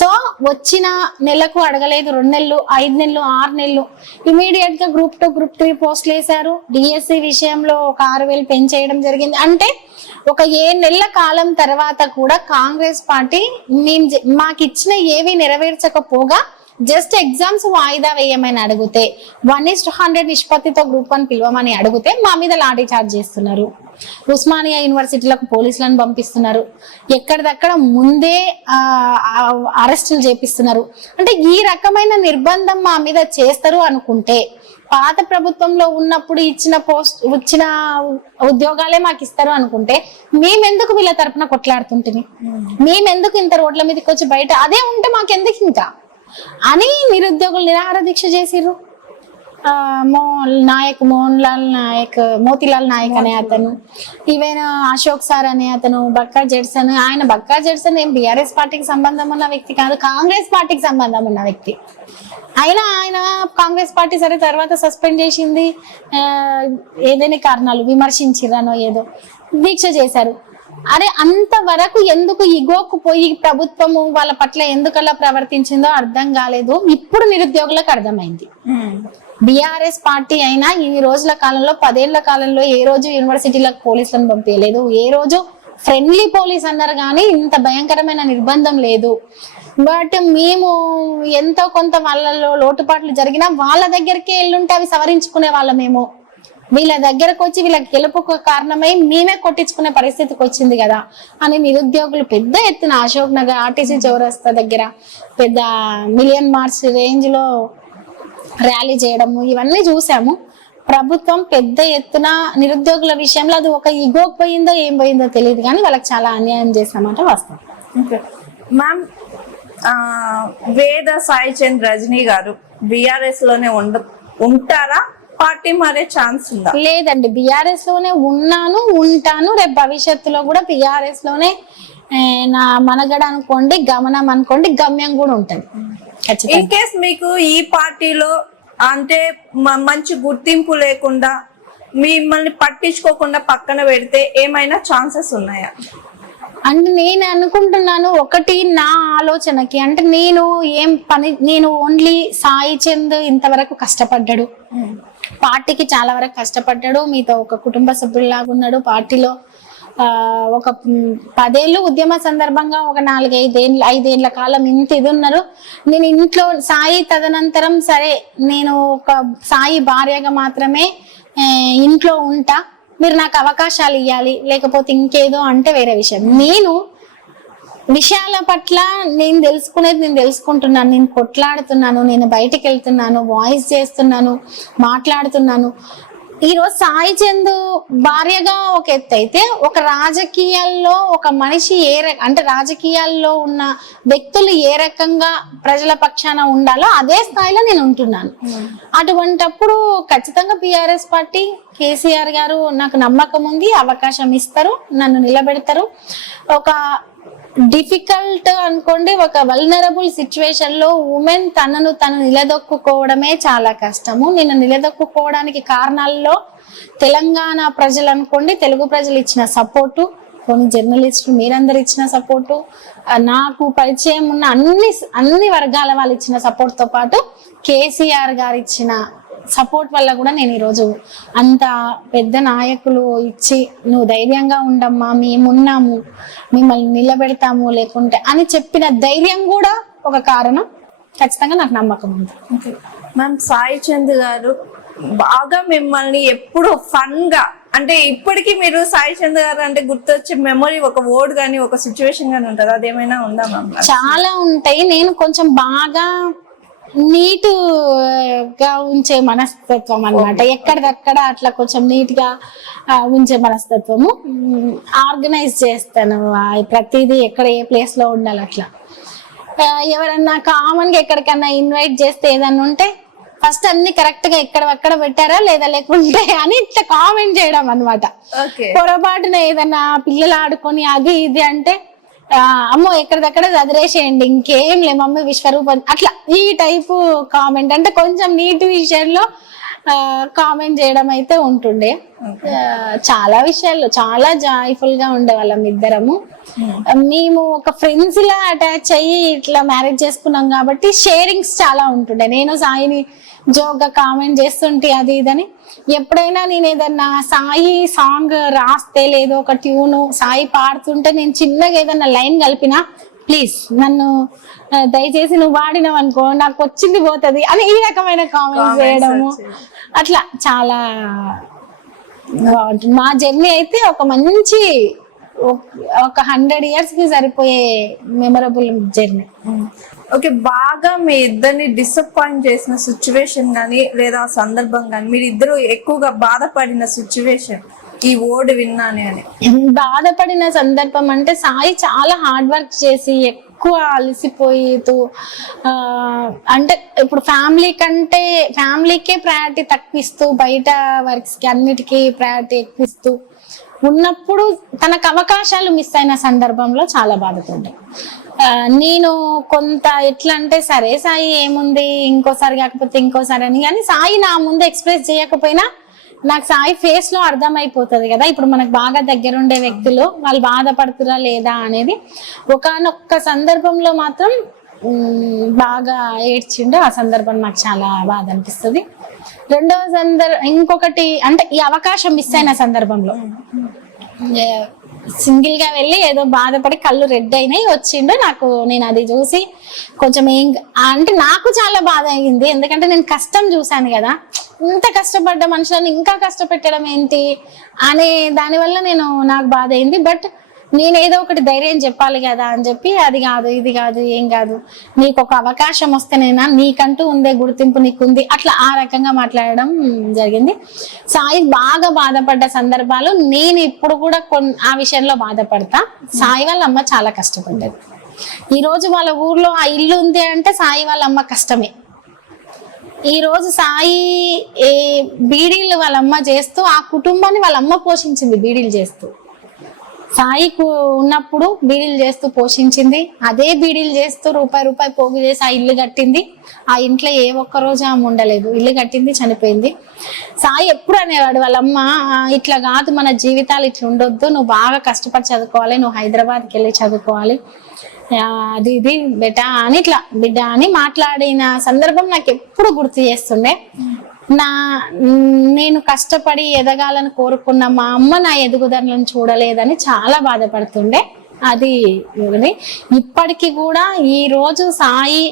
సో వచ్చిన నెలకు అడగలేదు, 2 నెలలు, 5 నెలలు, 6 నెలలు ఇమీడియట్ గా గ్రూప్ 2 గ్రూప్ 3 పోస్టులు వేశారు. డిఎస్సి విషయంలో ఒక 6,000 పెంచేయడం జరిగింది. అంటే ఒక 7 నెలల కాలం తర్వాత కూడా కాంగ్రెస్ పార్టీ మాకు ఇచ్చిన ఏవి నెరవేర్చకపోగా జస్ట్ ఎగ్జామ్స్ వాయిదా వేయమని అడిగితే, 1:100 నిష్పత్తితో గ్రూప్ 1 పిలవమని అడిగితే మా మీద లాఠీ చార్జ్ చేస్తున్నారు. ఉస్మానియా యూనివర్సిటీలకు పోలీసులను పంపిస్తున్నారు. ఎక్కడిదక్కడ ముందే అరెస్టులు చేపిస్తున్నారు. అంటే ఈ రకమైన నిర్బంధం మా మీద చేస్తారు అనుకుంటే, పాత ప్రభుత్వంలో ఉన్నప్పుడు ఇచ్చిన ఉద్యోగాలే మాకు ఇస్తారు అనుకుంటే, మేమెందుకు వీళ్ళ తరపున కొట్లాడుతుంటుంది, మేమెందుకు ఇంత రోడ్ల మీదకి వచ్చి బయట అదే ఉంటే మాకెందుకు ఇంకా అని నిరుద్యోగులు నిరాహార దీక్ష చేసిర్రు. మోతీలాల్ నాయక్ అనే అతను, ఈవెన్ అశోక్ సార్ అనే అతను, బక్కా జెడ్సన్. బక్కా జెడ్సన్ ఏం బిఆర్ఎస్ పార్టీకి సంబంధం ఉన్న వ్యక్తి కాదు, కాంగ్రెస్ పార్టీకి సంబంధం ఉన్న వ్యక్తి. ఆయన కాంగ్రెస్ పార్టీ సరే తర్వాత సస్పెండ్ చేసింది, ఏదైనా కారణాలు విమర్శించిరనో ఏదో దీక్ష చేశారు. అరే అంతవరకు ఎందుకు ఇగోకు పోయి ప్రభుత్వము వాళ్ళ పట్ల ఎందుకలా ప్రవర్తించిందో అర్థం కాలేదు. ఇప్పుడు నిరుద్యోగులకు అర్థమైంది. బిఆర్ఎస్ పార్టీ అయినా ఈ రోజుల కాలంలో 10 ఏళ్ల కాలంలో ఏ రోజు యూనివర్సిటీలకు పోలీసులను పంపించలేదు, ఏ రోజు ఫ్రెండ్లీ పోలీస్ అన్నారు కానీ ఇంత భయంకరమైన నిర్బంధం లేదు. బట్ మేము ఎంతో కొంత వాళ్ళలో లోటుపాట్లు జరిగినా వాళ్ళ దగ్గరికి వెళ్ళుంటే అవి సవరించుకునే వాళ్ళమేమో, వీళ్ళ దగ్గరకు వచ్చి వీళ్ళకి గెలుపుకు కారణమై మేమే కొట్టించుకునే పరిస్థితికి వచ్చింది కదా అని నిరుద్యోగులు పెద్ద ఎత్తున అశోక్ నగర్ ఆర్టీసీ చౌరస్తా దగ్గర పెద్ద మిలియన్ మార్చ్ రేంజ్ లో ర్యాలీ చేయడము ఇవన్నీ చూసాము. ప్రభుత్వం పెద్ద ఎత్తున నిరుద్యోగుల విషయంలో అది ఒక ఇగోకి పోయిందో ఏం పోయిందో తెలియదు కానీ వాళ్ళకి చాలా అన్యాయం చేసామంటే వాస్తవం. మ్యామ్, వేద సాయి చంద్ రజనీ గారు బిఆర్ఎస్ లోనే ఉంటారా, పార్టీ మారే ఛాన్స్ ఉందా? లేదండి, బిఆర్ఎస్ లోనే ఉంటాను. రేపు భవిష్యత్తులో కూడా బిఆర్ఎస్ లోనే నా మనగడ అనుకోండి, గమనం అనుకోండి, గమ్యం కూడా ఉంటది. ఇన్ కేస్ మీకు ఈ పార్టీలో అంటే మంచి గుర్తింపు లేకుండా మిమ్మల్ని పట్టించుకోకుండా పక్కన పెడితే ఏమైనా ఛాన్సెస్ ఉన్నాయా? అంటే నేను అనుకుంటున్నాను, ఒకటి నా ఆలోచనకి, అంటే నేను ఓన్లీ సాయి చంద్ ఇంతవరకు కష్టపడ్డాడు, పార్టీకి చాలా వరకు కష్టపడ్డాడు, మీతో ఒక కుటుంబ సభ్యుల్లాగా ఉన్నాడు. పార్టీలో ఒక 10 ఏళ్ళు ఉద్యమ సందర్భంగా ఒక 4-5 ఏళ్ల కాలం ఇంత ఇది ఉన్నారు. నేను ఇంట్లో సాయి తదనంతరం సరే నేను ఒక సాయి భార్యగా మాత్రమే ఇంట్లో ఉంటా, మీరు నాకు అవకాశాలు ఇవ్వాలి, లేకపోతే ఇంకేదో అంటే వేరే విషయం. నేను విషయాల పట్ల నేను తెలుసుకునేది నేను తెలుసుకుంటున్నాను, నేను కొట్లాడుతున్నాను, నేను బయటికి వెళ్తున్నాను, వాయిస్ చేస్తున్నాను, మాట్లాడుతున్నాను. ఈ రోజు సాయి చంద్ భార్యగా ఒక ఎత్తు అయితే, ఒక రాజకీయాల్లో ఒక మనిషి అంటే రాజకీయాల్లో ఉన్న వ్యక్తులు ఏ రకంగా ప్రజల పక్షాన ఉండాలో అదే స్థాయిలో నేను ఉంటున్నాను. అటువంటప్పుడు ఖచ్చితంగా పిఆర్ఎస్ పార్టీ, కేసీఆర్ గారు నాకు నమ్మకం ఉంది, అవకాశం ఇస్తారు, నన్ను నిలబెడతారు. ఒక డిఫికల్ట్ అనుకోండి, ఒక వల్నరబుల్ సిచ్యువేషన్ లో ఉమెన్ తనను తను నిలదొక్కుకోవడమే చాలా కష్టము. నేను నిలదొక్కుకోవడానికి కారణాల్లో తెలంగాణ ప్రజలు అనుకోండి, తెలుగు ప్రజలు ఇచ్చిన సపోర్టు, కొన్ని జర్నలిస్టులు మీరందరు ఇచ్చిన సపోర్టు, నాకు పరిచయం ఉన్న అన్ని వర్గాల వాళ్ళు ఇచ్చిన సపోర్ట్ తో పాటు కేసీఆర్ గారు ఇచ్చిన సపోర్ట్ వల్ల కూడా నేను ఈరోజు అంత పెద్ద నాయకులు ఇచ్చి నువ్వు ధైర్యంగా ఉండమ్మా, మేమున్నాము, మిమ్మల్ని నిలబెడతాము లేకుంటే అని చెప్పిన ధైర్యం కూడా ఒక కారణం. ఖచ్చితంగా నాకు నమ్మకం ఉంది. మ్యామ్, సాయి చంద్ గారు బాగా మిమ్మల్ని ఎప్పుడు ఫన్ గా, అంటే ఇప్పటికీ మీరు సాయి చంద్ గారు అంటే గుర్తొచ్చే మెమొరీ, ఒక వర్డ్ గానీ ఒక సిచ్యువేషన్ గానీ ఉంటుంది, అదేమైనా ఉందా మ్యామ్? చాలా ఉంటాయి. నేను కొంచెం బాగా నీట్ గా ఉంచే మనస్తత్వం అన్నమాట. ఎక్కడిదక్కడ అట్లా కొంచెం నీట్ గా ఉంచే మనస్తత్వము. ఆర్గనైజ్ చేస్తాను ప్రతిదీ, ఎక్కడ ఏ ప్లేస్ లో ఉండాలి అట్లా. ఎవరన్నా కామన్ గా ఎక్కడికన్నా ఇన్వైట్ చేస్తే ఏదన్నా ఉంటే ఫస్ట్ అన్ని కరెక్ట్ గా ఎక్కడ పెట్టారా లేదా లేకుంటే అని ఇట్లా కామెంట్ చేయడం అనమాట. పొరపాటున ఏదన్నా పిల్లలు ఆడుకొని అది ఇది అంటే అమ్మో ఎక్కడిదక్కడ చదిరేసేయండి, ఇంకేం లే మమ్మీ విశ్వరూపం, అట్లా ఈ టైపు కామెంట్ అంటే కొంచెం నీటి విషయంలో కామెంట్ చేయడం అయితే ఉంటుండే. చాలా విషయాల్లో చాలా జాయ్ఫుల్ గా ఉండేవాళ్ళం ఇద్దరము. మేము ఒక ఫ్రెండ్స్ లా అటాచ్ అయ్యి ఇట్లా మ్యారేజ్ చేసుకున్నాం కాబట్టి షేరింగ్స్ చాలా ఉంటుండే. నేను సాయిని జోక్ గా కామెంట్ చేస్తుంటే అది ఇదని. ఎప్పుడైనా నేను ఏదన్నా సాయి సాంగ్ రాస్తే లేదో ఒక ట్యూను సాయి పాడుతుంటే నేను చిన్నగా ఏదన్నా లైన్ కలిపినా, ప్లీజ్ నన్ను దయచేసి నువ్వు వాడినావు అనుకో నాకు వచ్చింది పోతుంది అని ఈ రకమైన కామెంట్స్ చేయడము, అట్లా చాలా బాగుంటుంది. మా జర్నీ అయితే ఒక మంచి ఒక 100 years కి సరిపోయే మెమరబుల్ జర్నీ. ఓకే, బాగా మీ ఇద్దరిని డిసప్పాయింట్ చేసిన సిచ్యువేషన్ గానీ లేదా సందర్భం గానీ, మీరు ఇద్దరు ఎక్కువగా బాధపడిన సిచ్యువేషన్ ఈ వర్డ్ విన్నానే అని? బాధపడిన సందర్భం అంటే సాయి చాలా హార్డ్ వర్క్ చేసి ఎక్కువ అలసిపోయేతూ, అంటే ఇప్పుడు ఫ్యామిలీకే ప్రయారిటీ తక్కువిస్తూ బయట వర్క్స్ కి అన్నిటికీ ప్రయారిటీ ఎక్కువిస్తూ ఉన్నప్పుడు తనకు అవకాశాలు మిస్ అయిన సందర్భంలో చాలా బాధపడ్డా. నేను కొంత ఎట్లా అంటే సరే సాయి ఏముంది ఇంకోసారి కాకపోతే ఇంకోసారి అని, కానీ సాయి నా ముందు ఎక్స్ప్రెస్ చేయకపోయినా నాకు సాయి ఫేస్ లో అర్థమైపోతుంది కదా. ఇప్పుడు మనకు బాగా దగ్గరుండే వ్యక్తులు వాళ్ళు బాధపడుతురా లేదా అనేది. ఒకానొక్క సందర్భంలో మాత్రం బాగా ఏడ్చిండు. ఆ సందర్భం నాకు చాలా బాధ అనిపిస్తుంది. రెండవ ఇంకొకటి అంటే ఈ అవకాశం మిస్ అయిన సందర్భంలో సింగిల్ గా వెళ్ళి ఏదో బాధపడి కళ్ళు రెడ్ అయినాయి వచ్చిండు. నేను అది చూసి కొంచెం అంటే నాకు చాలా బాధ అయింది. ఎందుకంటే నేను కష్టం చూసాను కదా, ఇంత కష్టపడ్డ మనుషులను ఇంకా కష్టపెట్టడం ఏంటి అనే దానివల్ల నాకు బాధ అయింది. బట్ నేను ఏదో ఒకటి ధైర్యం చెప్పాలి కదా అని చెప్పి అది కాదు ఇది కాదు ఏం కాదు, నీకు ఒక అవకాశం వస్తేనైనా నీకంటూ ఉండే గుర్తింపు నీకుంది, అట్లా ఆ రకంగా మాట్లాడడం జరిగింది. సాయి బాగా బాధపడ్డ సందర్భాలు నేను ఇప్పుడు కూడా ఆ విషయంలో బాధపడతా. సాయి వాళ్ళ అమ్మ చాలా కష్టపడ్డది. ఈ రోజు వాళ్ళ ఊర్లో ఆ ఇల్లు ఉంది అంటే సాయి వాళ్ళ అమ్మ కష్టమే. ఈ రోజు సాయి బీడీలు వాళ్ళ అమ్మ చేస్తూ ఆ కుటుంబాన్ని వాళ్ళ అమ్మ పోషించింది. బీడీలు చేస్తూ సాయికు ఉన్నప్పుడు బీడీలు చేస్తూ పోషించింది. అదే బీడీలు చేస్తూ రూపాయి పోగు చేసి ఆ ఇల్లు కట్టింది. ఆ ఇంట్లో ఏ ఒక్క రోజు ఆమె ఉండలేదు. ఇల్లు కట్టింది, చనిపోయింది. సాయి ఎప్పుడు అనేవాడు వాళ్ళమ్మ, ఇట్లా కాదు మన జీవితాలు ఇట్లా ఉండొద్దు, నువ్వు బాగా కష్టపడి చదువుకోవాలి, నువ్వు హైదరాబాద్కి వెళ్ళి చదువుకోవాలి, అది ఇది బెటా అని ఇట్లా బిడ్డ అని మాట్లాడిన సందర్భం నాకు ఎప్పుడు గుర్తు చేస్తుండే. నేను కష్టపడి ఎదగాలని కోరుకున్న మా అమ్మ నా ఎదుగుదలను చూడలేదని చాలా బాధపడుతుండే. అది ఇప్పటికీ కూడా ఈ రోజు సాయి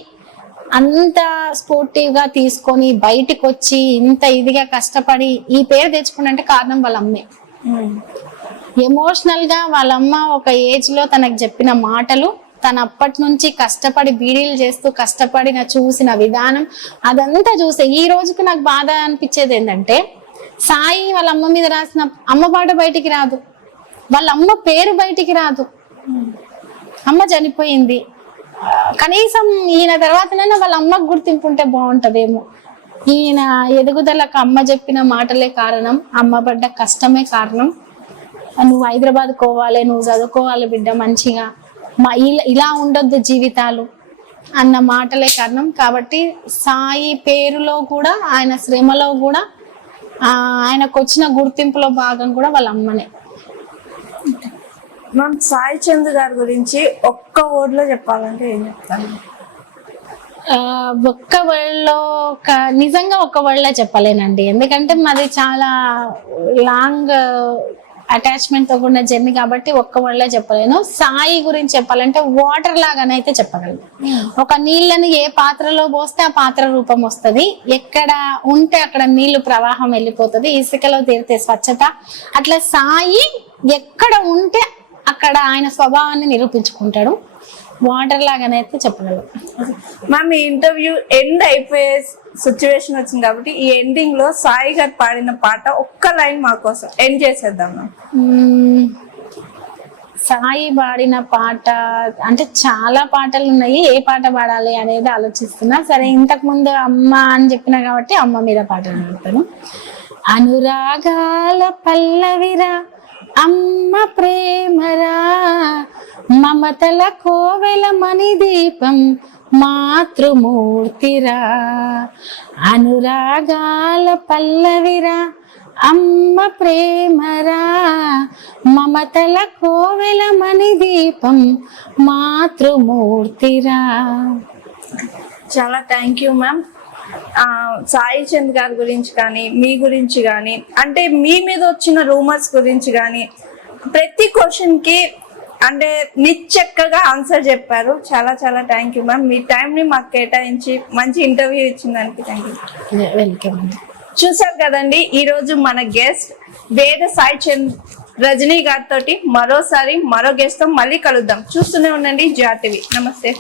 అంత స్పోర్టివ్ గా తీసుకొని బయటికి వచ్చి ఇంత ఇదిగా కష్టపడి ఈ పేరు తెచ్చుకున్నంటే కారణం వాళ్ళ అమ్మే. ఎమోషనల్ గా వాళ్ళమ్మ ఒక ఏజ్ లో తనకు చెప్పిన మాటలు, తను అప్పటి నుంచి కష్టపడి బీడీలు చేస్తూ కష్టపడిన చూసిన విధానం అదంతా చూస్తే ఈ రోజుకి నాకు బాధ అనిపించేది ఏంటంటే సాయి వాళ్ళ అమ్మ మీద రాసిన అమ్మ పాట బయటికి రాదు, వాళ్ళ అమ్మ పేరు బయటికి రాదు. అమ్మ చనిపోయింది, కనీసం ఈయన తర్వాతనైనా వాళ్ళ అమ్మకు గుర్తింపు ఉంటే బాగుంటదేమో. ఈయన ఎదుగుదలకు అమ్మ చెప్పిన మాటలే కారణం, అమ్మ పడ్డ కష్టమే కారణం. నువ్వు హైదరాబాద్ పోవాలి, నువ్వు చదువుకోవాలి బిడ్డ మంచిగా, ఇలా ఉండొద్దు జీవితాలు అన్న మాటలే కారణం. కాబట్టి సాయి పేరులో కూడా, ఆయన శ్రమలో కూడా, ఆయనకు వచ్చిన గుర్తింపులో భాగం కూడా వాళ్ళ అమ్మనే. మ్యామ్, సాయి చంద్ గారి గురించి ఒక్క వర్డ్లో చెప్పాలంటే ఏం చెప్తాను? ఒక్క వర్డ్లో నిజంగా ఒక్క వర్డ్లో చెప్పలేనండి, ఎందుకంటే మాది చాలా లాంగ్ అటాచ్మెంట్ తో కూడిన జర్నీ కాబట్టి ఒక్క వర్డ్లో చెప్పలేను. సాయి గురించి చెప్పాలంటే వాటర్ లాగానైతే చెప్పగలను. ఒక నీళ్ళని ఏ పాత్రలో పోస్తే ఆ పాత్ర రూపం వస్తుంది, ఎక్కడ ఉంటే అక్కడ నీళ్లు ప్రవాహం వెళ్ళిపోతుంది, ఇసుకలో తీరితే స్వచ్ఛత. అట్లా సాయి ఎక్కడ ఉంటే అక్కడ ఆయన స్వభావాన్ని నిరూపించుకుంటాడు. వాటర్ లాగానైతే చెప్పగలను. మ్యామ్, ఈ ఇంటర్వ్యూ ఎండ్ అయిపోయే సిచ్యువేషన్ వచ్చింది కాబట్టి ఈ ఎండింగ్ లో సాయి గారు పాడిన పాట ఒక్క లైన్ మా కోసం ఎండ్ చేసేద్దాం మ్యామ్. సాయి పాడిన పాట అంటే చాలా పాటలు ఉన్నాయి, ఏ పాట పాడాలి అనేది ఆలోచిస్తున్నా. సరే, ఇంతకు ముందు అమ్మ అని చెప్పినా కాబట్టి అమ్మ మీద పాట పాడతాను. అనురాగాల పల్లవిరా అమ్మ ప్రేమరా, మమతల కోవెల మణి దీపం మాతృమూర్తిరా. అనురాగాల పల్లవిరా అమ్మ ప్రేమరా, మమతల కోవెల మణి దీపం మాతృమూర్తిరా. చాలా thank you ma'am. Sai Chand గారి గురించి కానీ, మీ గురించి కానీ, అంటే మీ మీద వచ్చిన రూమర్స్ గురించి కానీ, ప్రతి క్వశ్చన్ కి అంటే నిశ్చక్కగా ఆన్సర్ చెప్పారు. చాలా చాలా thank you ma'am. Me time ని మాకు కేటాయించి మంచి ఇంటర్వ్యూ ఇచ్చిందానికి థ్యాంక్ యూ. వెల్కమ్. చూసారు కదండి, ఈ రోజు మన గెస్ట్ వేద సాయి చంద్ రజనీ గారితో మరోసారి మరో గెస్ట్ తో మళ్ళీ కలుద్దాం. చూస్తూనే ఉండండి జిఆర్ టీవీ. నమస్తే.